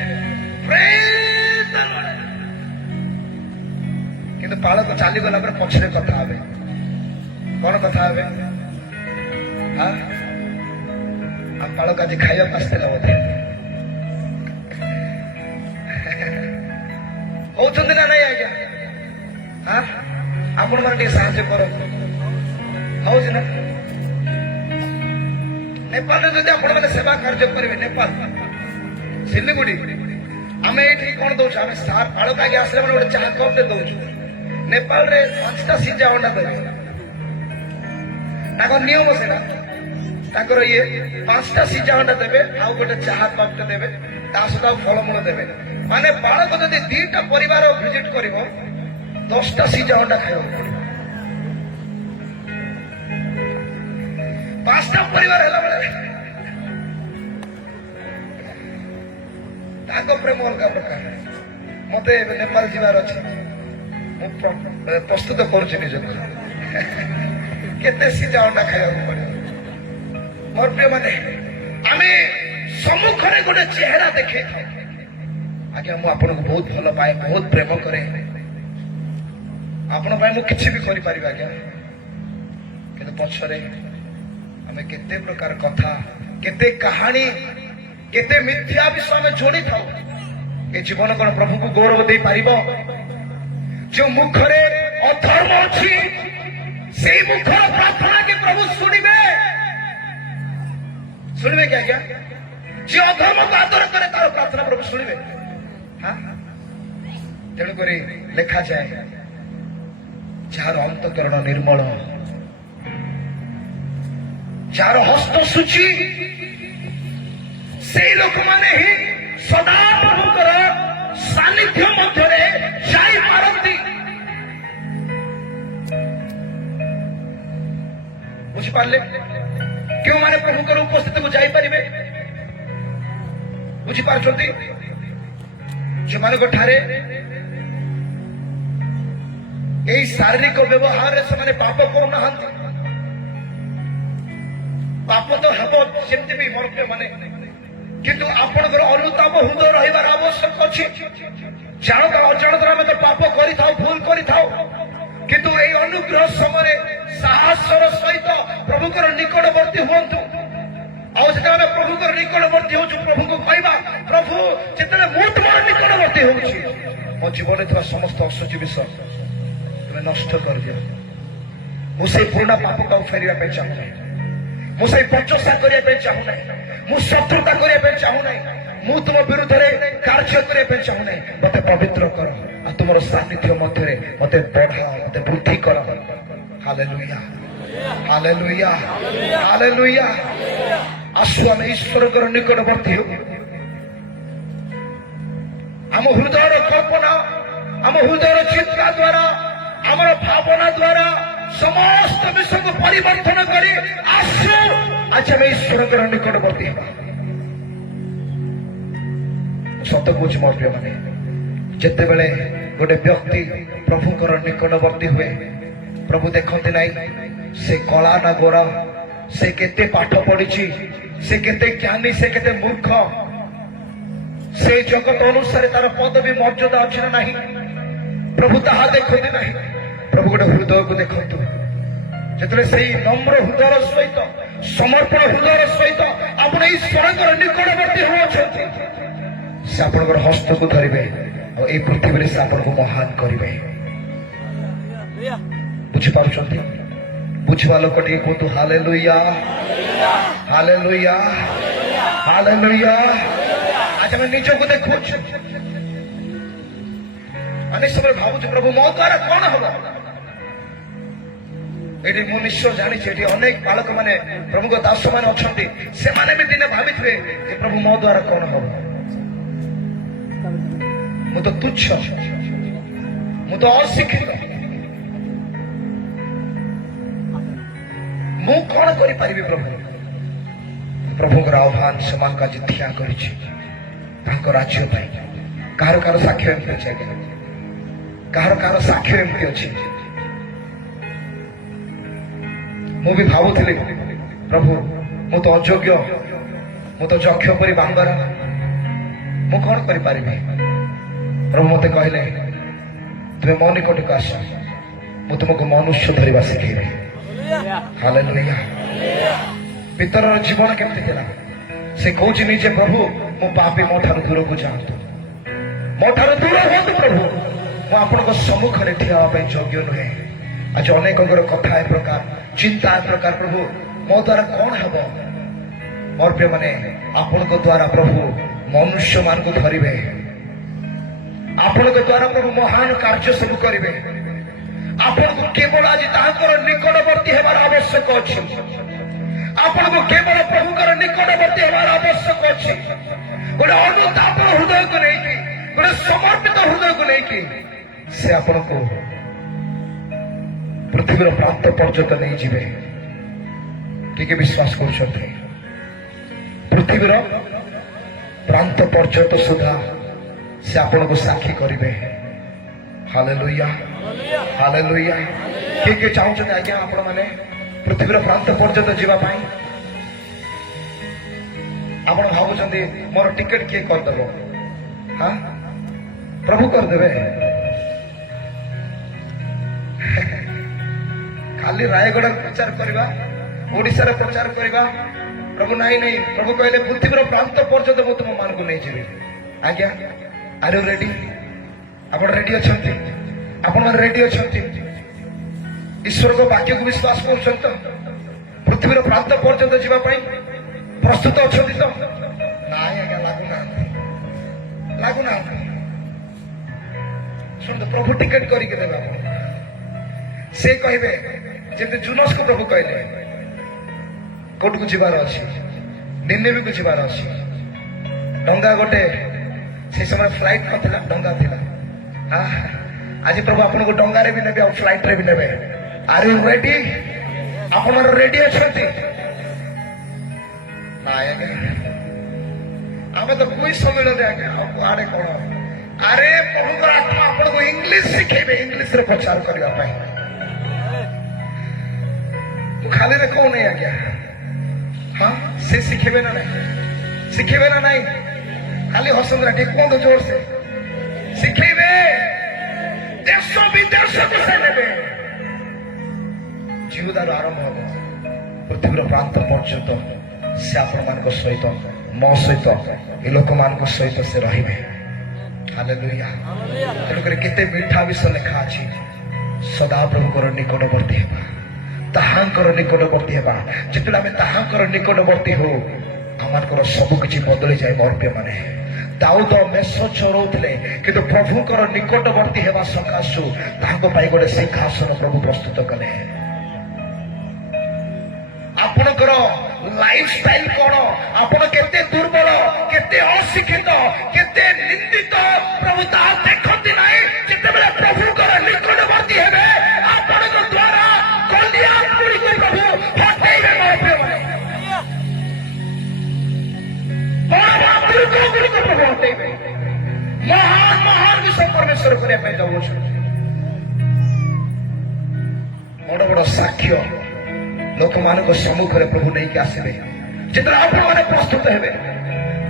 କିନ୍ତୁ ବାଳକ ଚାଲିଗଲା ପରେ ପଛରେ କଥା ହେବେ କଣ କଥା ହେବେ ବାଳକ ଆଜି ଖାଇବାକୁ ଆସିଥିଲା ବୋଧେ ହଉଛନ୍ତି ନା ନାଇଁ ଆଜ୍ଞା ଆପଣ ମାନେ ଟିକେ ସାହାଯ୍ୟ କରନ୍ତୁ ହଉଛି ନା ନେପାଳରେ ଯଦି ଆପଣମାନେ ସେବା କାର୍ଯ୍ୟ କରିବେ ନେପାଳ ସିଲିଗୁଡି ଆମେ ଏଇଠି କଣ ଦଉଛୁ ଆମେ ବାଳକ ଆଗେ ଆସିଲା ମାନେ ଗୋଟେ ଚାହା କପ୍ ଦଉଛୁ ନେପାଳରେ 5ଟା ସିଝା ଅଣ୍ଡା ଦେବେ ତାଙ୍କର ନିୟମ ସେଟା ତାଙ୍କର ଇଏ 5ଟା ସିଝା ଅଣ୍ଡା ଦେବେ ଆଉ ଗୋଟେ ଚାହା କପ୍ ଦେବେ ତା ସହିତ ଆଉ ଫଳମୂଳ ଦେବେ। ମାନେ ବାଳକ ଯଦି 2ଟା ପରିବାର ଭିଜିଟ କରିବ 10ଟା ସିଝା ଅଣ୍ଡା ଖାଇବାକୁ ପଡିବ। 5ଟା ପରିବାର ହେଲା ବେଳେ ତାଙ୍କ ପ୍ରେମ ଅଲଗା ପ୍ରକାର। ମତେ ଏବେ ନେପାଳ ଯିବାର ଅଛି, ମୁଁ ପ୍ରସ୍ତୁତ କରୁଛି ନିଜକୁ କେତେ ସିଝା ଅଣ୍ଡା ଖାଇବାକୁ ପଡିବ। ମୋର ପ୍ରିୟ ମାନେ, ଆମେ ସମ୍ମୁଖରେ ଗୋଟେ ଚେହେରା ଦେଖେଇଥାଉ, ଆଜ୍ଞା ମୁଁ ଆପଣଙ୍କୁ ବହୁତ ଭଲ ପାଏ, ବହୁତ ପ୍ରେମ କରେ, ଆପଣ ପାଇଁ ମୁଁ କିଛି ବି କରିପାରିବି ଆଜ୍ଞା। କିନ୍ତୁ ପଛରେ ଆମେ କେତେ ପ୍ରକାର କଥା, କେତେ କାହାଣୀ, କେତେ ମିଥ୍ୟା ବିଷୟ ଆମେ ଯୋଡ଼ିଥାଉ। ଏ ଜୀବନ କଣ ପ୍ରଭୁଙ୍କୁ ଗୌରବ ଦେଇପାରିବ? ଯୋଉ ମୁଖରେ ଅଧର୍ମ ଅଛି ସେଇ ମୁଖର ପ୍ରାର୍ଥନା କି ପ୍ରଭୁ ଶୁଣିବେ? ଶୁଣିବେ କି ଆଜ୍ଞା? ଯିଏ ଅଧର୍ମକୁ ଆଦର କରେ ତାର ପ୍ରାର୍ଥନା ପ୍ରଭୁ ଶୁଣିବେ? ତେଣୁକରି ଲେଖାଯାଏ, ଯାହାର ଅନ୍ତଃକରଣ ନିର୍ମଳ, ଯାହାର ହସ୍ତ ଶୁଚି, ସେଇ ଲୋକମାନେ ହିଁ ସଦା ପ୍ରଭୁଙ୍କର ସାନ୍ନିଧ୍ୟ ମଧ୍ୟରେ ଯାଇପାରନ୍ତି। ବୁଝିପାରିଲେ? କେଉଁମାନେ ପ୍ରଭୁଙ୍କର ଉପସ୍ଥିତିକୁ ଯାଇପାରିବେ? ବୁଝିପାରୁଛନ୍ତି? ଯେଉଁମାନଙ୍କ ଠାରେ এই ଶାରୀରିକ ବ୍ୟବହାରରେ ସେମାନେ ପାପ କରୁନାହାନ୍ତି। ପାପ ତ ହେବ ସେମିତି ବି ମର୍ତ୍ୟ ମାନେ, କିନ୍ତୁ ଆପଣଙ୍କର ଅନୁତାପ ହୃଦୟ ରହିବାର ଆବଶ୍ୟକ ଅଛି। ଜାଣତା ଅଜାଣତାରେ ଆମେ ତ ପାପ କରିଥାଉ, ଭୁଲ କରିଥାଉ, କିନ୍ତୁ এই ଅନୁଗ୍ରହ ସମୟରେ ସାହସର ସହିତ ପ୍ରଭୁଙ୍କର ନିକଟବର୍ତ୍ତୀ ହୁଅନ୍ତୁ। ଆଉ ଯେତେବେଳେ ଆମେ ପ୍ରଭୁଙ୍କର ନିକଟବର୍ତ୍ତୀ ହଉଛୁ, ପ୍ରଭୁଙ୍କୁ କହିବା, ପ୍ରଭୁ ଯେତେବେଳେ ମୁଁ ତୁମର ନିକଟବର୍ତ୍ତୀ ହଉଛି, ମୋ ଜୀବନରେ ଥିବା ସମସ୍ତ ଅଶୁଚି ବିଷୟ ନଷ୍ଟ କରିଦିଅ। ମୁଁ ସେଇ ପୁରୁଣା ପାପକୁ ଆଉ ଫେରିବା ପାଇଁ ଚାହୁଁନାହିଁ। ମୁଁ ସେଇ ପଚସା କରିବା ପାଇଁ ଚାହୁଁନାହିଁ। ମୁଁ ଶତ୍ରୁତା କରିବା ପାଇଁ ଚାହୁଁନାହିଁ। ମୁଁ ତୁମ ବିରୁଦ୍ଧରେ କାର୍ଯ୍ୟ କରିବା ପାଇଁ ଚାହୁଁନାହିଁ। ମତେ ପବିତ୍ର କର ଆଉ ତୁମର ସାନ୍ନିଧ୍ୟ ମଧ୍ୟରେ ମତେ ବଢାଅ, ମତେ ବୃଦ୍ଧି କର। Hallelujah, hallelujah, hallelujah. ଆସୁ ଆମେ ଈଶ୍ୱରଙ୍କର ନିକଟବର୍ତ୍ତୀ ହେଉ। ଆମ ହୃଦୟର କଳ୍ପନା, ଆମ ହୃଦୟର ଚିନ୍ତା ଦ୍ୱାରା, ଆମର ଭାବନା ଦ୍ୱାରା ସମସ୍ତ ବିଷୟକୁ ପରିବର୍ତ୍ତନ କରି ଆସୁ ଆଜି ଆମେ ଈଶ୍ୱରଙ୍କର ନିକଟବର୍ତ୍ତୀ ହେବା। ସତ କହୁଛି ମୋର ପ୍ରିୟମାନେ, ଯେତେବେଳେ ଗୋଟେ ବ୍ୟକ୍ତି ପ୍ରଭୁଙ୍କର ନିକଟବର୍ତ୍ତୀ ହୁଏ, ପ୍ରଭୁ ଦେଖନ୍ତି ନାହିଁ ସେ କଳା ନା ଗୋରା, ସେ କେତେ ପାଠ ପଢିଛି, ସେ କେତେ ଜ୍ଞାନୀ, ସେ କେତେ ମୂର୍ଖ, ସେ ଜଗତ ଅନୁସାରେ ତାର ପଦବୀ ମର୍ଯ୍ୟାଦା ଅଛି ନା ନାହିଁ, ପ୍ରଭୁ ତାହା ଦେଖନ୍ତି ନାହିଁ। ପ୍ରଭୁ ଗୋଟେ ହୃଦୟକୁ ଦେଖନ୍ତୁ। ଯେତେବେଳେ ସେଇ ନମ୍ର ହୃଦୟର ସହିତ, ସମର୍ପଣ ହୃଦୟର ସହିତ ଆପଣ ଈଶ୍ୱରଙ୍କର ନିକଟବର୍ତ୍ତୀ ହେଉଛନ୍ତି, ସେ ଆପଣଙ୍କର ହସ୍ତକୁ ଧରିବେ ଆଉ ଏଇ ପୃଥିବୀରେ ସେ ଆପଣଙ୍କୁ ମହାନ କରିବେ। ବୁଝିପାରୁଛନ୍ତି? ବୁଝିବା ଲୋକ ଟିକେ କୁହନ୍ତୁ ହାଲେଲୁୟା, ହାଲେଲୁୟା, ହାଲେଲୁୟା। ଆଜି ଆମେ ନିଜକୁ ଦେଖୁଛୁ, ଅନେକ ସମୟରେ ଭାବୁଛୁ ପ୍ରଭୁ ମୋ ଦ୍ୱାରା କଣ ହବ? ଏଠି ମୁଁ ନିଶ୍ଚୟ ଜାଣିଛି ଏଠି ଅନେକ ବାଳକ ମାନେ, ପ୍ରଭୁଙ୍କ ଦାସ ମାନେ ଅଛନ୍ତି, ସେମାନେ ବି ଦିନେ ଭାବିଥିବେ ଯେ ପ୍ରଭୁ ମୋ ଦ୍ୱାରା କଣ ହବ? ମୁଁ ତ ତୁଚ୍ଛ, ମୁଁ ତ ଅଶିକ୍ଷିତ, ମୁଁ କଣ କରିପାରିବି ପ୍ରଭୁ? ପ୍ରଭୁଙ୍କର ଆହ୍ୱାନ ସେମାନଙ୍କୁ ଆଜି ଠିଆ କରିଛି ତାଙ୍କ ରାଜ୍ୟ ପାଇଁ। କାହାର କାହାର ସାକ୍ଷ୍ୟ ଏମିତି ଅଛି ଆଜ୍ଞା? କାହାର କାହାର ସାକ୍ଷ୍ୟ ଏମିତି ଅଛି? ମୁଁ ବି ଭାବୁଥିଲି ପ୍ରଭୁ ମୁଁ ତ ଅଯୋଗ୍ୟ, ମୁଁ ତ ଯକ୍ଷ ପରି ବାଙ୍ଗରା, ମୁଁ କଣ କରିପାରିବି? ପ୍ରଭୁ ମତେ କହିଲେ ତୁମେ ମୋ ନିକଟକୁ ଆସ, ମୁଁ ତୁମକୁ ମନୁଷ୍ୟ ଧରିବା ଶିଖେଇବି। ହାଲେଲୁୟା। ପିତରର ଜୀବନ କେମିତି ଥିଲା? ସେ କହୁଛି ନିଜେ, ପ୍ରଭୁ ମୁଁ ପାପୀ, ମୋ ଠାରୁ ଦୂରକୁ ଯାଆନ୍ତୁ, ମୋ ଠାରୁ ଦୂର ହୁଅନ୍ତୁ ପ୍ରଭୁ, ମୁଁ ଆପଣଙ୍କ ସମ୍ମୁଖରେ ଠିଆ ହେବା ପାଇଁ ଯୋଗ୍ୟ ନୁହେଁ। ଆଜି ଅନେକଙ୍କର କଥା ଏ ପ୍ରକାର, ଚିନ୍ତା ଏ ପ୍ରକାର, ପ୍ରଭୁ ମୋ ଦ୍ୱାରା କଣ ହେବ? ମୋର ପ୍ରିୟମାନେ, ଆପଣଙ୍କ ଦ୍ୱାରା ପ୍ରଭୁ ମନୁଷ୍ୟ ମାନଙ୍କୁ ଧରିବେ, ଆପଣଙ୍କ ଦ୍ୱାରା ପ୍ରଭୁ ମହାନ କାର୍ଯ୍ୟ ସବୁ କରିବେ। ଆପଣଙ୍କୁ କେବଳ ଆଜି ତାଙ୍କର ନିକଟବର୍ତ୍ତୀ ହେବାର ଆବଶ୍ୟକ ଅଛି। ଆପଣଙ୍କୁ କେବଳ ପ୍ରଭୁଙ୍କର ନିକଟବର୍ତ୍ତୀ ହେବାର ଆବଶ୍ୟକ ଅଛି। ଗୋଟେ ଅନୁତାପ ହୃଦୟକୁ ନେଇକି, ଗୋଟେ ସମର୍ପିତ ହୃଦୟକୁ ନେଇକି ସେ ଆପଣଙ୍କୁ ପୃଥିବୀର ପ୍ରାନ୍ତ ପର୍ଯ୍ୟନ୍ତ ନେଇଯିବେ। ଟିକେ ବିଶ୍ୱାସ କରୁଛନ୍ତି? ପୃଥିବୀର ପ୍ରାନ୍ତ ପର୍ଯ୍ୟନ୍ତ ସୁଦ୍ଧା ସେ ଆପଣଙ୍କୁ ସାକ୍ଷୀ କରିବେ। Hallelujah, hallelujah. କିଏ କିଏ ଚାହୁଁଛନ୍ତି ଆଜ୍ଞା ଆପଣ ମାନେ ପୃଥିବୀର ପ୍ରାନ୍ତ ପର୍ଯ୍ୟନ୍ତ ଯିବା ପାଇଁ? ଆପଣ ଭାବୁଛନ୍ତି ମୋର ଟିକେଟ କିଏ କରିଦେବ? ହଁ, ପ୍ରଭୁ କରିଦେବେ। ଖାଲି ରାୟଗଡ଼ାରେ ପ୍ରଚାର କରିବା, ଓଡ଼ିଶାରେ ପ୍ରଚାର କରିବା? ପ୍ରଭୁ ନାହିଁ ନାହିଁ, ପ୍ରଭୁ କହିଲେ ପୃଥିବୀର ପ୍ରାନ୍ତ ପର୍ଯ୍ୟନ୍ତ ମୁଁ ତୁମ ମାନଙ୍କୁ ନେଇଯିବି। ଆଜ୍ଞା, ଆର୍ ୟୁ ରେଡି? ଆପଣ ରେଡି ଅଛନ୍ତି? ଆପଣମାନେ ରେଡି ଅଛନ୍ତି? ଈଶ୍ୱରଙ୍କ ବାକ୍ୟକୁ ବିଶ୍ୱାସ କରୁଛନ୍ତି ତ? ପୃଥିବୀର ପ୍ରାନ୍ତ ପର୍ଯ୍ୟନ୍ତ ଯିବା ପାଇଁ ପ୍ରସ୍ତୁତ ଅଛନ୍ତି ତ? ନାଇଁ ଆଜ୍ଞା, ଲାଗୁନାହାନ୍ତି, ଲାଗୁନାହାନ୍ତି। ଶୁଣନ୍ତୁ, ପ୍ରଭୁ ଟିକେଟ କରିକି ଦେବେ ଆପଣ। ସେ କହିବେ ଯେମିତି ଜୁନସକୁ ପ୍ରଭୁ କହିଲେ କୋଉଠିକୁ ଯିବାର ଅଛି, ନିନେବେକୁ ଯିବାର ଅଛି। ଡଙ୍ଗା ଗୋଟେ, ସେ ସମୟ ଫ୍ଲାଇଟ୍ ନଥିଲା, ଡଙ୍ଗା ଥିଲା। ଆଜି ପ୍ରଭୁ ଆପଣଙ୍କୁ ଡଙ୍ଗାରେ ବି ନେବେ ଆଉ ଫ୍ଲାଇଟରେ ବି ନେବେ। Are you ready? ଆପଣମାନେ ରେଡି ଅଛନ୍ତି? ନାଇଁ ଆଜ୍ଞା, ଆମେ ତ କୁଇ ସମ୍ମିଳନୀ ଆଜ୍ଞା, ଆଉ କୁଆଡେ କଣ? ଆରେ ପ୍ରଭୁଙ୍କର ଆତ୍ମା ଆପଣଙ୍କୁ ଇଂଲିଶ ଶିଖେଇବେ, ଇଂଲିଶରେ ପ୍ରଚାର କରିବା ପାଇଁ। ମୁଁ ଖାଲିରେ କହୁନି ଆଜ୍ଞା। ହଁ, ସେ ଶିଖେଇବେ ନା ନାଇଁ? ଶିଖେଇବେ ନା ନାଇଁ? ଖାଲି ହସନ୍ଦରା ଟିକେ କୁହନ୍ତୁ ଜୋର ସେ, ଶିଖେଇବେ। ଦେଶ ବିଦେଶକୁ ସେ ନେବେ। ଜୀବନର ଆରମ୍ଭ ହବ, ପୃଥିବୀର ପ୍ରାନ୍ତ ପର୍ଯ୍ୟନ୍ତ ସେ ଆପଣମାନଙ୍କ ସହିତ, ମୋ ସହିତ, ଏ ଲୋକମାନଙ୍କ ସହିତ ସେ ରହିବେ। ହାଲେଲୁୟା। ତେଣୁକରି କେତେ ମିଠା ବିଷୟ ଲେଖା ଅଛି, ସଦାପ୍ରଭୁଙ୍କର ନିକଟବର୍ତ୍ତୀ ହେବା, ତାହାଙ୍କର ନିକଟବର୍ତ୍ତୀ ହେବା। ଯେତେବେଳେ ଆମେ ତାହାଙ୍କର ନିକଟବର୍ତ୍ତୀ ହଉ, ଆମମାନଙ୍କର ସବୁ କିଛି ବଦଳିଯାଏ। ମୋର ପ୍ରିୟମାନେ, ଦାଉଦ ମେଷ ଚରଉଥିଲେ, କିନ୍ତୁ ପ୍ରଭୁଙ୍କର ନିକଟବର୍ତ୍ତୀ ହେବା ସକାଶୁ ତାଙ୍କ ପାଇଁ ଗୋଟେ ସିଂହାସନ ପ୍ରଭୁ ପ୍ରସ୍ତୁତ କଲେ। ଆପଣଙ୍କର ଲାଇଫ ଷ୍ଟାଇଲ କଣ? ଆପଣ କେତେ ଦୁର୍ବଳ, କେତେ ଅଶିକ୍ଷିତ, କେତେ ନିନ୍ଦିତ, ପ୍ରଭୁ ତାହା ଦେଖନ୍ତି ନାହିଁ। ଯେତେବେଳେ ପ୍ରଭୁଙ୍କର ନିକଟବର୍ତ୍ତୀ ହେବେ, ଆପଣଙ୍କ ଦ୍ୱାରା କଲ୍ୟାଣ ଗୁଡ଼ିକୁ ପ୍ରଭୁ ହଟେଇବେ। ମୋ ପ୍ରିୟମାନେ, ବଡ଼ ବଡ଼ ଦୁର୍ଗ ଗୁଡ଼ିକୁ ପ୍ରଭୁ ହଟେଇବେ। ମହାନ ମହାନ ବିଷୟ ପରମେଶ୍ୱର କରିବା ପାଇଁ ଯାଉଛନ୍ତି। ବଡ଼ ବଡ଼ ସାକ୍ଷ୍ୟ ଲୋକମାନଙ୍କ ସମ୍ମୁଖରେ ପ୍ରଭୁ ନେଇକି ଆସିବେ। ଯେତେବେଳେ ଆପଣମାନେ ପ୍ରସ୍ତୁତ ହେବେ,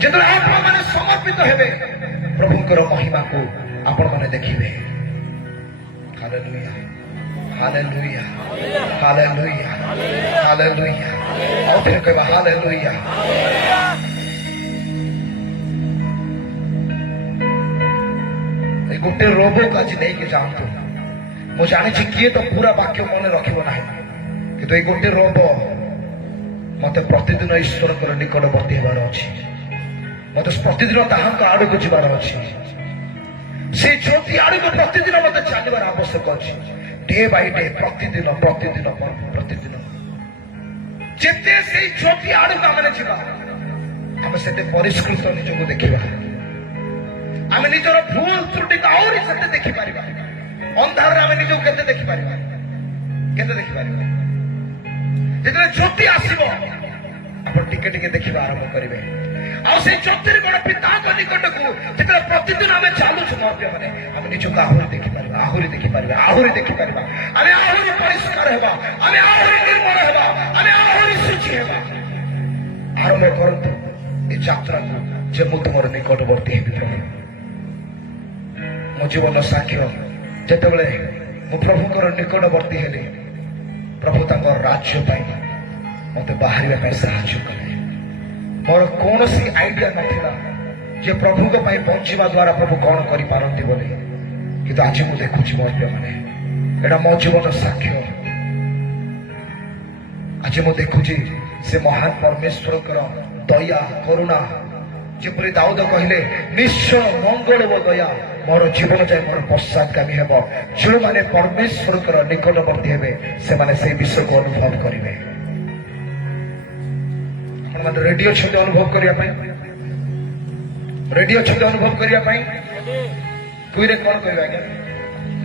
ଯେତେବେଳେ ଆପଣମାନେ ସମର୍ପିତ ହେବେ, ପ୍ରଭୁଙ୍କର ମହିମାକୁ ଆପଣମାନେ ଦେଖିବେ। Hallelujah, hallelujah, hallelujah, hallelujah. ଆଉ ଥରେ କହିବା ହାଲେଲୁୟା। এই ଗୋଟେ ରୋବକୁ ଆଜି ନେଇକି ଯାଆନ୍ତୁ। ମୁଁ ଜାଣିଛି କିଏ ତ ପୁରା ବାକ୍ୟ ମନେ ରଖିବ ନାହିଁ, କିନ୍ତୁ ଏଇ ଗୋଟେ ରୋବ ମତେ ପ୍ରତିଦିନ ଈଶ୍ୱରଙ୍କର ନିକଟବର୍ତ୍ତୀ ହେବାର ଅଛି। ମତେ ପ୍ରତିଦିନ ତାହାଙ୍କ ଆଡକୁ ଯିବାର ଅଛି। ସେ ଜ୍ୟୋତି ଆଡକୁ ପ୍ରତିଦିନ ମତେ ଚାଲିବାର ଆବଶ୍ୟକ ଅଛି। ଡେ ବାଇ ଡେ, ପ୍ରତିଦିନ ପ୍ରତିଦିନ ପ୍ରତିଦିନ। ଯେତେ ସେଇ ଜ୍ୟୋତି ଆଡକୁ ଆମେ ଯିବା, ଆମେ ସେତେ ପରିଷ୍କୃତ ନିଜକୁ ଦେଖିବା। ଆମେ ନିଜର ଭୁଲ ତ୍ରୁଟିକୁ ଆହୁରି ସେତେ ଦେଖିପାରିବା। ଅନ୍ଧାରରେ ଆମେ ନିଜକୁ କେତେ ଦେଖିପାରିବା, କେତେ ଦେଖିପାରିବା। ଯେତେବେଳେ ଜ୍ୟୋତି ଆସିବ, ଆପଣ ଟିକେ ଟିକେ ଦେଖିବା ଆରମ୍ଭ କରିବେ। ଆଉ ସେଇ ଜ୍ୟୋତିରେ କଣ ପିତାଙ୍କ ନିକଟକୁ ଯେତେବେଳେ ପ୍ରତିଦିନ ଆମେ ଚାଲୁଛୁ, ମାନେ ଆମେ ନିଜକୁ ଆହୁରି ଦେଖିପାରିବା, ଆହୁରି ଦେଖିପାରିବା, ଆହୁରି ଦେଖିପାରିବା। ଆମେ ଆହୁରି ପରିଷ୍କାର ହେବା, ଆମେ ଆହୁରି ନିର୍ମଳ ହେବା, ଆମେ ଆହୁରି ଶୁଚି ହେବା। ଆରମ୍ଭ କରନ୍ତୁ ଏ ଯାତ୍ରାକୁ, ଯେ ମୁଁ ତୁମର ନିକଟବର୍ତ୍ତୀ ହେବି ପ୍ରଭୁ। ମୋ ଜୀବନର ସାକ୍ଷ୍ୟ, ଯେତେବେଳେ ମୁଁ ପ୍ରଭୁଙ୍କର ନିକଟବର୍ତ୍ତୀ ହେଲି, ପ୍ରଭୁ ତାଙ୍କ ରାଜ୍ୟ ପାଇଁ ମତେ ବାହାରିବା ପାଇଁ ସାହାଯ୍ୟ କଲେ। ମୋର କୌଣସି ଆଇଡିଆ ନଥିଲା ଯେ ପ୍ରଭୁଙ୍କ ପାଇଁ ବଞ୍ଚିବା ଦ୍ୱାରା ପ୍ରଭୁ କଣ କରିପାରନ୍ତି ବୋଲି, କିନ୍ତୁ ଆଜି ମୁଁ ଦେଖୁଛି ମୋ ପ୍ରିୟମାନେ, ଏଇଟା ମୋ ଜୀବନର ସାକ୍ଷ୍ୟ। ଆଜି ମୁଁ ଦେଖୁଛି ସେ ମହାନ ପରମେଶ୍ୱରଙ୍କର ଦୟା, କରୁଣା। ଯେପରି ଦାଉଦ କହିଲେ, ନିଶ୍ଚୟ ମଙ୍ଗଳ ଓ ଦୟା ମୋର ଜୀବନ ଯାଏ ମୋର ପଶ୍ଚାତଗାମୀ ହେବ। ଯେଉଁମାନେ ପରମେଶ୍ୱରଙ୍କର ନିକଟବର୍ତ୍ତୀ ହେବେ, ସେମାନେ ସେଇ ବିଷୟକୁ ଅନୁଭବ କରିବେ। ଆପଣମାନେ ରେଡି ଅଛନ୍ତି ଅନୁଭବ କରିବା ପାଇଁ? ରେଡି ଅଛନ୍ତି ଅନୁଭବ କରିବା ପାଇଁ? ଦୁଇରେ କଣ କହିବେ ଆଜ୍ଞା?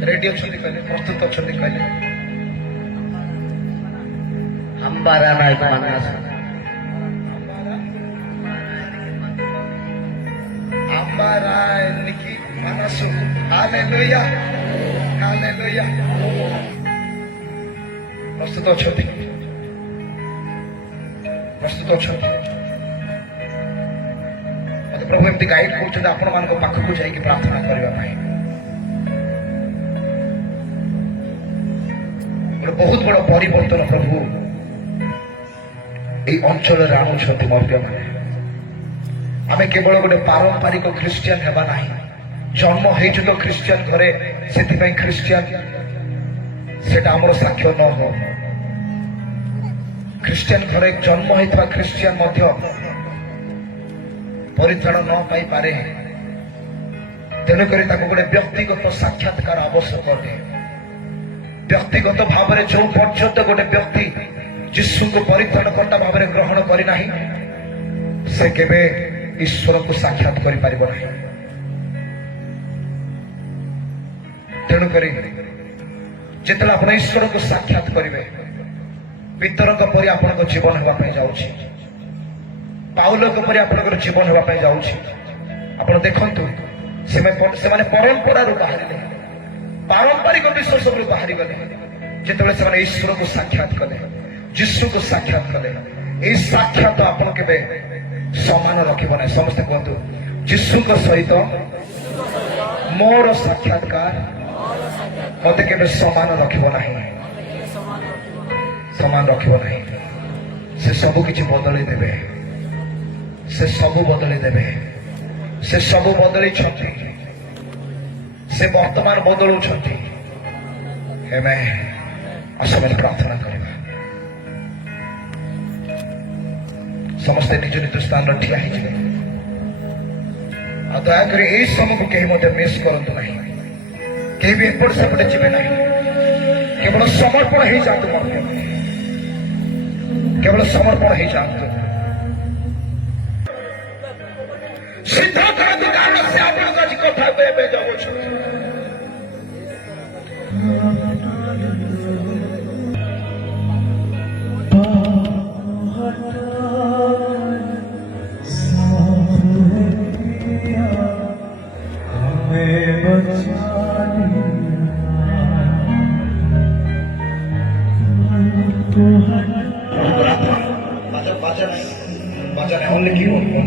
ରେଡି ଅଛନ୍ତି କହିଲେ, ପ୍ରସ୍ତୁତ ଅଛନ୍ତି କହିଲେ। Hambara naik panas. Ambaraniki manasu. Haleluya. Haleluya. ପ୍ରସ୍ତୁତ ଅଛନ୍ତି? ପ୍ରସ୍ତୁତ ଅଛନ୍ତି? ମତେ ପ୍ରଭୁ ଏମିତି ଗାଇଡ୍ କରୁଛନ୍ତି ଆପଣମାନଙ୍କ ପାଖକୁ ଯାଇକି ପ୍ରାର୍ଥନା କରିବା ପାଇଁ। ଗୋଟେ ବହୁତ ବଡ ପରିବର୍ତ୍ତନ ପ୍ରଭୁ এই ଅଞ୍ଚଳରେ ଆଣୁଛନ୍ତି ମର୍ତ୍ତ୍ୟମାନେ। ଆମେ କେବଳ ଗୋଟେ ପାରମ୍ପରିକ ଖ୍ରୀଷ୍ଟିଆନ ହେବା ନାହିଁ। ଜନ୍ମ ହେଇଛୁ ତ ଖ୍ରୀଷ୍ଟିଆନ ଘରେ, ସେଥିପାଇଁ ଖ୍ରୀଷ୍ଟିଆନ, ସେଟା ଆମର ସାକ୍ଷ୍ୟ ନ ହଉ। ଖ୍ରୀଷ୍ଟିଆନ ଘରେ ଜନ୍ମ ହେଇଥିବା ଖ୍ରୀଷ୍ଟିଆନ ମଧ୍ୟ ପରିତ୍ରାଣ ନ ପାଇପାରେ। ତେଣୁକରି ତାକୁ ଗୋଟେ ବ୍ୟକ୍ତିଗତ ସାକ୍ଷାତକାର ଆବଶ୍ୟକ ଅଟେ। ବ୍ୟକ୍ତିଗତ ଭାବରେ ଯୋଉ ପର୍ଯ୍ୟନ୍ତ ଗୋଟେ ବ୍ୟକ୍ତି ଯୀଶୁଙ୍କୁ ପରିତ୍ରାଣକର୍ତ୍ତା ଭାବରେ ଗ୍ରହଣ କରିନାହିଁ, ସେ କେବେ ଈଶ୍ୱରକୁ ସାକ୍ଷାତ କରିପାରିବ ନାହିଁ। ତେଣୁକରି ଯେତେବେଳେ ଆପଣ ଈଶ୍ୱରକୁ ସାକ୍ଷାତ କରିବେ, ପିତରଙ୍କ ପରି ଆପଣଙ୍କ ଜୀବନ ହେବା ପାଇଁ ଯାଉଛି। ପାଉଲଙ୍କ ପରି ଆପଣଙ୍କର ଜୀବନ ହେବା ପାଇଁ ଯାଉଛି। ଆପଣ ଦେଖନ୍ତୁ, ସେମାନେ ପରମ୍ପରାରୁ ବାହାରିଲେ, ପାରମ୍ପରିକ ବିଶ୍ୱାସରୁ ବାହାରିଗଲେ। ଯେତେବେଳେ ସେମାନେ ଈଶ୍ୱରକୁ ସାକ୍ଷାତ କଲେ, ଯୀଶୁକୁ ସାକ୍ଷାତ କଲେ, ଏହି ସାକ୍ଷାତ ଆପଣ କେବେ ସମାନ ରଖିବ ନାହିଁ। ସମସ୍ତେ କୁହନ୍ତୁ, ଯୀଶୁଙ୍କ ସହିତ ମୋର ସାକ୍ଷାତକାର ମତେ କେବେ ସମାନ ରଖିବ ନାହିଁ। ସମାନ ରଖିବ ନାହିଁ। ସେ ସବୁ କିଛି ବଦଳେଇ ଦେବେ। ସେ ସବୁ ବଦଳେଇ ଦେବେ। ସେ ସବୁ ବଦଳେଇଛନ୍ତି। ସେ ବର୍ତ୍ତମାନ ବଦଳୁଛନ୍ତି। ଆମେନ୍। ଆସନ୍ତୁ ପ୍ରାର୍ଥନା କରିବା। ସମସ୍ତେ ନିଜ ନିଜ ସ୍ଥାନରେ ଠିଆ ହେଇଯିବେ। ଆଉ ଦୟାକରି ଏହି ସମୟକୁ କେହି ମଧ୍ୟ ମିସ୍ କରନ୍ତୁ ନାହିଁ। କେହି ବି ଏପଟ ସେପଟେ ଯିବେ ନାହିଁ। କେବଳ ସମର୍ପଣ ହେଇଯାଆନ୍ତୁ। ମଧ୍ୟ କେବଳ ସମର୍ପଣ ହେଇଯାଆନ୍ତୁ। ସିଦ୍ଧ କରନ୍ତୁ, କାରଣ ସେ ଆପଣଙ୍କ ଆଜି କଥାକୁ ଏବେ ଯାଉଛନ୍ତି। বাজা নাই, অন্য কি বলবো?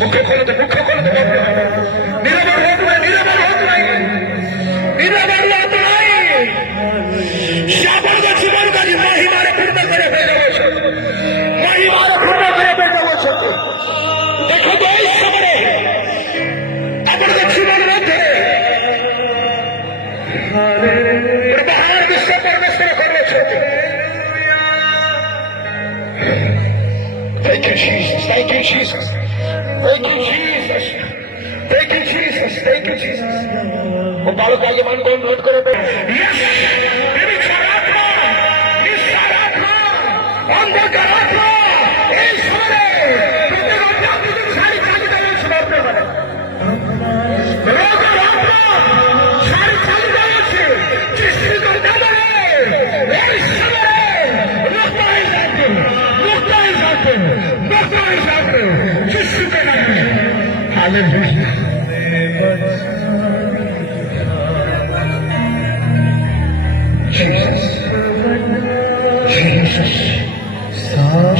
মুখ খোলতে নিরাবার হতো নাই, নিরাবার হতো নাই, নিরাবার হতো নাই। সে আপনার জীবন কাজে মহিমারে পূর্ণ করে হয়ে যাবে। মহিমারে পূর্ণ করে হয়ে যাবে। দেখো তো এই সময়ে আপনাদের জীবনের মধ্যে বাহার বিশ্ব পরমেশ্বর করেছে। Thank you, Jesus. Thank you, Jesus. Thank you, Jesus. Thank you, Jesus. Thank you, Jesus. वो बालों का ये मन को नोट करो। Yes. मेरी चारात्मा, निस्सारात्मा, अंधकारात्मा, इस समय प्रतिरोध आपकी सारी चाली का ये समाप्त हो गया। रोगात्मा, सारी चाली का ये जिसकी करता है, इस समय रुकता ही जाते, रुकता ही जाते, रुकता ही जाते। Hallelujah.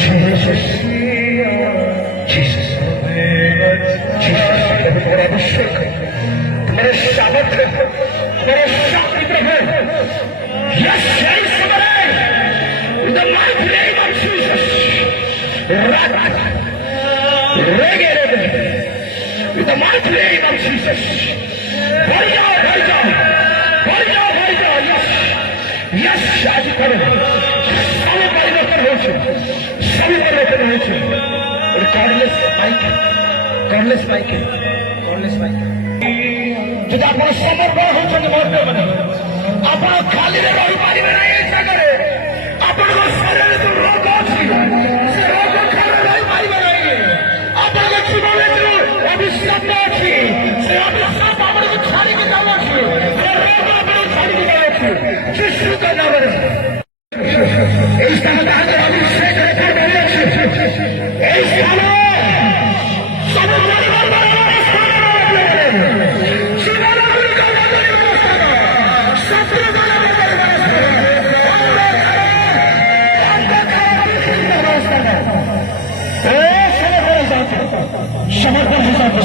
Jesus. Jesus. Jesus. तुम्हारा अभिषेक तुम्हारे सामर्थ्य तुम्हारे शक्ति प्रभु Yes, yes, in the mighty name of Jesus. In the mighty name of Jesus. Yes, आज करो सभी परिवर्तन हो चुके सभी परिवर्तन हो चुके कॉर्डलेस माइक যদি আপনার সমর্পণ হচ্ছেন মরতে পারে আপনার খালি রহিপারিবে না এই জায়গায় আপনার শরীরে তো রোগ আছে সে রোগ খালি রহিপারিবে না আপনার জীবনে যে অভিশাপ আছে সে অভিশাপ আপনাকে ছাড়িয়ে যাওয়া আছে সে রোগ আপনাকে ছাড়িয়ে যাওয়া আছে যিশুকে নামে এই স্থানে আমাদের অভিষেক রেখে বেরিয়েছে এই স্থানে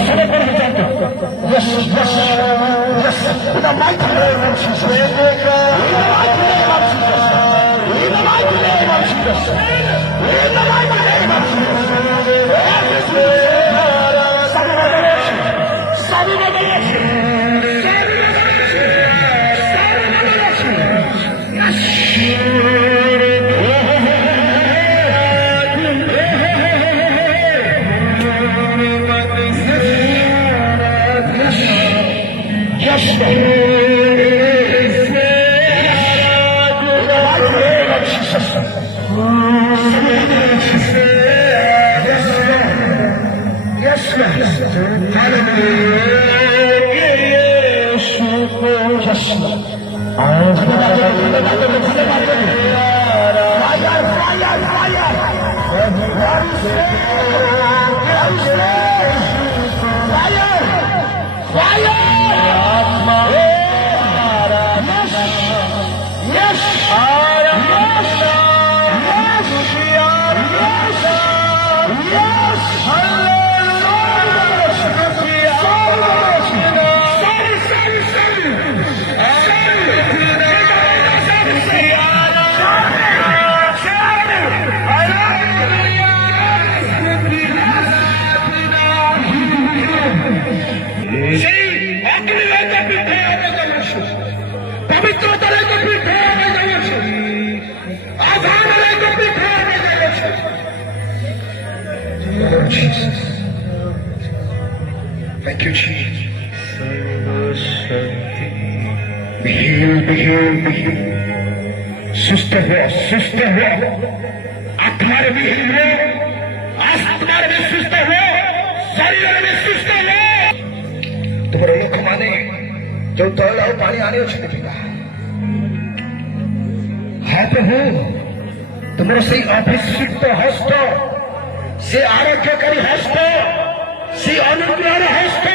समर्पण हो जाते yes yes yes in the mighty name of Jesus in the mighty name of Jesus in the mighty name of Jesus in the mighty name of Jesus Jesus. Thank you, Jesus. Be healed, be healed, be healed. सुस्त हो आत्मा में healed हो आत्मा में सुस्त हो शरीर में सुस्त हो तुम्हारे लोक माने जो तौल और पानी आने उछल पिता हाँ प्रभु तुम्हारे से अभिषिक्त हस्त से आरोग्यकारी हस्त से अनुग्रह हस्त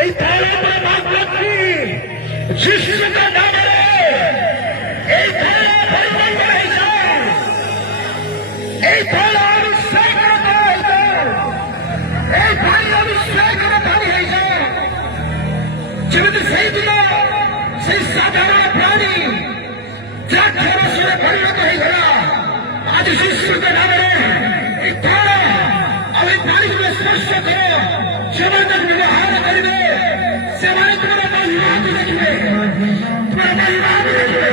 এই তালে পরে নাম রাখি যিশুর নামে এই তালে পরিবর্তন হয়েছে এই তালে অভিষেক হয়েছে এই পানি অভিষেক পানি হয়েছে যেমন সেই দিন সেই সাধারণ প্রাণী দ্রাক্ষারসে পরিণত হয়ে গেল আজ যিশুর নামে এই তালে আমি পানিগুলো স্পর্শ করো সেবাদের ব্যবহার করবে সেবারে তোমার মহিমাকে দেখবে তোমার মহিমাকে দেখবে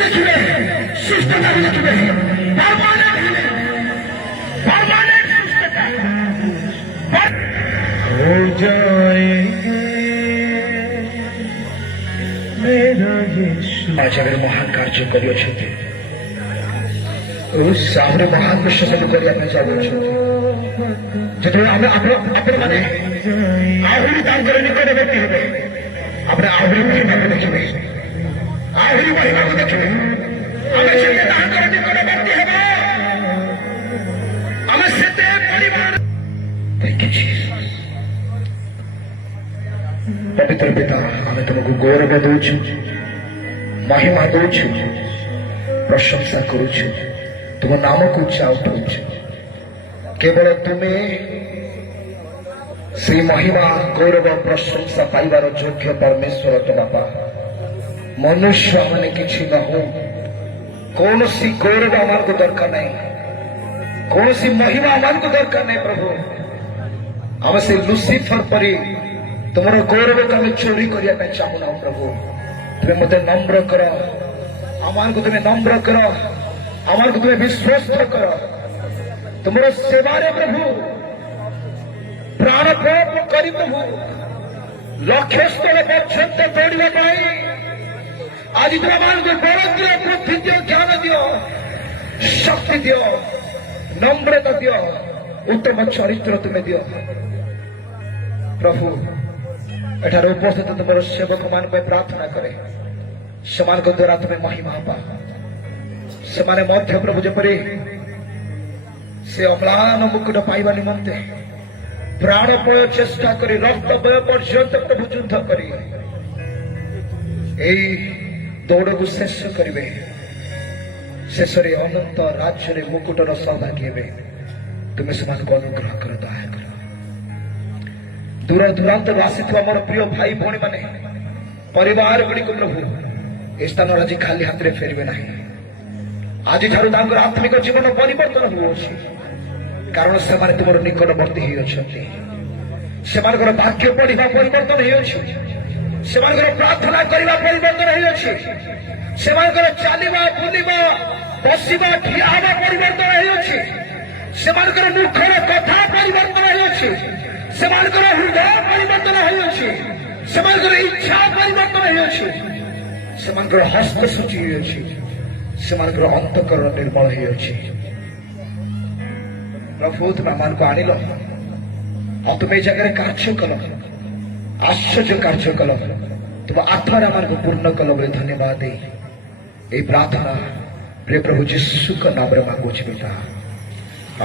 দেখবে সুস্থতাকে দেখবে পারমানেন্ট সুস্থতা हो जाएंगे मेरा यीशु आज अगर महान कार्य करियछते ओ सामने महान विश्वास करिया ପାଇଁ ଚାହୁଁଛନ୍ତି ଯେତେବେଳେ ଆମେ ଆପଣ ମାନେ ଆହୁରି ତାଙ୍କର ନିକଟ ବ୍ୟକ୍ତି ହେବେ આપણે ଆହୁରି ମହିମାକୁ ଦେଖିବେ ଆହୁରି ମହିମାକୁ ଦେଖିବେ ଆମେ ଯେତେ ତାଙ୍କର ନିକଟ ବ୍ୟକ୍ତି ହେବା ଆମେ ସେତେ ପରିମାଣ ପବିତ୍ର ପିତା ଆମେ ତୁମକୁ ଗୌରବ ଦଉଛୁ ମହିମା ଦଉଛୁ ପ୍ରଶଂସା କରୁଛୁ तुम नाम को उच्चा उठाउछ केवल तुम्हें श्री महिमा गौरव प्रशंसा पाइबार योग्य परमेश्वर तो बापा मनुष्य मैंने किसी न हो कौन सी गौरव आम को दरकार नहीं कौन सी महिमा आम को दरकार नहीं प्रभु आम से लुसिफर परी तुम गौरव को आम चोरी करने चाहूना प्रभु तुम्हें मत नम्र कर आम को तुम्हें नम्र कर आम को तुम्हें विश्वस्त कर तुम सेवारे प्रभु प्राण प्रयत्न करी प्रभु लक्ष्य स्थल पर्यंत दौड़ा आज तुम मान बल दियो बुद्धि दियो ज्ञान दियो शक्ति दियो नम्रता दियो उत्तम चरित्र तुम्हें दियो प्रभु एठार उपस्थित तुम सेवक मान प्रार्थना करे समान द्वारा तुम्हें महिमा पा से मध्य प्रभु जपरी से अम्लान मुकुट पाइबा निमंते प्राणपय चेष्टा करी रक्त बय पर्यंत प्रभु युद्ध करी दौड़ को शेष करेंगे शेष अनंत राज्य मुकुटर सौभाग्य हे तुम्हें से अनुग्रह कर दया कर दूर दूरांत आसी मोर प्रिय भाई भौणी मैंने परिवार गुड़िक प्रभु ए स्थान आज खाली हाथ में फेरबे ना आज ठार आत्मिक जीवन परिवर्तन हो कारण से तुम निकटवर्ती से भाग्य पढ़ा परिवर्तन से प्रार्थना करने परिवर्तन से चलवा बुलवा बसवा ठिया परिवर्तन से मुखर कथा परिवर्तन से हृदय परिवर्तन से इच्छा परिवर्तन से हस्त सूची से अंतकरण निर्मल प्रभु तुम आम को आनिल और तुम जगह कार्य कल आश्चर्य कार्य कल तुम आत्मार आम को पूर्ण कल बोले धन्यवाद ये प्रार्थना प्रिय प्रभु जीशु का नाम मांगुच पिता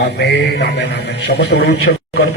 आमेन आमेन आमेन समस्त उच्च कर